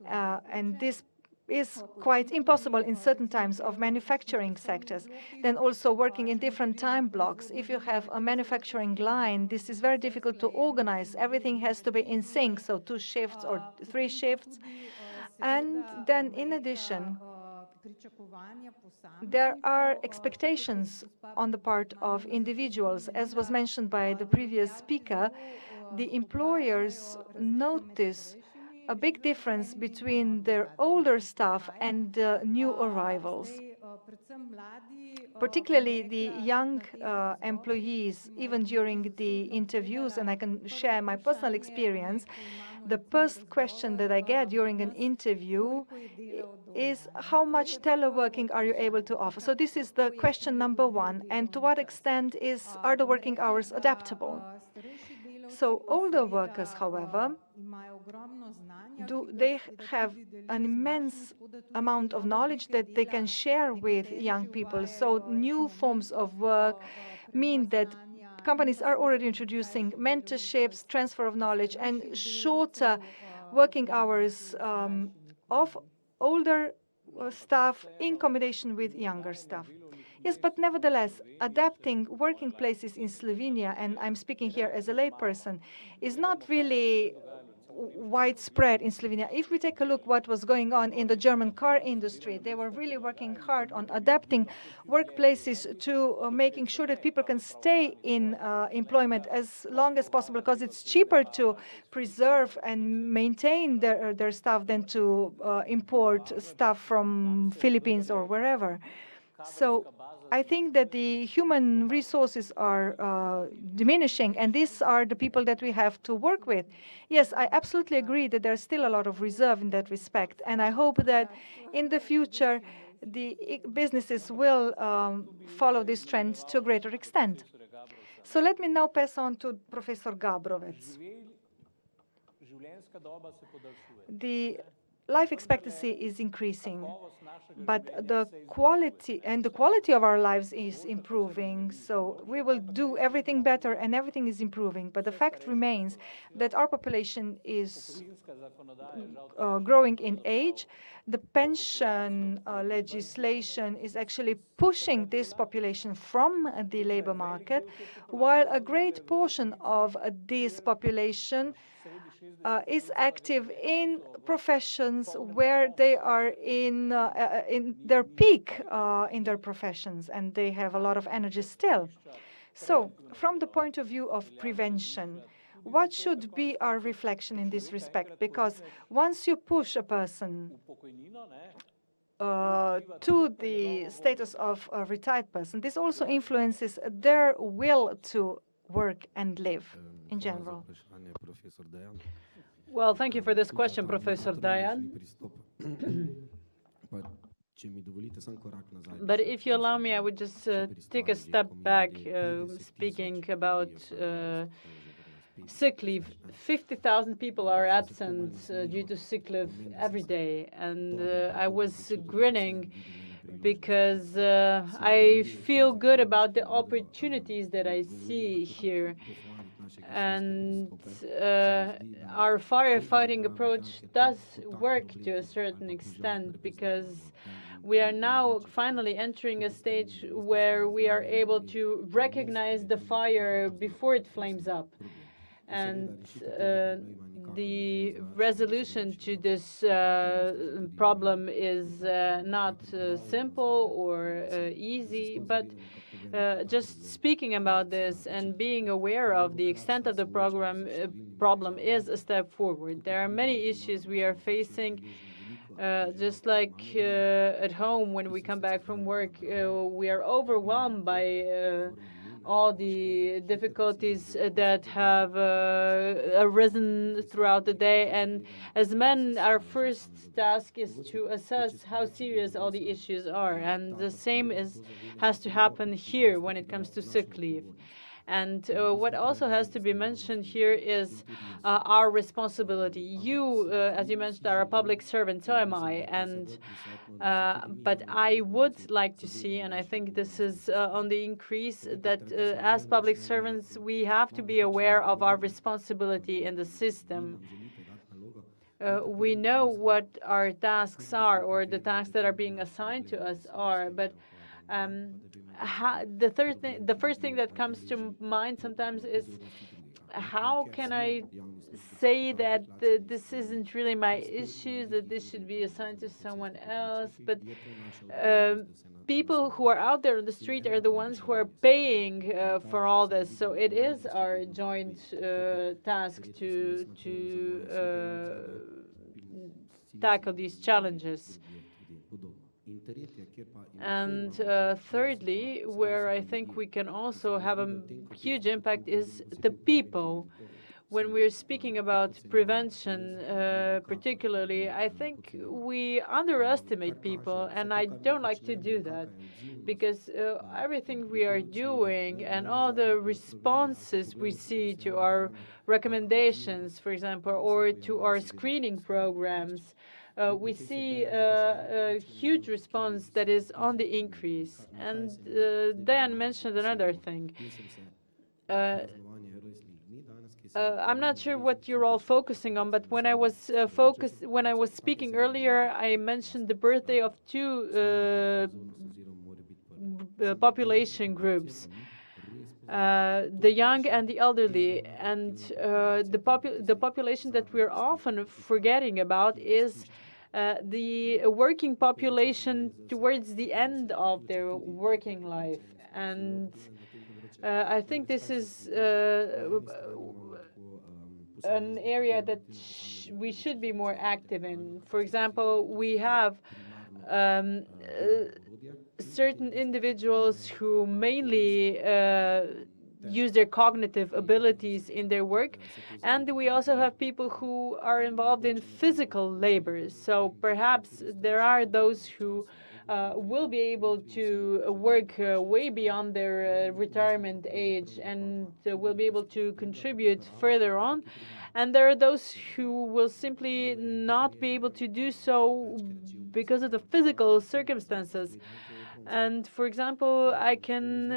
and this is quite impossible in certain times of manufacturing sectors. Then also working in different time blocks. If you have a manufacturing line, this is very difficult to organize. Everything has to be in sync, so 2 shifts or 3 shifts. And then in addition, there are expectations on the part of individuals. As was mentioned by the previous speaker, the employers notice a big difference between their older staff and the new arrivals. Particularly the young employees, even during the interviews, and I can share my personal experience, the first question that I get during an interview is how much teleworking are you able to offer? So this is the question number 1. And to what extent are the working hours adaptable? So older workers, however, they have an immense amount of knowledge that they can share with young people. So new forms of work mean that companies are already introducing mentorships, transfer of knowledge, and shorter working hours of older staff in combination with younger staff. Yes, but nevertheless, adapting working places in Slovenia, and I'm speaking here as a layperson, is not really widespread in Slovenia. If we take a look what was going on in the German car industry, they were really working hard on adapting workplaces to making sure that people can stay in employment as long as possible, because it's cheaper to preserve and maintain their staff than to import stuff from Philippines or wherever. So I think that the human resources are diminishing, and these are the people that we have to work with. Yes, I absolutely agree that there's still a lot of reserve in that respect, and I hope that in the future the businesses will follow this trend to a greater extent. So let me now pass on to Professor Gabrovec. The life expectancy is increasing, but the quality of our lives is improving. So we will do everything better, and everything is improving. But the fact remains that our population is growing in age. The pension legislation is actually pushing this population from the labor market, while a great portion of this population is active in professions where they are in their peak in their professions, and they have a lot of energy still. So from the point of view of prevention, what should be our reflection in this respect? Because once you push a person to the status of a retired person, this also influences their will to work and live in general. Well, thank you for this question, Professor Dayan. But if you allow me, I would just take a step back, speaking about sick leave. 50,000 people are absent due to sick leave every day, and I was grinning because I feel good about the opportunities that I see here. And our firefighting approach does work to a certain extent, because we are now finally entering a stage where we are able to recognize the fire before it flames up. And the resolution to this problem is not simple or easy, but just speaking about this and being aware of the extent of the problem is a step forward. There are many issues we are facing Just like at home when we come back from work, we are overwhelmed by all the difficulties that have arisen throughout the day. And as men, our first task is to assess how serious all the issues are. And the same has to happen here when it comes to sick leave. And what also has to be mentioned here is our responsibility. You, as you mentioned, are a public servant, so am I. And but I would like to see, and I think this is on the increase, that as public servants, we have to be aware of our responsibility in the system. We know what our tasks are, or the tasks that are being assigned to us are, but the first thing that comes to mind sometimes is, how can I say that this isn't really my issue, that this should be assigned to someone else? But people who are out there on the street are the ones who are paying for all this. So it is our joint task to tackle these challenges. And thirdly, where I think we can also have a huge impact is the people. When we're speaking about prevention, particularly, I think we underestimate people, and I don't like to do that, because everything we are doing and all the responses we see to our recommendations, for example, or to our screening programs, we see a huge response that is on the increase. And Dan mentioned another thing. I'm not sure what you're all focusing on, but when I was speaking earlier, I mentioned the birthday of two population groups. The young and the elderly, and the population that we're often forgetting about is the working population towards the end of their working life. And I think this is an area that we should be more active in. For example, we have certain individuals who mainly use their cognitive abilities in their work, and we also have people who are involved in physical labor. So perhaps there are those who will be able to work way beyond their retirement age, and will be able to contribute further on. And there are those who will simply not be able to do so because of the physical circumstances. And for example, I can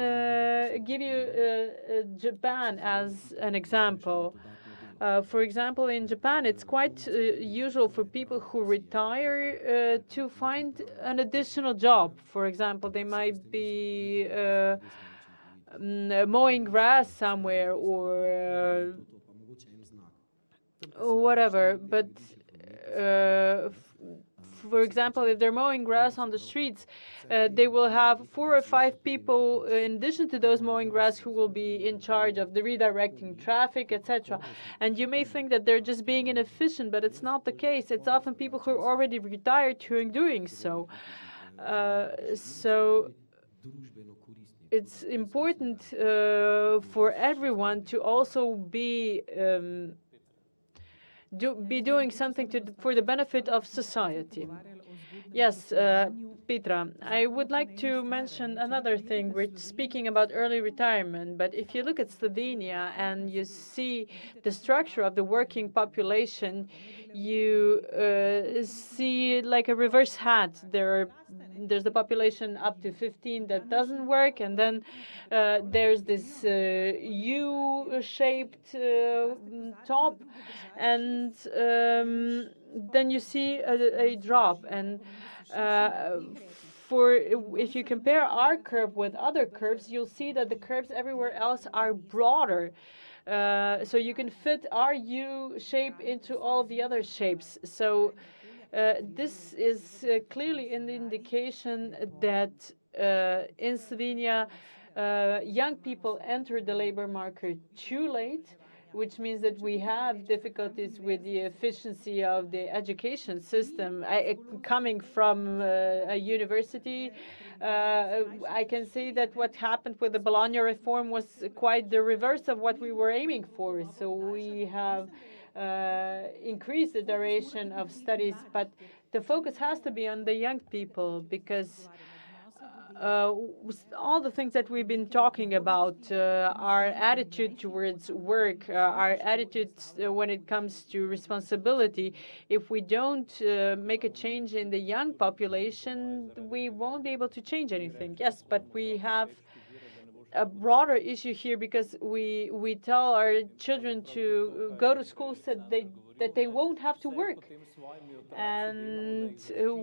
give you Japan as an example. For example, in Japan, it's quite usual for people who retire to find an additional job. For example, they might be mowing grass somewhere, or whatever. But for example, if they're mowing grass on the streets, they will have 4 or 5 people in addition to those mowing grass who will be in charge of the redirecting traffic, etc. And you may think that they're just being inefficient, but it's not the case. It's often people who are already retired who are doing so. So it's important for everyone to also be doing something for the benefit of society. Yes, Petra, I would like to mention another thing. We're speaking about early retirement, but if you look at Slovenia and you see the structure of the working population, you see like a reverse hat. There's the population up to 15 that doesn't work, and then there's this U-shaped top, and then you see a drop. And if you compare our curve with other curves, you'll see that the curves everywhere else are broader. So you can fit our U shape into all the other shapes. So this is clearly an indication that in Slovenia, young people enter the labor market too late. which means that we have difficulties with the efficiency of the education system. Coming from a university, I can say that what happened with the Bologna reform was quite the reverse of what we were aiming for. So we have increased the duration of studies, but the focus has to be on the young people, because all the things that we've been talking about, our attitude towards work, our attitude when it comes to responsibility, if we don't make a change in the young population, we won't be able to change anything. Yes, but we have a broader issue here, because we tell our children to go to school so that they won't have to work. And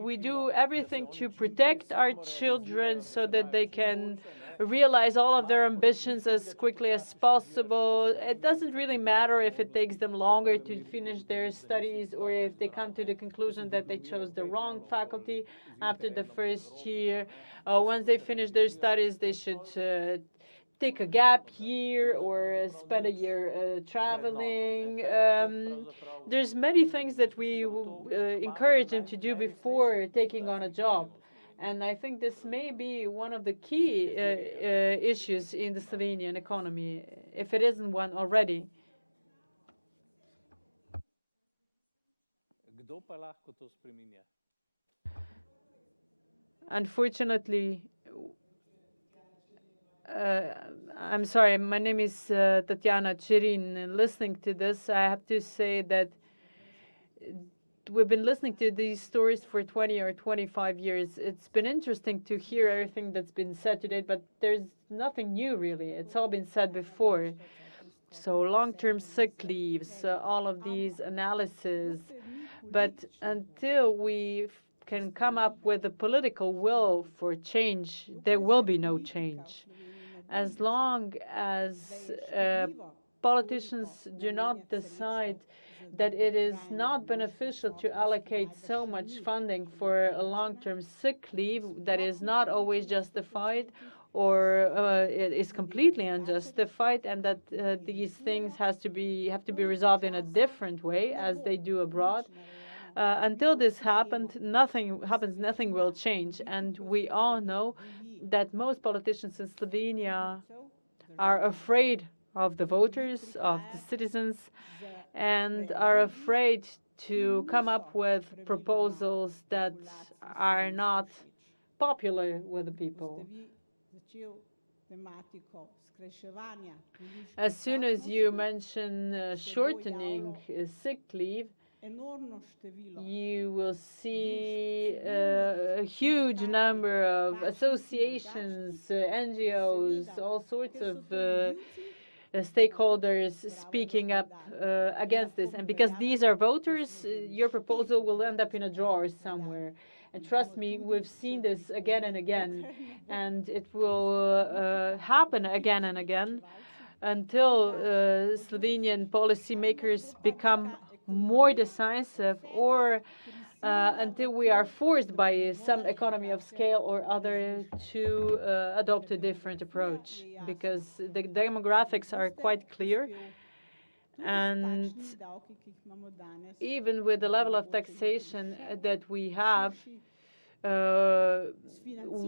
we do everything to protect our children so that they can realize all of their ambitions as quickly as possible. It doesn't really matter if it takes them longer to finish their studies, or if they come to the conclusion that they chose the wrong faculty after the first year. Once they finish their studies, they should take a gap year, or spend a year traveling. There's many things that we encourage them to do before taking on a job. And I think this may be one of the key issues in the Slovenian economy, if it isn't one already. Unfortunately, I'm sorry, my name is Tatiana Chirin. And listening to this, I have to say that we've been listening to these stories for 20 or 25 years. It's been interesting to hear everything that's been said today, but there's nothing new, really. It's all been said before. So long-term sick leaves, all of these analyses. But until we can come up with a political will for change, there will be no change. As long as politicians do not decide that it is not beneficial to allocate so much funding for a long-term sick leave that is not always justified, or it is completely unjustified, and that these things have to be resolved in a different way, as they do abroad. Until this nothing will change. And we all know that most politicians in Slovenia are afraid of the voters, of the citizens, and are afraid to come up with proposals that are not popular with the people. As soon as you mention shortening sick leave, you will see a huge number of associations, NGOs, all sorts of stakeholders speaking up against this. And because these are voters, your proposal will end up in a drawer somewhere. And trust me, we've seen this again and again, and it will happen again and again until Slovenian policymakers become more decisive, or until we are forced by some economy of scale or other to adopt a different approach, because the demographics are quite clear. And even with the level of taxation that we have,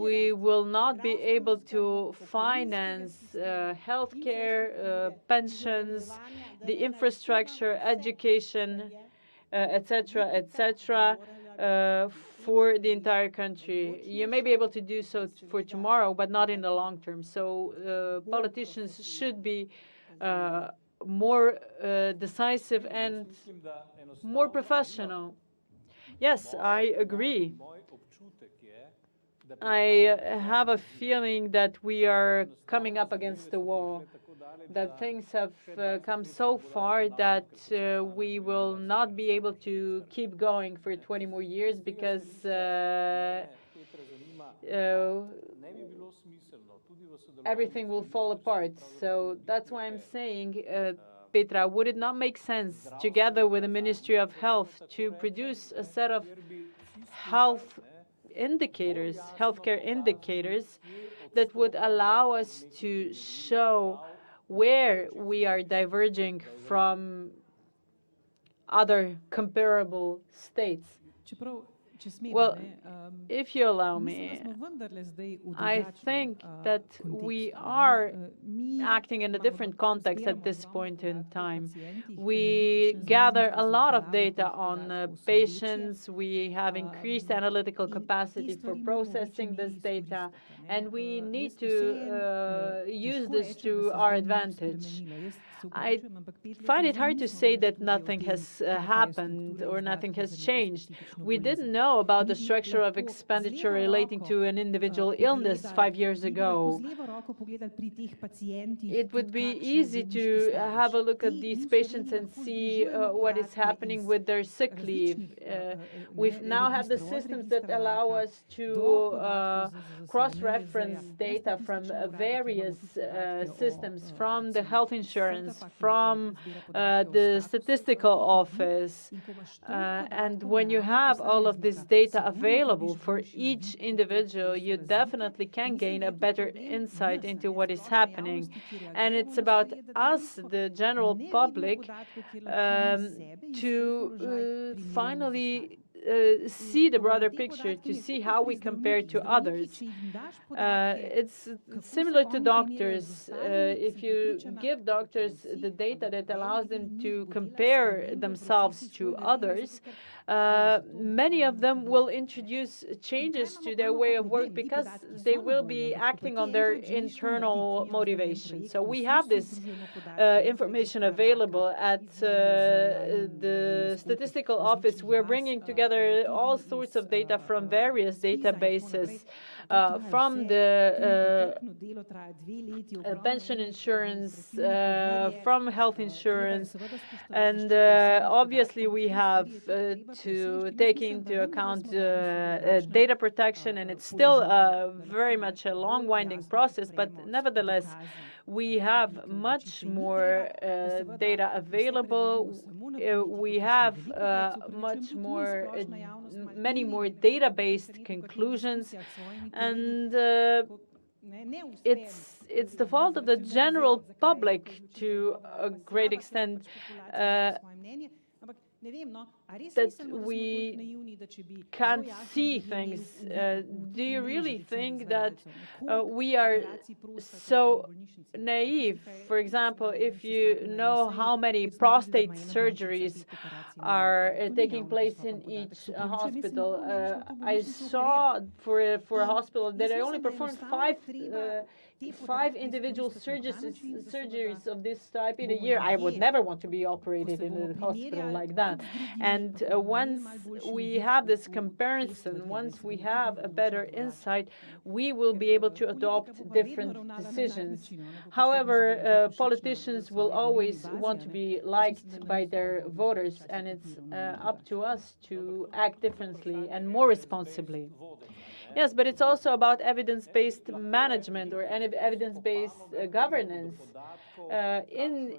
we will not be able to finance healthcare, pensions, the infrastructure, education, etc., etc., for the entire country. You may be able to do so for tomorrow, but not in the long term. So politicians should be more decisive and more professional. Yes, I agree. I have a feeling that we are coming up against the wall, that things have come so far that we will not be able to keep going for 20 more years, because everything will fall apart. So that's why I'm saying, Petra, would it not make sense, together with the Ministry of Health, to produce a set of health indicators, healthcare indicators, that would allow us to show where we are diverging from other comparable states. Well, if you allow me, I think that we are acting in a different context at this point in time. We gather a lot of data on patients. We have increased analytical capacity for processing this data, and we need to use this to our advantage. I find it hard to say that nothing has happened or nothing has changed. We didn't know about the structure of expenditure relating to an individual illness 5 years ago. It would be easy to have a look at these patients and see what is happening with their sick leave. We now have the systems that allow us to cross-reference data from various systems, from the health insurance, from the statistical office. And when you have all of this data available for each individual, you definitely can gain a better insight into what is happening. And it's about us, the general public, to finally see the broader picture, to see how we compare to others. It's similar to doctors. If you give doctors the data that allows them to compare themselves to others, many of them will introduce changes to their way of work because they will be acting on their internal motivation. So we have this information available at the statistical office. We're bringing together all sorts of data from various databases, from the pension insurance, from health insurance, and obviously we have to take into account data protection, and it's still very much a long winding process, but nevertheless we have much more data available. We have many more data-based conclusions, and it's the fault of the general public to a great extent that we can't see things. Do you really think that we are so naive? For example, if you know how many prostate surgeries are taking place in each hospital, I saw for a hospital that I only performed five individual surgeries of this type in a year. I would never want to be operated in a hospital like that. And once we have this comparison, once we have a better insight, we will be able to adopt different decisions. However, politicians will always want to be liked by their voters, and it's up to us to act differently and more responsibly. Yes, but it's also about evidence-based management or evidence-based governance. In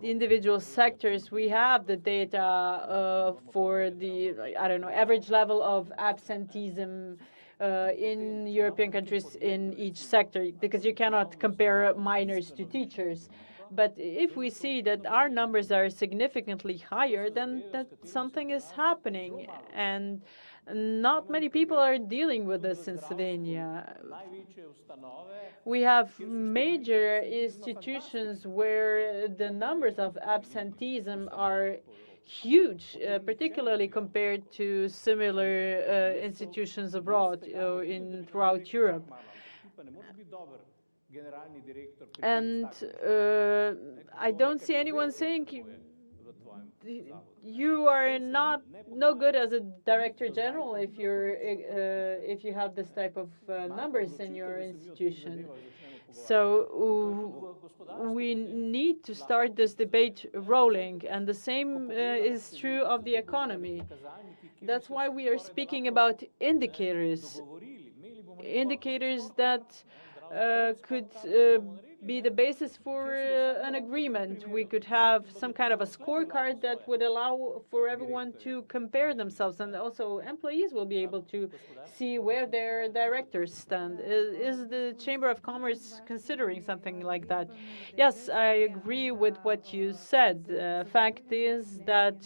individual sectors, we have the data for the, I don't know, average level of absenteeism in European countries in each sector, because you cannot compare minors to teachers. But if we see that our numbers are significantly higher, then that something is happening, and not many people are dealing with this in Slovenia. We have major institutions where the numbers of absenteeism are huge, particularly compared to similar institutions abroad throughout Europe. And I don't see anyone saying you are no good as a director general if you have this type of numbers in your institution. So we need to start this debate rolling, and the same is true of the economy. That's why we are speaking about indicators that could be the basis for an agreement. We could have some kind of a scorecard that would allow for everyone to compare themselves, and also employees will be able to see where their directors stand. Is the Chamber of Commerce considering something like that? Yes, I agree with what you said. Fact is that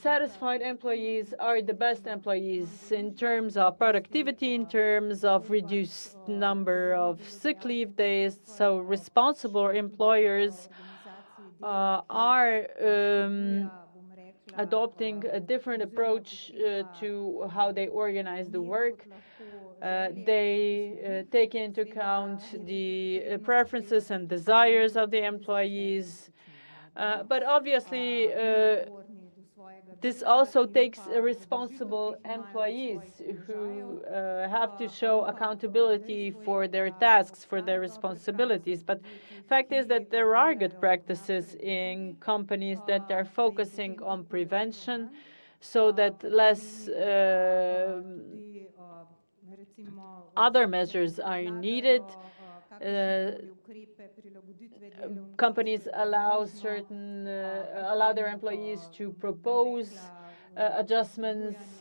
satisfied employees are the best employees in terms of productivity, in terms of reduced number of sick leave days. So responsible employers are adopting a different approach to how they organize the work. They take into account the preferences and desires of the employees. But obviously, this also takes responsible employees who have to show accountability for their tasks, for their responsibilities. But fact is that there are good practices in companies that are focusing on prevention so that less other measures are needed. Companies allow their employees to propose adjustments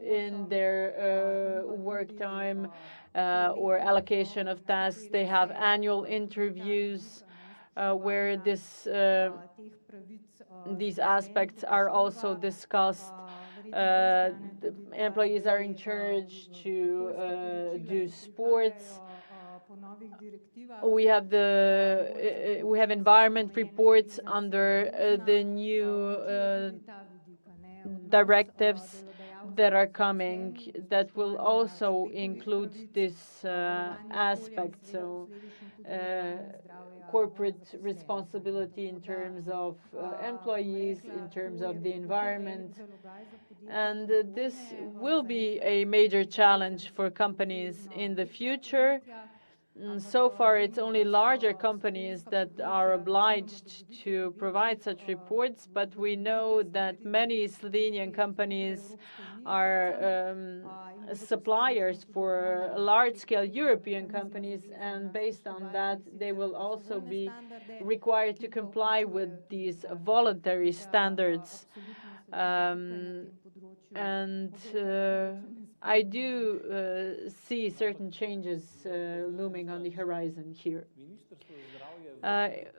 in their work time or allocation of tasks. They have annual interviews where these aspects are also discussed. The employees are encouraged to do sports. We have environment reports under the new directives that are coming that will also include this aspect. So corporate responsibility in terms of employees, in terms of the environment. And this will be a major challenge for companies in the future. So far, it's only larger companies that are obliged to provide such reports, but we know that many Slovenian companies are suppliers for large-scale European companies, and based on that, they will also be required to comply with these voluntary standards. And I do see certain changes looming on the horizon here.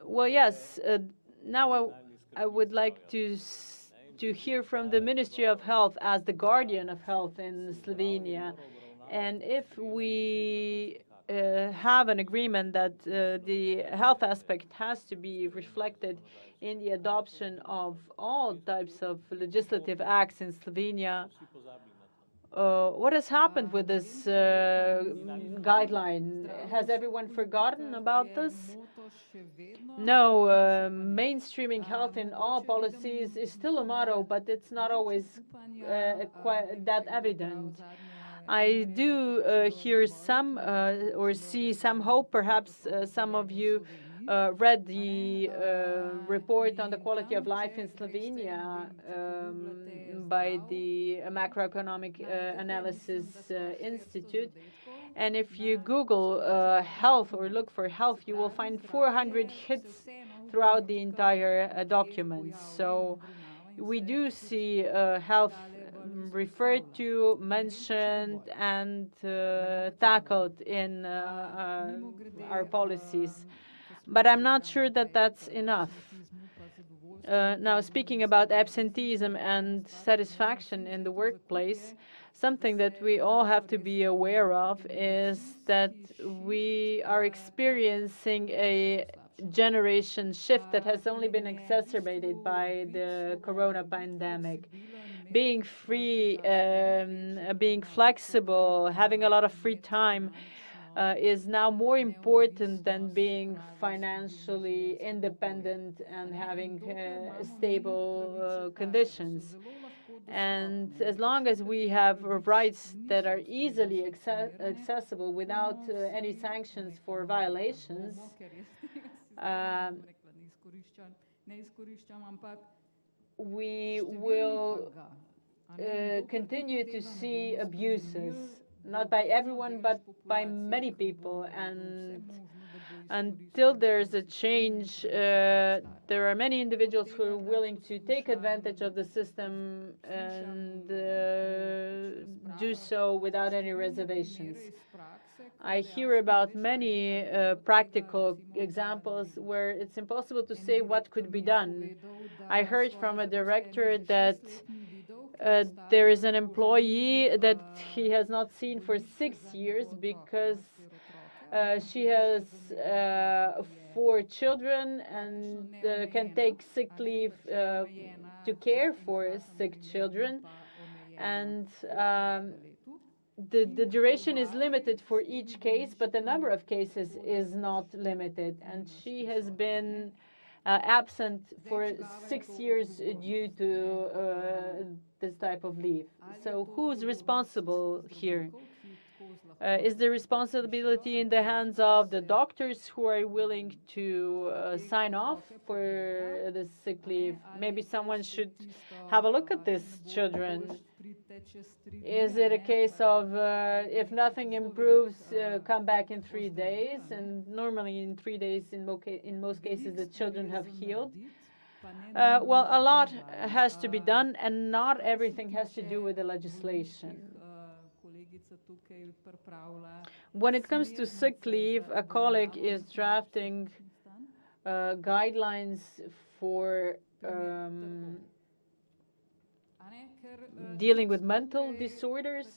Well, yes. Now I would like to hear from the Ministry of Health as the guardian of health in Slovenia, and if we have an agreement that the health aspect has to be reflected in the adoption of all types of legislative acts in Slovenia. What has happened with this guideline? Has everyone forgotten about this? No, mainstreaming health in all policies is still a motto, but it's not always quite that evident. I do hear some or see some hope. Perhaps some of you read the report on the quality of life in Slovenia by the Macroeconomic Analysis Institute. And if you Google health or look for health, you will find 400 hits throughout the entire document. So we do see health referred to, mentioned, and tackled in our policies. But I'm not sure that that's enough. Now, speaking about absenteeism and satisfaction in the workplace, something that we all have to be aware of is that we are experiencing a generation shift that has only been exacerbated by the corona pandemic. Being free, being flexible, having a lot of free time is now more important than being financially independent and having stable conditions. And as long as we have rights that are easily accessible without any sanctions for violations, we will continue to see abuses. not by everyone, but by many people. And until there's a change, there are many individuals who are willing to take advantage of the system and do so without any reservations. I hear about many practical examples where it's impossible to say what could be done. I heard from a director that there is an employee that he has not seen for 6 years because she has 4 children and can take sick leave to care for sick children. And the duration is limited for each case, but the number of cases is not limited. And she has been absent for 6 years due to this type of leave. So who's responsible here? Is the responsibility in the hands of the doctors who are willing to sign off for the sick leave? Maybe someone should have a look at these children. Is it a case of if nothing improves, come back in 3 days? And normally in 3 days, in most cases, the children have healed. Well, a lot has to be done, and not everything has to do with the legislation. When it comes to sick leave, a colleague is drafting guidelines for dealing with mental disorders.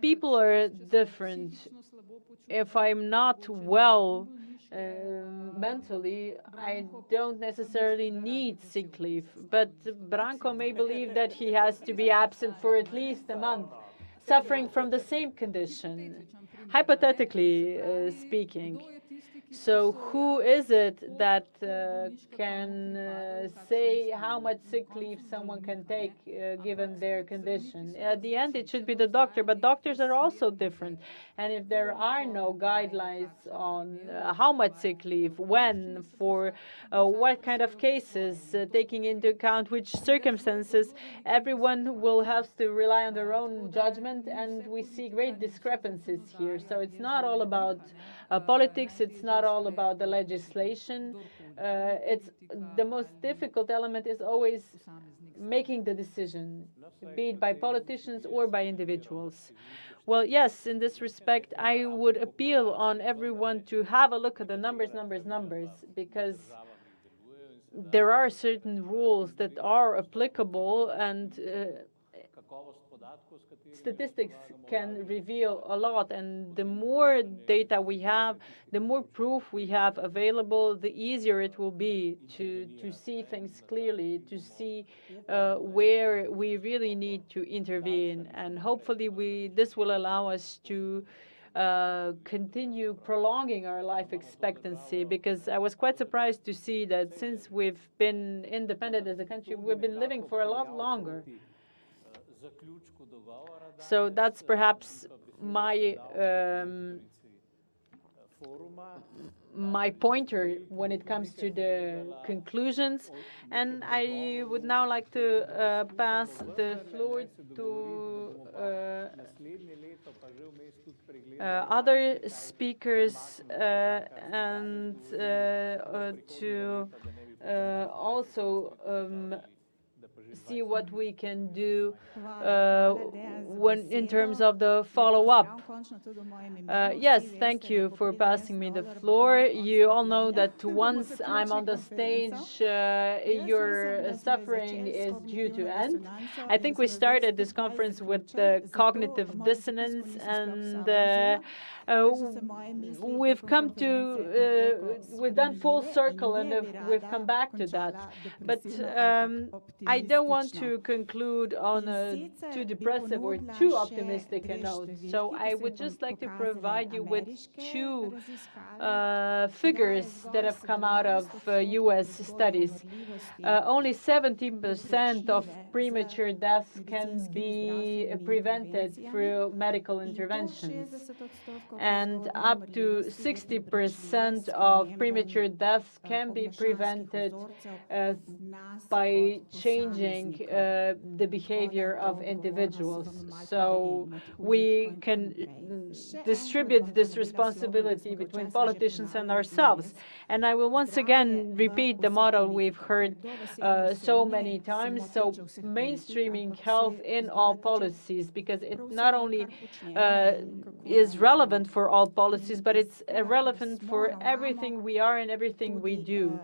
People are different. If I'm not well mentally, I don't necessarily need sick leave. But Branko may believe that he has to be absent for at least a month, suffering from the same condition, hypothetically speaking. So who is it that can say how much sick leave someone can take given their condition? At the end, it should be the doctor, but doctors are also different. And if there are no guidelines on how much sick leave, when, for what kind of cases, taking into account which circumstances, everyone will have to rely on their own judgment, and we see great discrepancies here. So it's not all about politics, it's not all about the legislation. It's the most difficult element is always making the decision, be it by politicians or by individuals. Well, yes, in this respect, I would appeal on everyone to have a look at the numbers, because there are certain rules that are applicable, and statistics can reveal a lot, and the more data we have, the more proof we have available, the easier it will be to see things clearly, to see where we really need to intervene. And hopefully this will allow us to continue prolonging our life expectancy, because I was quite surprised to see that since we've been independent as a country, we've been living for a lot longer. So that's perhaps my pointer when it comes to the conclusions. And I would now like to pass the floor to other speakers and to also see what we can do when in terms of the follow-up. Yes, thank you for passing me the floor. You all know that once I'm on the stage, your suffering is due to end. I think we started this conference with the cognitive dissonance, and we've done full circle, and we've come back to that. But I don't don't want to conclude on a too depressive or too optimistic a note. So I would just like to provide you with two figures that have come out of US studies. Only 17% of premature deaths can be prevented through medical interventions, and up to 60% of premature deaths can be prevented by changing the behavior of individuals. So we can distribute this responsibility between politicians and ourselves. And I will once again repeat the model we've heard so many times. So mainstreaming health in all policies, because it not only is relevant for all policies, but it's relevant for everything we are and everything we do.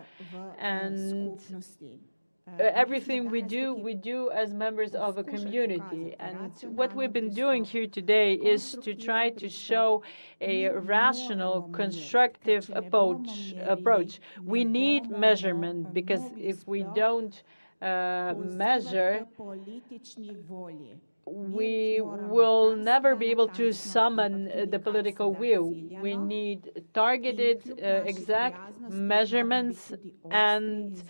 And everything we do as members of a community. And what we've been doing here today is to try to show a rational, constructive approach. We need measurement, because if we don't measure, we will never be able to summon the political will. We need targeted, exact measurements, and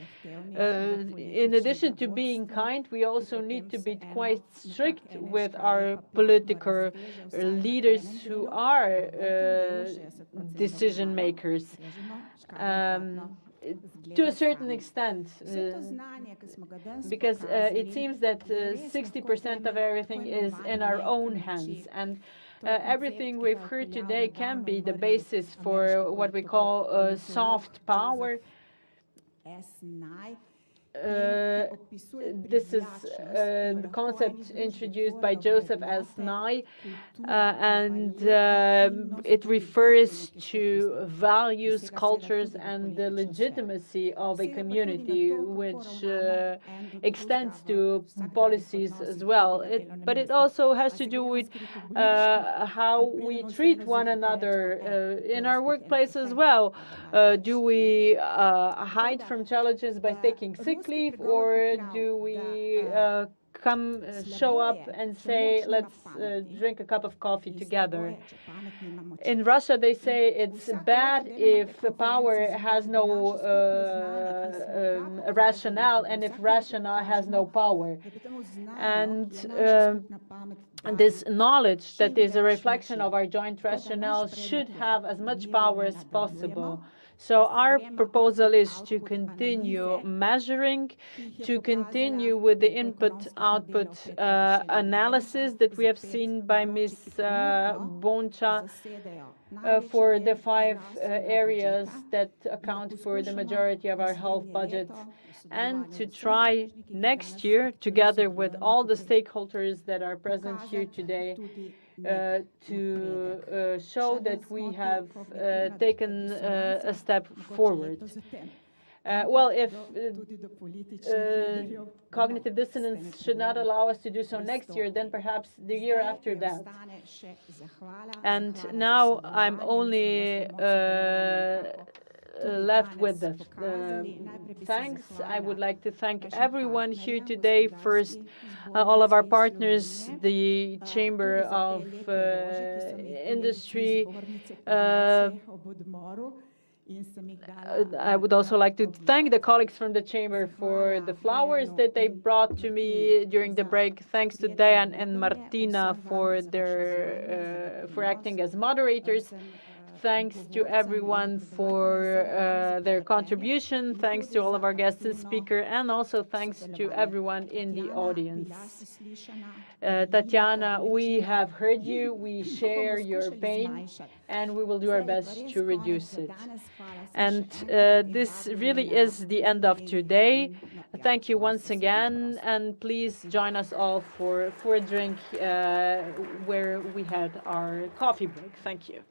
in addition to being kind, we also need to be quite strict with our political leaders who are decision makers. To a certain extent, because it seems that 60% of everything is in our own hands, and everything we've heard today can be the basis for what we call soft power. This is the concept introduced by Joseph S. Nye, and it refers to values, cultures, and the legitimacy of a community, which extends to policies as well. But it also has to do with how we treat one another in our workplace as well. Do we hide from challenges by taking sick leave, or do we show up and say, let's drink a cup of coffee together? In Russia, they say it's bad if power has no rationale, and if rationale has no power. And this knowledge that is a reflection of our joint rationale should have as much power as possible. So our proposal is to continue measuring, to continue with the input-output analysis that we have seen by Ms. Boncha for the 5 areas that account for the majority of our health budget, and to try next year, together with all the stakeholders that are present here today, to show that we have taken a step forward. Well, if cognitive dissonance should not allow us to do so next year, then perhaps the year after that. And now I'm only left with the thanks. I would like to thank everyone here today. First, all of our partners, the Chamber of Industry. I would also like to thank the colleagues from the Chamber for the flowers that they brought to me during the break. Thanks to Diane and Martina for for acting as moderators. Thanks to everyone for their contribution. Thanks to all of our guests and speakers, and also thanks to everyone in the audience. Tatiana, we have heard you. We share your pain, and we will do our best to reduce it. And this really is the end of today. Thank you once again, and please join us all for a drink where we had our coffee break. Thank you.